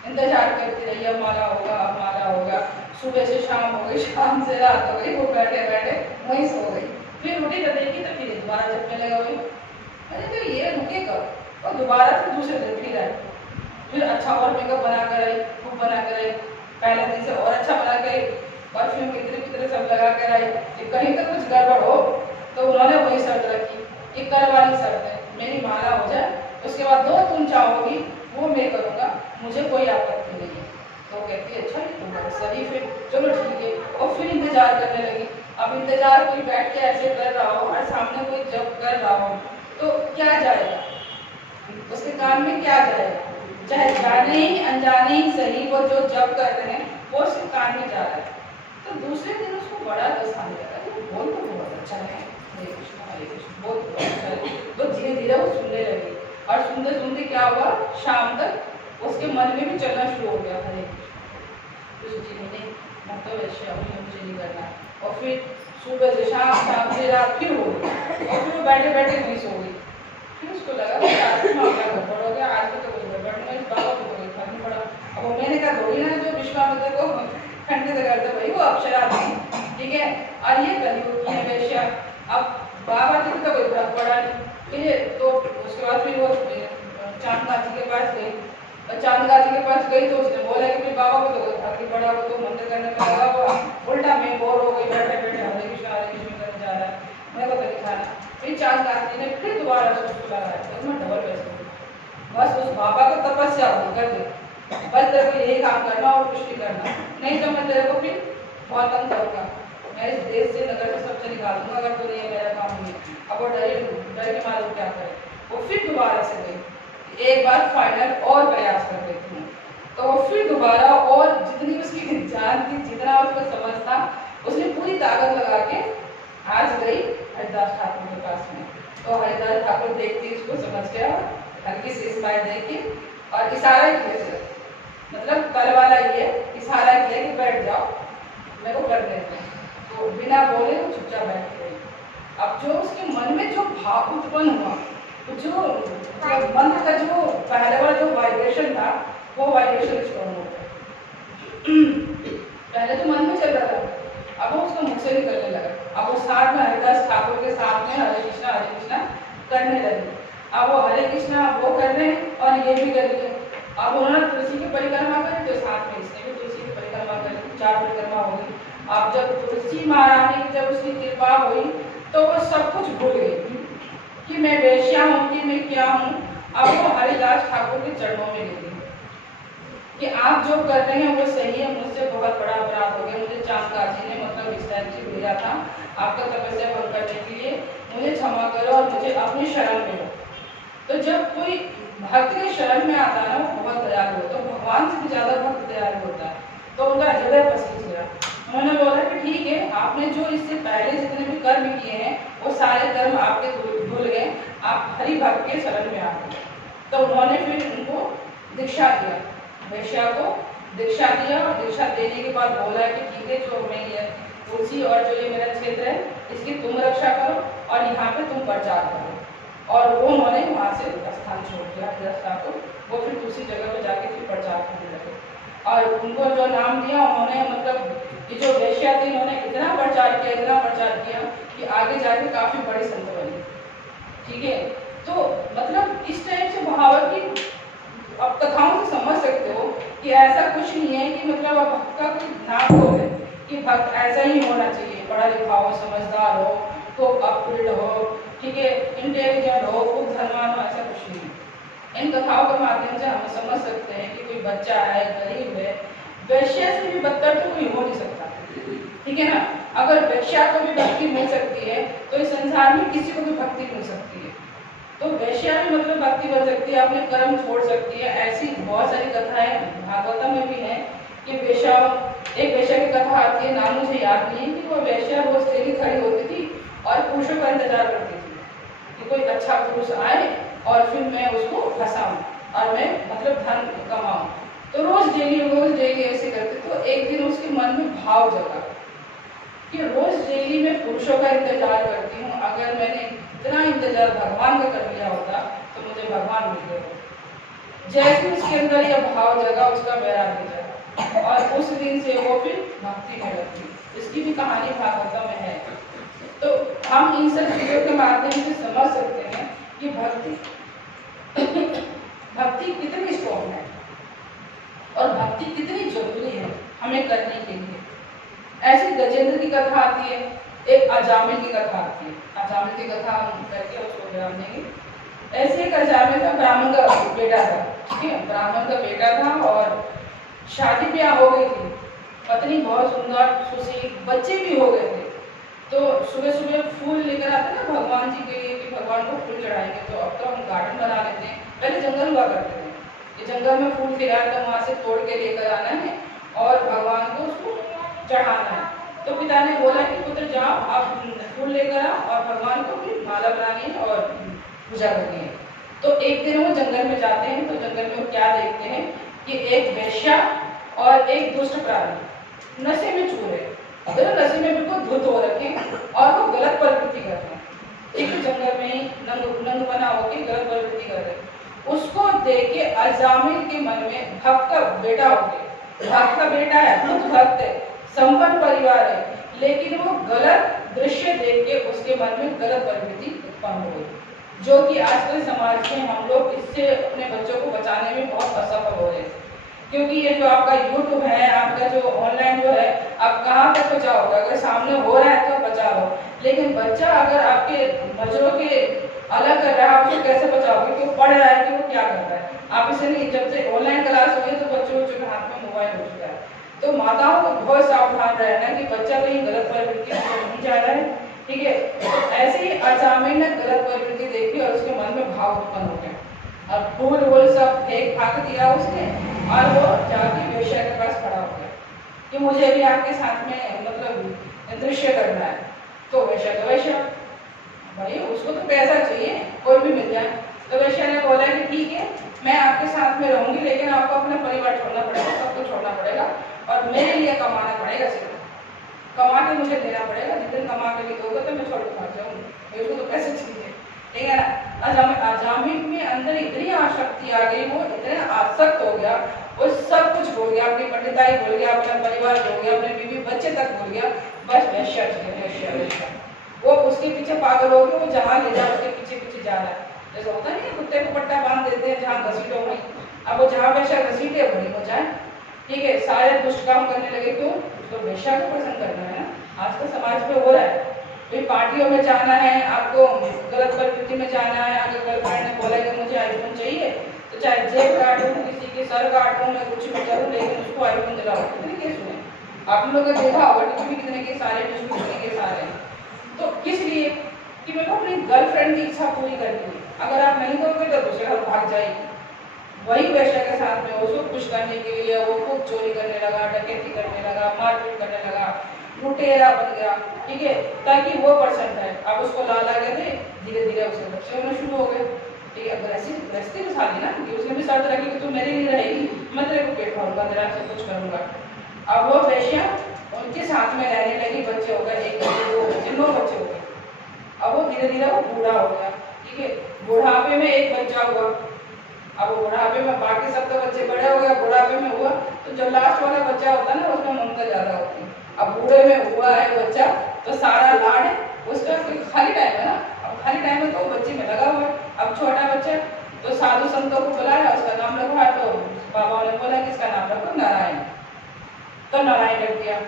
इंतजार करती रही, अब माला होगा अब माला होगा। सुबह से शाम हो गई, शाम से रात हो गई, वो बैठे बैठे वहीं सो गई। फिर उठी तो देखी तो फिर दोबारा जपने लगा हुई। अरे तो ये रुके कब, और दोबारा फिर दूसरे दिन फिर आए, फिर अच्छा और मेकअप बना कर आई, खूब बना कर आई, पहले दिन से और अच्छा बना कर, परफ्यूम कितने सब लगा कर आई कि कहीं तो कुछ गड़बड़ हो। तो उन्होंने वही शर्त रखी कि कल वाली शर्त है, मेरी माला हो जाए उसके बाद जो तुम चाहोगी वो मैं करूँगा, मुझे कोई आपत्ति नहीं है। तो कहती है अच्छा ये तुम्हारा सही, फिर चलो ठीक है। और फिर इंतजार करने लगी। अब इंतजार कोई बैठ के ऐसे कर रहा हो और सामने कोई जब कर रहा हो तो क्या जाएगा, उसके कान में क्या जाएगा, चाहे जाने ही अनजाने ही सही, वो जो जब कर रहे हैं वो उसके कान में जा रहा है। तो दूसरे दिन उसको बड़ा रस आने लगा, बोल तो बहुत अच्छा है, हरे कृष्ण बहुत अच्छा है। तो धीरे धीरे वो सुनने लगी और सुनते सुनते क्या हुआ, शाम तक उसके मन में भी चलना शुरू हो गया, हरे कृष्ण जी ने तो वैसे अभी मुझे नहीं करना, और फिर सुबह से शाम, शाम से रात फिर हो गई, और फिर वो बैठे बैठे नहीं सो गई। फिर उसको लगा कि आज में मामला गड़बड़ हो गया, आज तो कुछ गड़बड़ नहीं, बाबा को तो कोई फर्क नहीं पड़ा। अब वो मैंने कहा थोड़ी ना जो विश्वामित्र को खंडित करते भाई वो अप्सरा थी, ठीक है, और ये कलयुग की है वैश्या। अब बाबा जी को तो कोई फर्क पड़ा नहीं। फिर तो उसके बाद फिर वो चांदगा जी के पास गई, और चांदगा जी के पास गई तो उसने बोला कि फिर बाबा को तो कोई फर्क नहीं पड़ा, वो तो मंदिर करने में लगा हुआ, उल्टा मैं बोर हो गई, बैठे बैठे हरे कृष्ण करने जा रहा है, मेरे को तो दिखाना। फिर चांदगा जी ने फिर दोबारा उसको लगाया, उसमें डबल पैसे, बस उस बाबा को तपस्या कर दे, बस तेरे को यही काम करना और कुछ नहीं करना, नहीं तो मैं तेरे को फिर बहुत तंग करूँगा, मैं इस देश से नगर से सबसे निकाल दूंगा अगर तूने ये मेरा काम नहीं। अब वो डर के मारे क्या करे, वो फिर दोबारा से गई, एक बार फाइनल और प्रयास कर देती हूँ, तो वो फिर दोबारा, और जितनी उसकी जान थी, जितना उसको समझ था, उसने पूरी ताकत लगा के आज गई हरिदास ठाकुर के पास में। तो हरिदास ठाकुर देखती उसको समझ गया, हल्की सी स्माइल देके और इशारा किया, मतलब कल वाला ये इशारा किया कि बैठ जाओ, मेरे को करने दो, तो बिना बोले वो चुपचाप बैठ गई। अब जो उसके मन में जो भाव उत्पन्न हुआ, तो जो मंत्र का जो पहले वाला जो वाइब्रेशन था, वो वाइब्रेशन स्ट्रॉन्ग हो गया। पहले तो मन में चल रहा था, अब वो उसको मुख से निकलने लगा। अब वो साथ में हरिदास ठाकुर के साथ में हरे कृष्णा करने लगे। अब वो हरे कृष्णा वो कर रहे हैं और ये भी कर रही है। अब उन्होंने तुलसी की परिक्रमा करी, तो साथ में इसने भी तुलसी की परिक्रमा करी, 4 परिक्रमा हो गई। अब जब तुलसी महारानी की जब उसकी कृपा हुई, तो वो सब कुछ भूल गई कि मैं वेश्या हूँ, कि मैं क्या हूँ। अब वो हरिदास ठाकुर के चरणों में गिर गई कि आप जो कर रहे हैं वो सही है, मुझसे बहुत बड़ा अपराध हो गया, मुझे चांदगा जी ने मतलब इस टाइम से भेजा था आपका तपस्या भंग करने के लिए, मुझे क्षमा करो और मुझे अपनी शरण में लो। तो जब कोई भक्त के शरण में आता है ना, वो बहुत दयालु होता है, तो भगवान से भी ज्यादा भक्त दयालु होता है, तो उनका हृदय पसीज गया। उन्होंने बोला कि ठीक है, आपने जो इससे पहले जितने भी कर्म किए हैं वो सारे कर्म आपके धुल गए, आप हरि भक्त के शरण में आ गए। तो उन्होंने फिर उनको दीक्षा दिया, वैश्या को दीक्षा दिया, और दीक्षा देने के बाद बोला कि ठीक है, जो मैं ये तुलसी और जो ये मेरा क्षेत्र है इसकी तुम रक्षा करो और यहाँ पे तुम प्रचार करो। और वो उन्होंने वहाँ से स्थान छोड़ दिया हरिदास ठाकुर, वो फिर दूसरी जगह पे जाके फिर प्रचार करने लगे। और उनको जो नाम दिया उन्होंने, मतलब ये जो वैश्या थी, उन्होंने इतना प्रचार किया कि आगे जाके काफी बड़ी संत बनी, ठीक है। तो मतलब इस टाइप से भाव है कि आप कथाओं से समझ सकते हो कि ऐसा कुछ नहीं है कि मतलब अब भक्त का कोई नाम हो है कि भक्त ऐसा ही होना चाहिए, पढ़ा लिखा हो, समझदार हो, तो अपग्रेड हो, ठीक है, इंटेलिजेंट हो, खूब धनवान हो, ऐसा कुछ नहीं है। इन कथाओं के माध्यम से हम समझ सकते हैं कि कोई बच्चा है, गरीब है, वैश्या से भी बदतर तो कोई हो नहीं सकता, ठीक है ना। अगर वैश्या को भी भक्ति मिल सकती है तो इस संसार में किसी को भी भक्ति मिल सकती है। तो वैश्या भी मतलब भक्ति बन सकती है, अपने कर्म छोड़ सकती है। ऐसी बहुत सारी कथाएं भागवतम में भी हैं कि वैश्या, एक वैश्या की कथा आती है, नाम मुझे याद नहीं है, कि वो वैश्या रोज डेली खड़ी होती थी और पुरुषों का इंतजार करती थी कि कोई अच्छा पुरुष आए और फिर मैं उसको फंसाऊं और मैं मतलब धन कमाऊं। तो रोज डेली ऐसे करते। तो एक दिन उसके मन में भाव जगा कि रोज डेली मैं पुरुषों का इंतजार करती हूँ, अगर मैंने इतना इंतजार भगवान का कर लिया होता तो मुझे भगवान मिल गए। जैसे उसके अंदर यह भाव जगा, उसका वैराग्य जगा और उस दिन से वो फिर भक्ति में लगती। इसकी भी कहानी भागवत में है। तो हम इन सब चीजों के माध्यम से समझ सकते हैं कि भक्ति कितनी स्ट्रॉन्ग है और भक्ति कितनी जरूरी है हमें करने के लिए। ऐसी गजेंद्र की कथा आती है, एक अजामिल की कथा आती है। अजामिल की कथा हम करके उसको विराम देंगे। ऐसे एक अजामिल का ब्राह्मण का बेटा था, ठीक है, ब्राह्मण का बेटा था और शादी ब्याह हो गई थी, पत्नी बहुत सुंदर सुशील, बच्चे भी हो गए थे। तो सुबह सुबह फूल लेकर आते ना भगवान जी के लिए कि भगवान को फूल चढ़ाएंगे, तो अब तो हम गार्डन बना लेते हैं, पहले जंगल हुआ करते थे, ये जंगल में फूल खिला तो वहाँ से तोड़ के लेकर आना है और भगवान को उसको चढ़ाना है। तो पिता ने बोला कि पुत्र जाओ, आप फूल लेकर आओ और भगवान को भी माला बनानी है और पूजा करनी है। तो एक दिन वो जंगल में जाते हैं, तो जंगल में वो क्या देखते हैं कि एक वेश्या और एक दुष्ट प्राणी नशे में चूर है। अगर नशे में बिल्कुल धुत हो रखे और वो गलत प्रवृत्ति कर रहे हैं, एक जंगल में ही नंग बना होकर गलत प्रवृत्ति कर रहे हैं, उसको देख के अजामिल के मन में भक्त का बेटा हो गया, भक्त का बेटा है, खुद भक्त है, संपन्न परिवार है, लेकिन वो गलत दृश्य देख के उसके मन में गलत प्रवृत्ति उत्पन्न हो गई, जो कि आजकल समाज में हम लोग इससे अपने बच्चों को बचाने में बहुत असफल हो रहे हैं। क्योंकि ये जो आपका YouTube है, आपका जो ऑनलाइन जो है, आप कहाँ तक बचाओगे? अगर सामने हो रहा है तो बचा लो, लेकिन बच्चा अगर आपके नजरों के अलग कर रहा है, आप उसको कैसे बचाओगे कि वो पढ़ रहा है कि वो क्या कर रहा है? आप इसे नहीं, जब से ऑनलाइन क्लास हो गई तो बच्चों के हाथ में मोबाइल हो चुका है। तो माताओं को बहुत सावधान रहना कि बच्चा कहीं गलत प्रवृत्ति में नहीं जा रहा है, ठीक है? ऐसे ही अचानक ने गलत प्रवृत्ति देखी और उसके मन में भाव उत्पन्न हो गया और फूल वूल सब फेंक फाक दिया उसने और वो जाके वेश्या के पास खड़ा हो गया कि मुझे भी आपके साथ में मतलब दृश्य करना है। तो वेश्या तो वेश्या, भाई उसको तो पैसा चाहिए, कोई भी मिल जाए। तो वेश्या ने बोला कि ठीक है, मैं आपके साथ में रहूंगी, लेकिन आपको अपना परिवार छोड़ना पड़ेगा, सबको छोड़ना पड़ेगा और मेरे लिए कमाना पड़ेगा, सिर्फ कमा के मुझे देना पड़ेगा, जितने कमा के भी दोगे तो मैं छोड़ के भाग जाऊंगी, उसको तो पैसे चाहिए, ठीक है ना? अजामिल में अंदर इतनी आसक्ति आ गई, वो इतना आसक्त हो गया, वो सब कुछ भूल गया, अपनी पंडिताई भूल गया, अपना परिवार भूल गया, अपने बीवी बच्चे तक भूल गया, बस वेश्या वेश्या वेश्या। वो उसके पीछे पागल हो गया, वो जहाँ ले जाए उसके पीछे पीछे जा रहा है। जैसे होता नहीं है, कुत्ते को पट्टा बांध देते हैं जहाँ घसीटो वहीं, अब वो जहाँ वेश्या घसीटे वहीं हो जाए, ठीक है? सारे दुष्ट काम करने लगे, क्यों? तो वेश्या को पसंद करना है ना। आज तो समाज में हो रहा है, भाई पार्टियों में जाना है, आपको गलत प्रवृत्ति में जाना है, अगर गर्लफ्रेंड ने बोला कि मुझे आईफोन चाहिए तो चाहे जेब काटूं, किसी की सर काटूं, मैं कुछ भी करूं, लेकिन उसको आईफोन दिलाओ। कितने केस हुए आप लोगों ने देखा होगा, टीवी कितने केस आ रहे हैं, कितने केस आ रहे हैं। तो किस लिए? कि मेरे को अपनी गर्लफ्रेंड की इच्छा पूरी करनी है, अगर आप नहीं दोगे तो दूसरे घर भाग जाएगी। वही वेश्या के साथ में उसको खुश करने के लिए वो खूब चोरी करने लगा, डकैती करने लगा, मारपीट करने लगा, लुटेरा बन गया, ठीक है? ताकि वो परसेंट है, अब उसको ला ला के दे, धीरे धीरे उसके बच्चे होने शुरू हो गए, ठीक है? गृहस्थी में साली ना कि उसने भी शर्त रखी कि तू मेरे लिए रहेगी, मैं तेरे को पेट भरूंगा, तेरा सब कुछ करूंगा। अब वो वेश्या उनके साथ में रहने लगी, बच्चे हो गए, एक बच्चे, दो बच्चे, 9 बच्चे हो गए। अब वो धीरे धीरे वो बूढ़ा हो गया, ठीक है? बुढ़ापे में एक बच्चा हुआ, अब बुढ़ापे में बाकी सब तो बच्चे बड़े हो गए, बुढ़ापे में हुआ तो जो लास्ट वाला बच्चा होता है ना, उसमें ममता ज्यादा होती है। अब बूढ़े में हुआ है बच्चा तो सारा लाड उसका, खाली टाइम है ना, अब खाली टाइम में तो बच्चे में लगा हुआ है। अब छोटा बच्चा तो साधु संतों को बुलाया, उसका नाम रखवाया, तो बाबा ने बोला कि इसका नाम रखो नारायण, तो नारायण रख दिया।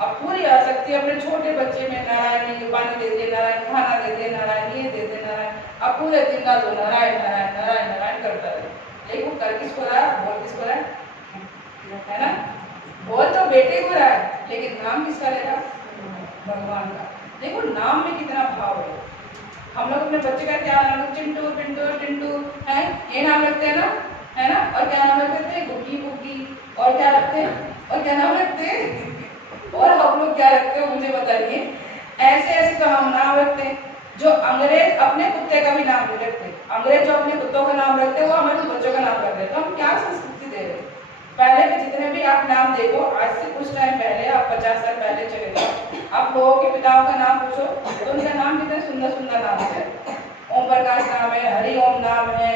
अब पूरी आसक्ति अपने छोटे बच्चे में, नारायण पानी दे दे, नारायण खाना दे दे, नारायण ये दे दे, नारायण। अब पूरे दिन रात वो नारायण नारायण नारायण नारायण करता है, लेकिन वो कर किसको रहा है? बोल किसको रहा है ना? बोल तो बेटे को रहा है, लेकिन नाम किसका ले रहा? भगवान का। देखो नाम में कितना भाव है। हम लोग अपने बच्चे का क्या नाम, चिंटू पिंटू टिंटू है, ये नाम रखते हैं ना, है ना? और क्या नाम रखते हैं? गुग्गी गुग्गी। और क्या रखते हैं? और क्या नाम रखते हैं? और हम लोग क्या रखते हो मुझे बताइए? ऐसे ऐसे तो हम नाम रखते हैं जो अंग्रेज अपने कुत्ते का भी नाम नहीं रखते। अंग्रेज जो अपने कुत्तों का नाम रखते हैं वो हमारे बच्चों का नाम रख देते। तो हम क्या संस्कृति दे रहे हैं? पहले के जितने भी आप नाम देखो, आज से कुछ टाइम पहले, आप 50 साल पहले चले जाओ, आप लोगों के पिताओं का नाम पूछो तो उनका नाम कितने सुंदर सुंदर नाम है। ओम प्रकाश नाम है, हरि ओम नाम है,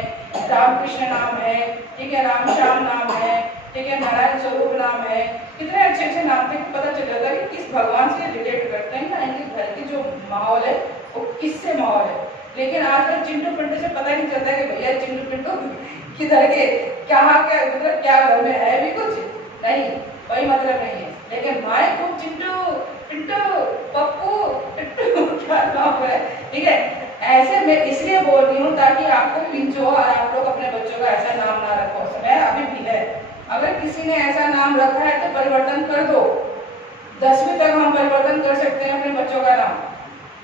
रामकृष्ण नाम है, ठीक है, रामश्याम नाम है, ठीक है, नारायण स्वरूप नाम है। कितने अच्छे अच्छे नाम थे, पता चल जाता है कि किस भगवान से रिलेट करते हैं, या इनके घर की जो माहौल है वो किससे माहौल है। लेकिन आजकल चिंटू पिंटू से पता नहीं चलता कि भैया चिंटू पिंटू किधर के, क्या मतलब क्या घर में है भी कुछ नहीं, कोई मतलब नहीं है। लेकिन माए खूब चिंटू पिंटू पप्पू पिंटू क्या नाम है, ठीक है? ऐसे मैं इसलिए बोल रही हूँ ताकि आपको पिंचो और आप लोग अपने बच्चों का ऐसा नाम ना रखो। समय अभी भी है, अगर किसी ने ऐसा नाम रखा है तो परिवर्तन कर दो। 10वीं तक हम परिवर्तन कर सकते हैं अपने बच्चों का नाम।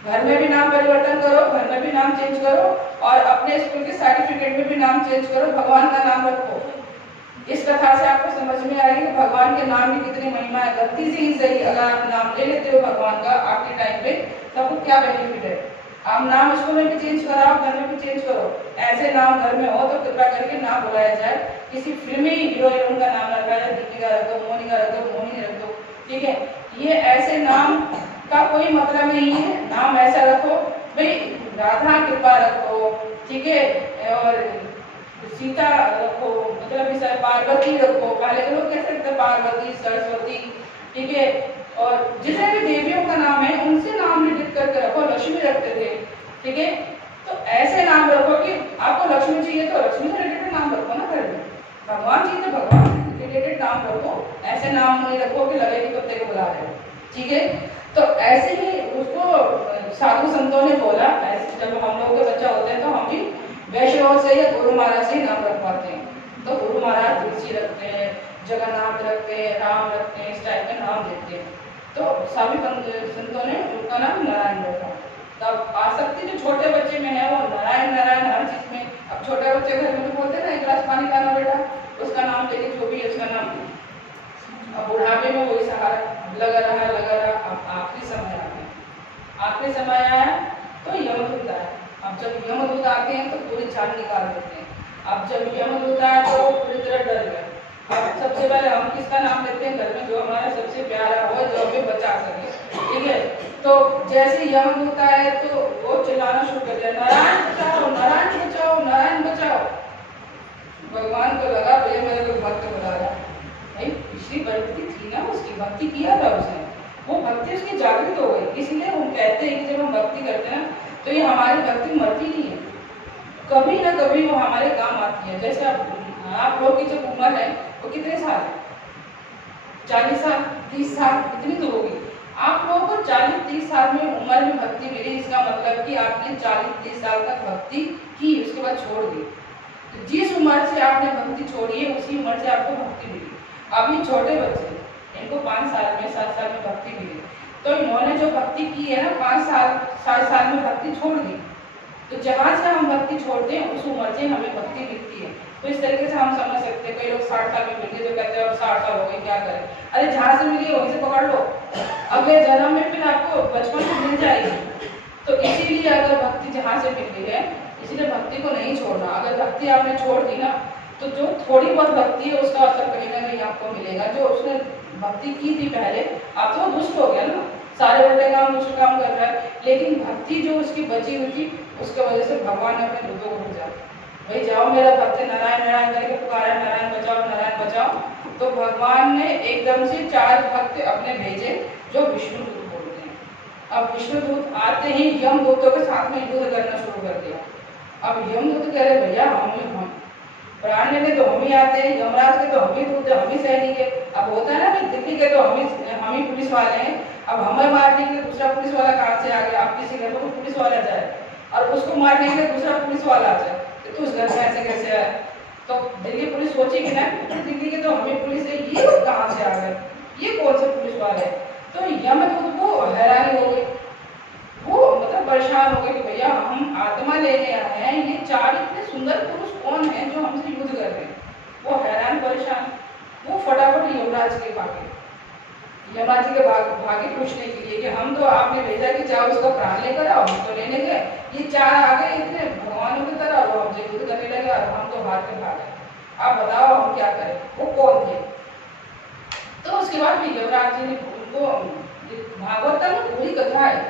घर में भी नाम परिवर्तन करो, घर में भी नाम चेंज करो, और अपने स्कूल के सर्टिफिकेट में भी नाम चेंज करो, भगवान का नाम रखो। इस कथा से आपको समझ में आएगी कि भगवान के नाम की कितनी महिमा है। गलती से ही सही अगर आप नाम ले लेते हो भगवान का आपके टाइम पे, तो आपको क्या बेनिफिट है? आप नाम स्कूल में भी चेंज कराओ, घर में भी चेंज करो। ऐसे नाम घर में हो तो कृपया करके ना बुलाया जाए। किसी फिल्मी हीरो हीरोइन का नाम रखा जाए, दीपिका रख दो, मोनिका रख दो, मोहिनी रख दो, ठीक है। ये ऐसे नाम का कोई मतलब नहीं है, नाम ऐसा रखो भाई, राधा कृपा रखो, ठीक है, और सीता रखो, मतलब इस पार्वती रखो, पहले के लोग कैसे रखते पार्वती सरस्वती, ठीक है, और जितने भी देवियों का नाम है उनसे नाम रिलेट करके रखो, लक्ष्मी रखते थे, ठीक है। तो ऐसे नाम रखो कि आपको लक्ष्मी चाहिए तो लक्ष्मी से रिलेटेड नाम रखो ना घर में, भगवान चाहिए तो भगवान से रिलेटेड नाम रखो, ऐसे नाम नहीं रखो कि लगे कि कुत्ते को बुला रहे हो, ठीक है। तो ऐसे ही उसको साधु संतों ने बोला, ऐसे जब हम लोग के बच्चा होते हैं तो हम भी वैष्णव से या गुरु महाराज से ही नाम रखवाते हैं, तो गुरु महाराज तुलसी रखते हैं, जगन्नाथ रखते हैं, राम रखते हैं, इस टाइप में नाम देते हैं। तो सभी संतों ने उनका नाम नारायण रखा। तब आसक्ति जो छोटे बच्चे में है वो नारायण नारायण हर चीज में, अब छोटे बच्चे घर में बोलते हैं ना एक गिलास पानी लाना बेटा, उसका नाम लेके जो भी है उसका नाम, अब बुढ़ापे में वही सहारा लगा रहा। अब आखिरी समय आ गया, आखिरी समय आया तो यमदूत आया। अब जब यमदूत आते हैं तो पूरी जान निकाल देते हैं। अब जब यमदूत आया तो पूरी तरह डर गए। अब सबसे पहले हम किसका नाम लेते हैं घर में, जो हमारा सबसे प्यारा हो, जो हमें बचा सके, ठीक है। तो जैसे यमदूत आए तो वो चिल्लाना शुरू कर दिया, नारायण बचाओ, नारायण बचाओ, नारायण बचाओ। भगवान को लगा भैया मेरे को भक्त बुला रहा है, भाई पिछली भक्ति थी ना, उसकी भक्ति किया था उसने, वो भक्ति उसकी जागृत हो गई। इसलिए हम कहते हैं कि जब हम भक्ति करते हैं तो ये हमारी भक्ति मरती नहीं है, कभी ना कभी वो हमारे काम आती है। जैसे आप लोग की जो उम्र है वो कितने साल है, 40 साल 30 साल इतनी तो होगी। आप लोगों को 40-30 साल में उम्र में भक्ति मिली, इसका मतलब कि आपने 40-30 साल तक भक्ति की, उसके बाद छोड़ दी। तो जिस उम्र से आपने भक्ति छोड़ी है उसी उम्र से आपको भक्ति मिली। अभी छोटे बच्चे इनको 5 साल में 7 साल में भक्ति मिली, तो इन्होंने जो भक्ति की है ना 5 साल 7 साल में भक्ति छोड़ दी। तो जहाँ से हम भक्ति छोड़ते हैं उस उम्र से हमें भक्ति मिलती है। तो इस तरीके से हम समझ सकते हैं। कई लोग 60 साल में मिल गए तो कहते हैं अब 60 साल हो गए क्या करें, अरे जहाँ से मिली वहीं से पकड़ लो, अगले जन्म में फिर आपको बचपन से मिल जाएगी। तो इसीलिए अगर भक्ति जहाँ से मिल गई है, इसीलिए भक्ति को नहीं छोड़ना। अगर भक्ति आपने छोड़ दी ना तो जो थोड़ी बहुत भक्ति है उसका असर कहीं ना कहीं आपको मिलेगा। जो उसने भक्ति की थी पहले, अब तो दुष्ट हो गया ना, सारे उल्टे काम दुष्ट काम कर रहा है, लेकिन भक्ति जो उसकी बची हुई थी उसके वजह से भगवान ने अपने दूतों को भेजा, भाई जाओ मेरा भक्त नारायण नारायण करके पुकारा, नारायण बचाओ नारायण बचाओ। तो भगवान ने एकदम से 4 भक्त अपने भेजे जो विष्णु दूत बोलते हैं। अब विष्णु दूत आते ही यम दूतों के साथ में युद्ध करना शुरू कर दिया। अब यम दूत कह रहे भैया हम प्राण लेने तो हम ही आते हैं, यमराज के तो हम ही दूत है, हम ही सैनिक है। अब होता है ना कि दिल्ली के तो हम ही पुलिस वाले हैं, अब हमें मारने के लिए दूसरा पुलिस वाला कहाँ से आ गया। आप किसी घर में पुलिस वाला जाए और उसको मारने के लिए दूसरा पुलिस वाला आ जाए तो उस घर में ऐसे कैसे आए। तो दिल्ली पुलिस सोचेगी ना दिल्ली के तो हम ही पुलिस है, ये कहाँ से आ गए, ये कौन से पुलिस वाले है। तो यमदूत को हैरानी हो गई, वो मतलब परेशान हो गए कि भैया हम आत्मा लेने आए हैं, ये 4 इतने सुंदर पुरुष कौन है जो हमसे युद्ध कर रहे हैं। वो हैरान परेशान, वो फटाफट यमराज के भागे, यमराज के भागे पूछने के लिए कि हम तो आपने भेजा कि जाओ उसका प्राण लेकर आओ, हम तो लेने गए, ये 4 आ गए इतने भगवानों की तरह, वो हमसे युद्ध करने लगे और हम तो हार के भागे, आप बताओ हम क्या करें, वो कौन थे। तो उसके बाद भी यमराज जी ने उनको, भागवतम में पूरी कथा है,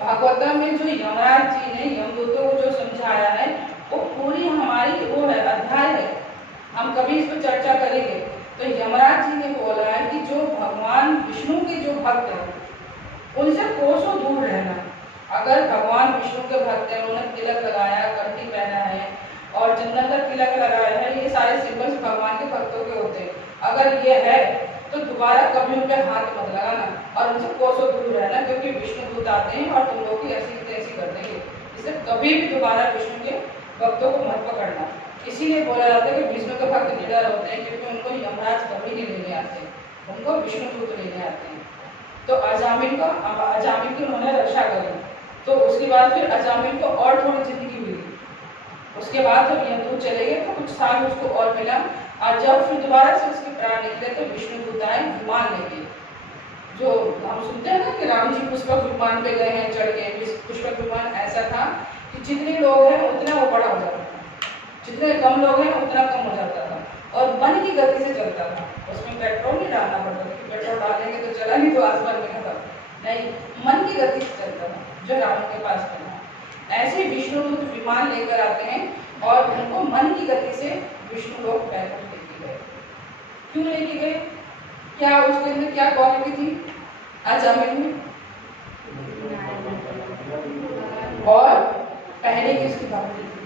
भागवतम में जो यमराज जी ने यमदूतों को जो समझाया है वो पूरी हमारी वो है अध्याय है, हम कभी इस पर चर्चा करेंगे। तो यमराज जी ने बोला है कि जो भगवान विष्णु के जो भक्त हैं उनसे कोसों दूर रहना। अगर भगवान विष्णु के भक्त हैं, उन्होंने तिलक लगाया, कंठी पहना है और चंदन का तिलक लगाया है, ये सारे सिंबल्स भगवान के भक्तों के होते हैं। अगर ये है तो दोबारा कभी उनके हाथ मत लगाना और उनसे कोसों दूर रहना, क्योंकि विष्णु दूत आते हैं और तुम लोग की ऐसी तैसी कर देंगे, इससे कभी भी दोबारा विष्णु के भक्तों को मत पकड़ना। इसीलिए बोला जाता है कि विष्णु के भक्त निडर होते हैं, क्योंकि उनको यमराज कभी नहीं लेने आते, उनको विष्णु दूत लेने आते हैं। तो अजामिल की उन्होंने रक्षा करी। तो उसके बाद फिर अजामिल को और थोड़ी जिंदगी मिली, उसके बाद जब यमदूत चले गए तो कुछ साल उसको और मिला, और जब फिर दोबारा से उसके प्राण निकले तो विष्णु दूत आए विमान लेके। जो हम सुनते हैं ना कि राम जी पुष्पक विमान पे गए हैं चढ़ के, पुष्पक विमान ऐसा था कि जितने लोग हैं उतना वो बड़ा हो जाता था, जितने कम लोग हैं उतना कम हो जाता था, और बन मन की गति से चलता था, उसमें पेट्रोल नहीं डालना पड़ता था कि पेट्रोल डालेंगे तो चला नहीं तो आसमान में खत्म, नहीं, मन की गति से चलता था जो रावण के पास बना। ऐसे विष्णुदूत विमान लेकर आते हैं और उनको मन की गति से विष्णु लोग पैदल लेके गए। क्यों लेके गए? क्या उसके अंदर क्या क्वालिटी थी? अजामिल में और पहले की उसकी भक्ति थी।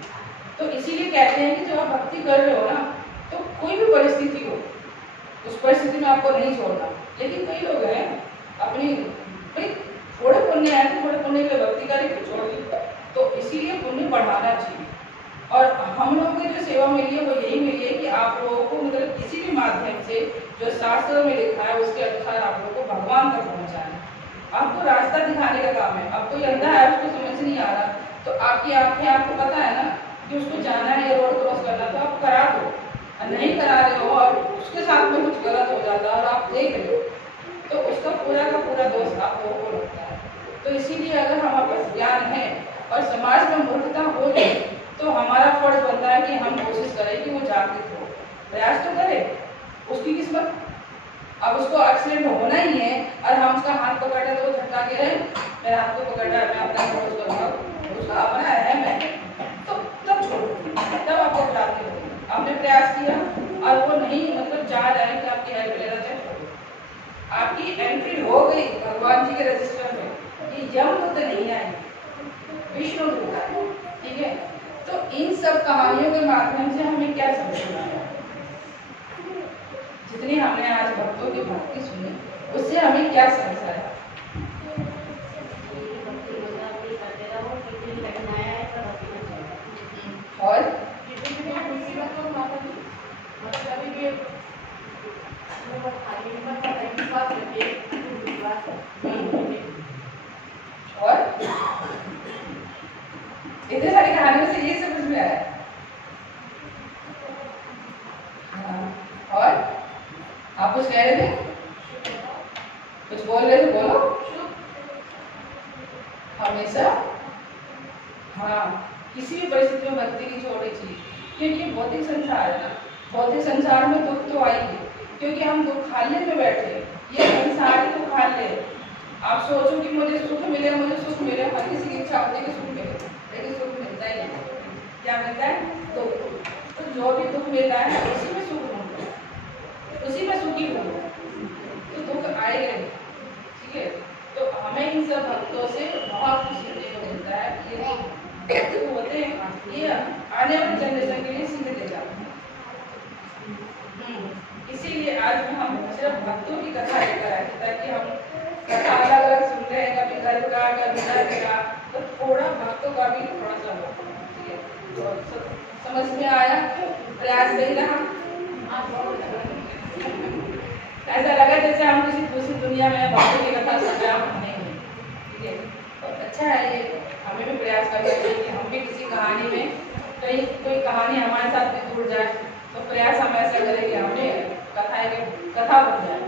तो इसीलिए कहते हैं कि जब आप भक्ति कर रहे हो ना, तो कोई भी परिस्थिति हो उस परिस्थिति में आपको नहीं छोड़ना। लेकिन कई लोग हैं अपनी भाई थोड़े पुण्य है तो थोड़े पुण्य के लिए भक्ति करें तो छोड़ दी, तो इसीलिए पुण्य बढ़ाना चाहिए। और हम लोगों की जो सेवा मिली है वो यही मिली है कि आप लोगों को मतलब किसी भी माध्यम से जो शास्त्रों में लिखा है उसके अनुसार आप लोगों को भगवान तक पहुँचाना। आपको रास्ता दिखाने का काम है। अब कोई अंधा है उसको समझ नहीं आ रहा तो आपकी आंखें आपको पता है ना कि उसको जाना है रोड क्रॉस करना, तो आप करा दो। नहीं करा रहे हो और उसके साथ में कुछ गलत हो जाता है और आप देख रहे हो तो उसका पूरा का पूरा दोष आप लोगों को लगता है। तो इसीलिए अगर हमारे पास ज्ञान है और समाज में मूर्खता हो गई तो हमारा फर्ज बनता है कि हम कोशिश करें कि वो जागृत हो, प्रयास तो करें। उसकी किस्मत, अब उसको एक्सीडेंट होना ही है और हम उसका हाथ पकड़े तो वो झटका के रहे, मेरे हाथ को पकड़ा मैं अपना खोज करूँगा, उसका अपना है मैं, तो तब छोड़ो, तब आपको प्राप्ति होगी। आपने प्रयास किया और वो नहीं मतलब जा रहा है कि आपकी हेल्प लेना चाहे, छोड़ो। आपकी एंट्री हो गई भगवान जी के रजिस्टर में कि यमदूत नहीं आए, विष्णुदूत आए, ठीक है। तो इन सब कहानियों के माध्यम से हमें क्या समझना है? जितनी हमने आज भक्तों की भक्ति सुनी उससे हमें क्या समझ आया? और इतनी सारी कहानियों से ये समझ में आया। और आप कुछ कह रहे थे, कुछ बोल रहे थे, बोलो। हमेशा हाँ किसी भी परिस्थिति में भक्ति नहीं छोड़नी चाहिए, क्योंकि ये भौतिक संसार है ना, भौतिक संसार में दुख तो आएंगे क्योंकि हम दुखालय में बैठे, ये संसार ही दुखालय। आप सोचो कि मुझे सुख मिले, मुझे सुख मिले, हर किसी की इच्छा होती है कि सुख मिले, लेकिन सुख मिलता ही नहीं। क्या मिलता है? दुख। तो जो भी दुख मिलता है उसी में सुख ढूंढो, उसी में सुखी ढूंढो, तो दुख आएगा नहीं, ठीक है। तो हमें इन सब भक्तों से बहुत कुछ सीखने को मिलता है। ये तो होते हैं, ये आने वाली जनरेशन के लिए सीख दे जाते हैं। इसीलिए आज हम सिर्फ भक्तों की कथा लेकर आए ताकि हम कथा अलग अलग सुन रहे हैं, कभी गर्व का, कभी नर्क का, तो थोड़ा भक्तों का भी थोड़ा सा हो, ठीक है। तो समझ में आया? प्रयास सही रहा? ऐसा लगा जैसे हम किसी दूसरी दुनिया में भक्तों की कथा सुन रहे हैं, नहीं, ठीक है। तो अच्छा है, ये हमें भी प्रयास करना चाहिए कि हम भी किसी कहानी में कहीं कोई कहानी हमारे साथ में जुड़ जाए, तो प्रयास हम ऐसा करें कि हमें कथा बन जाए।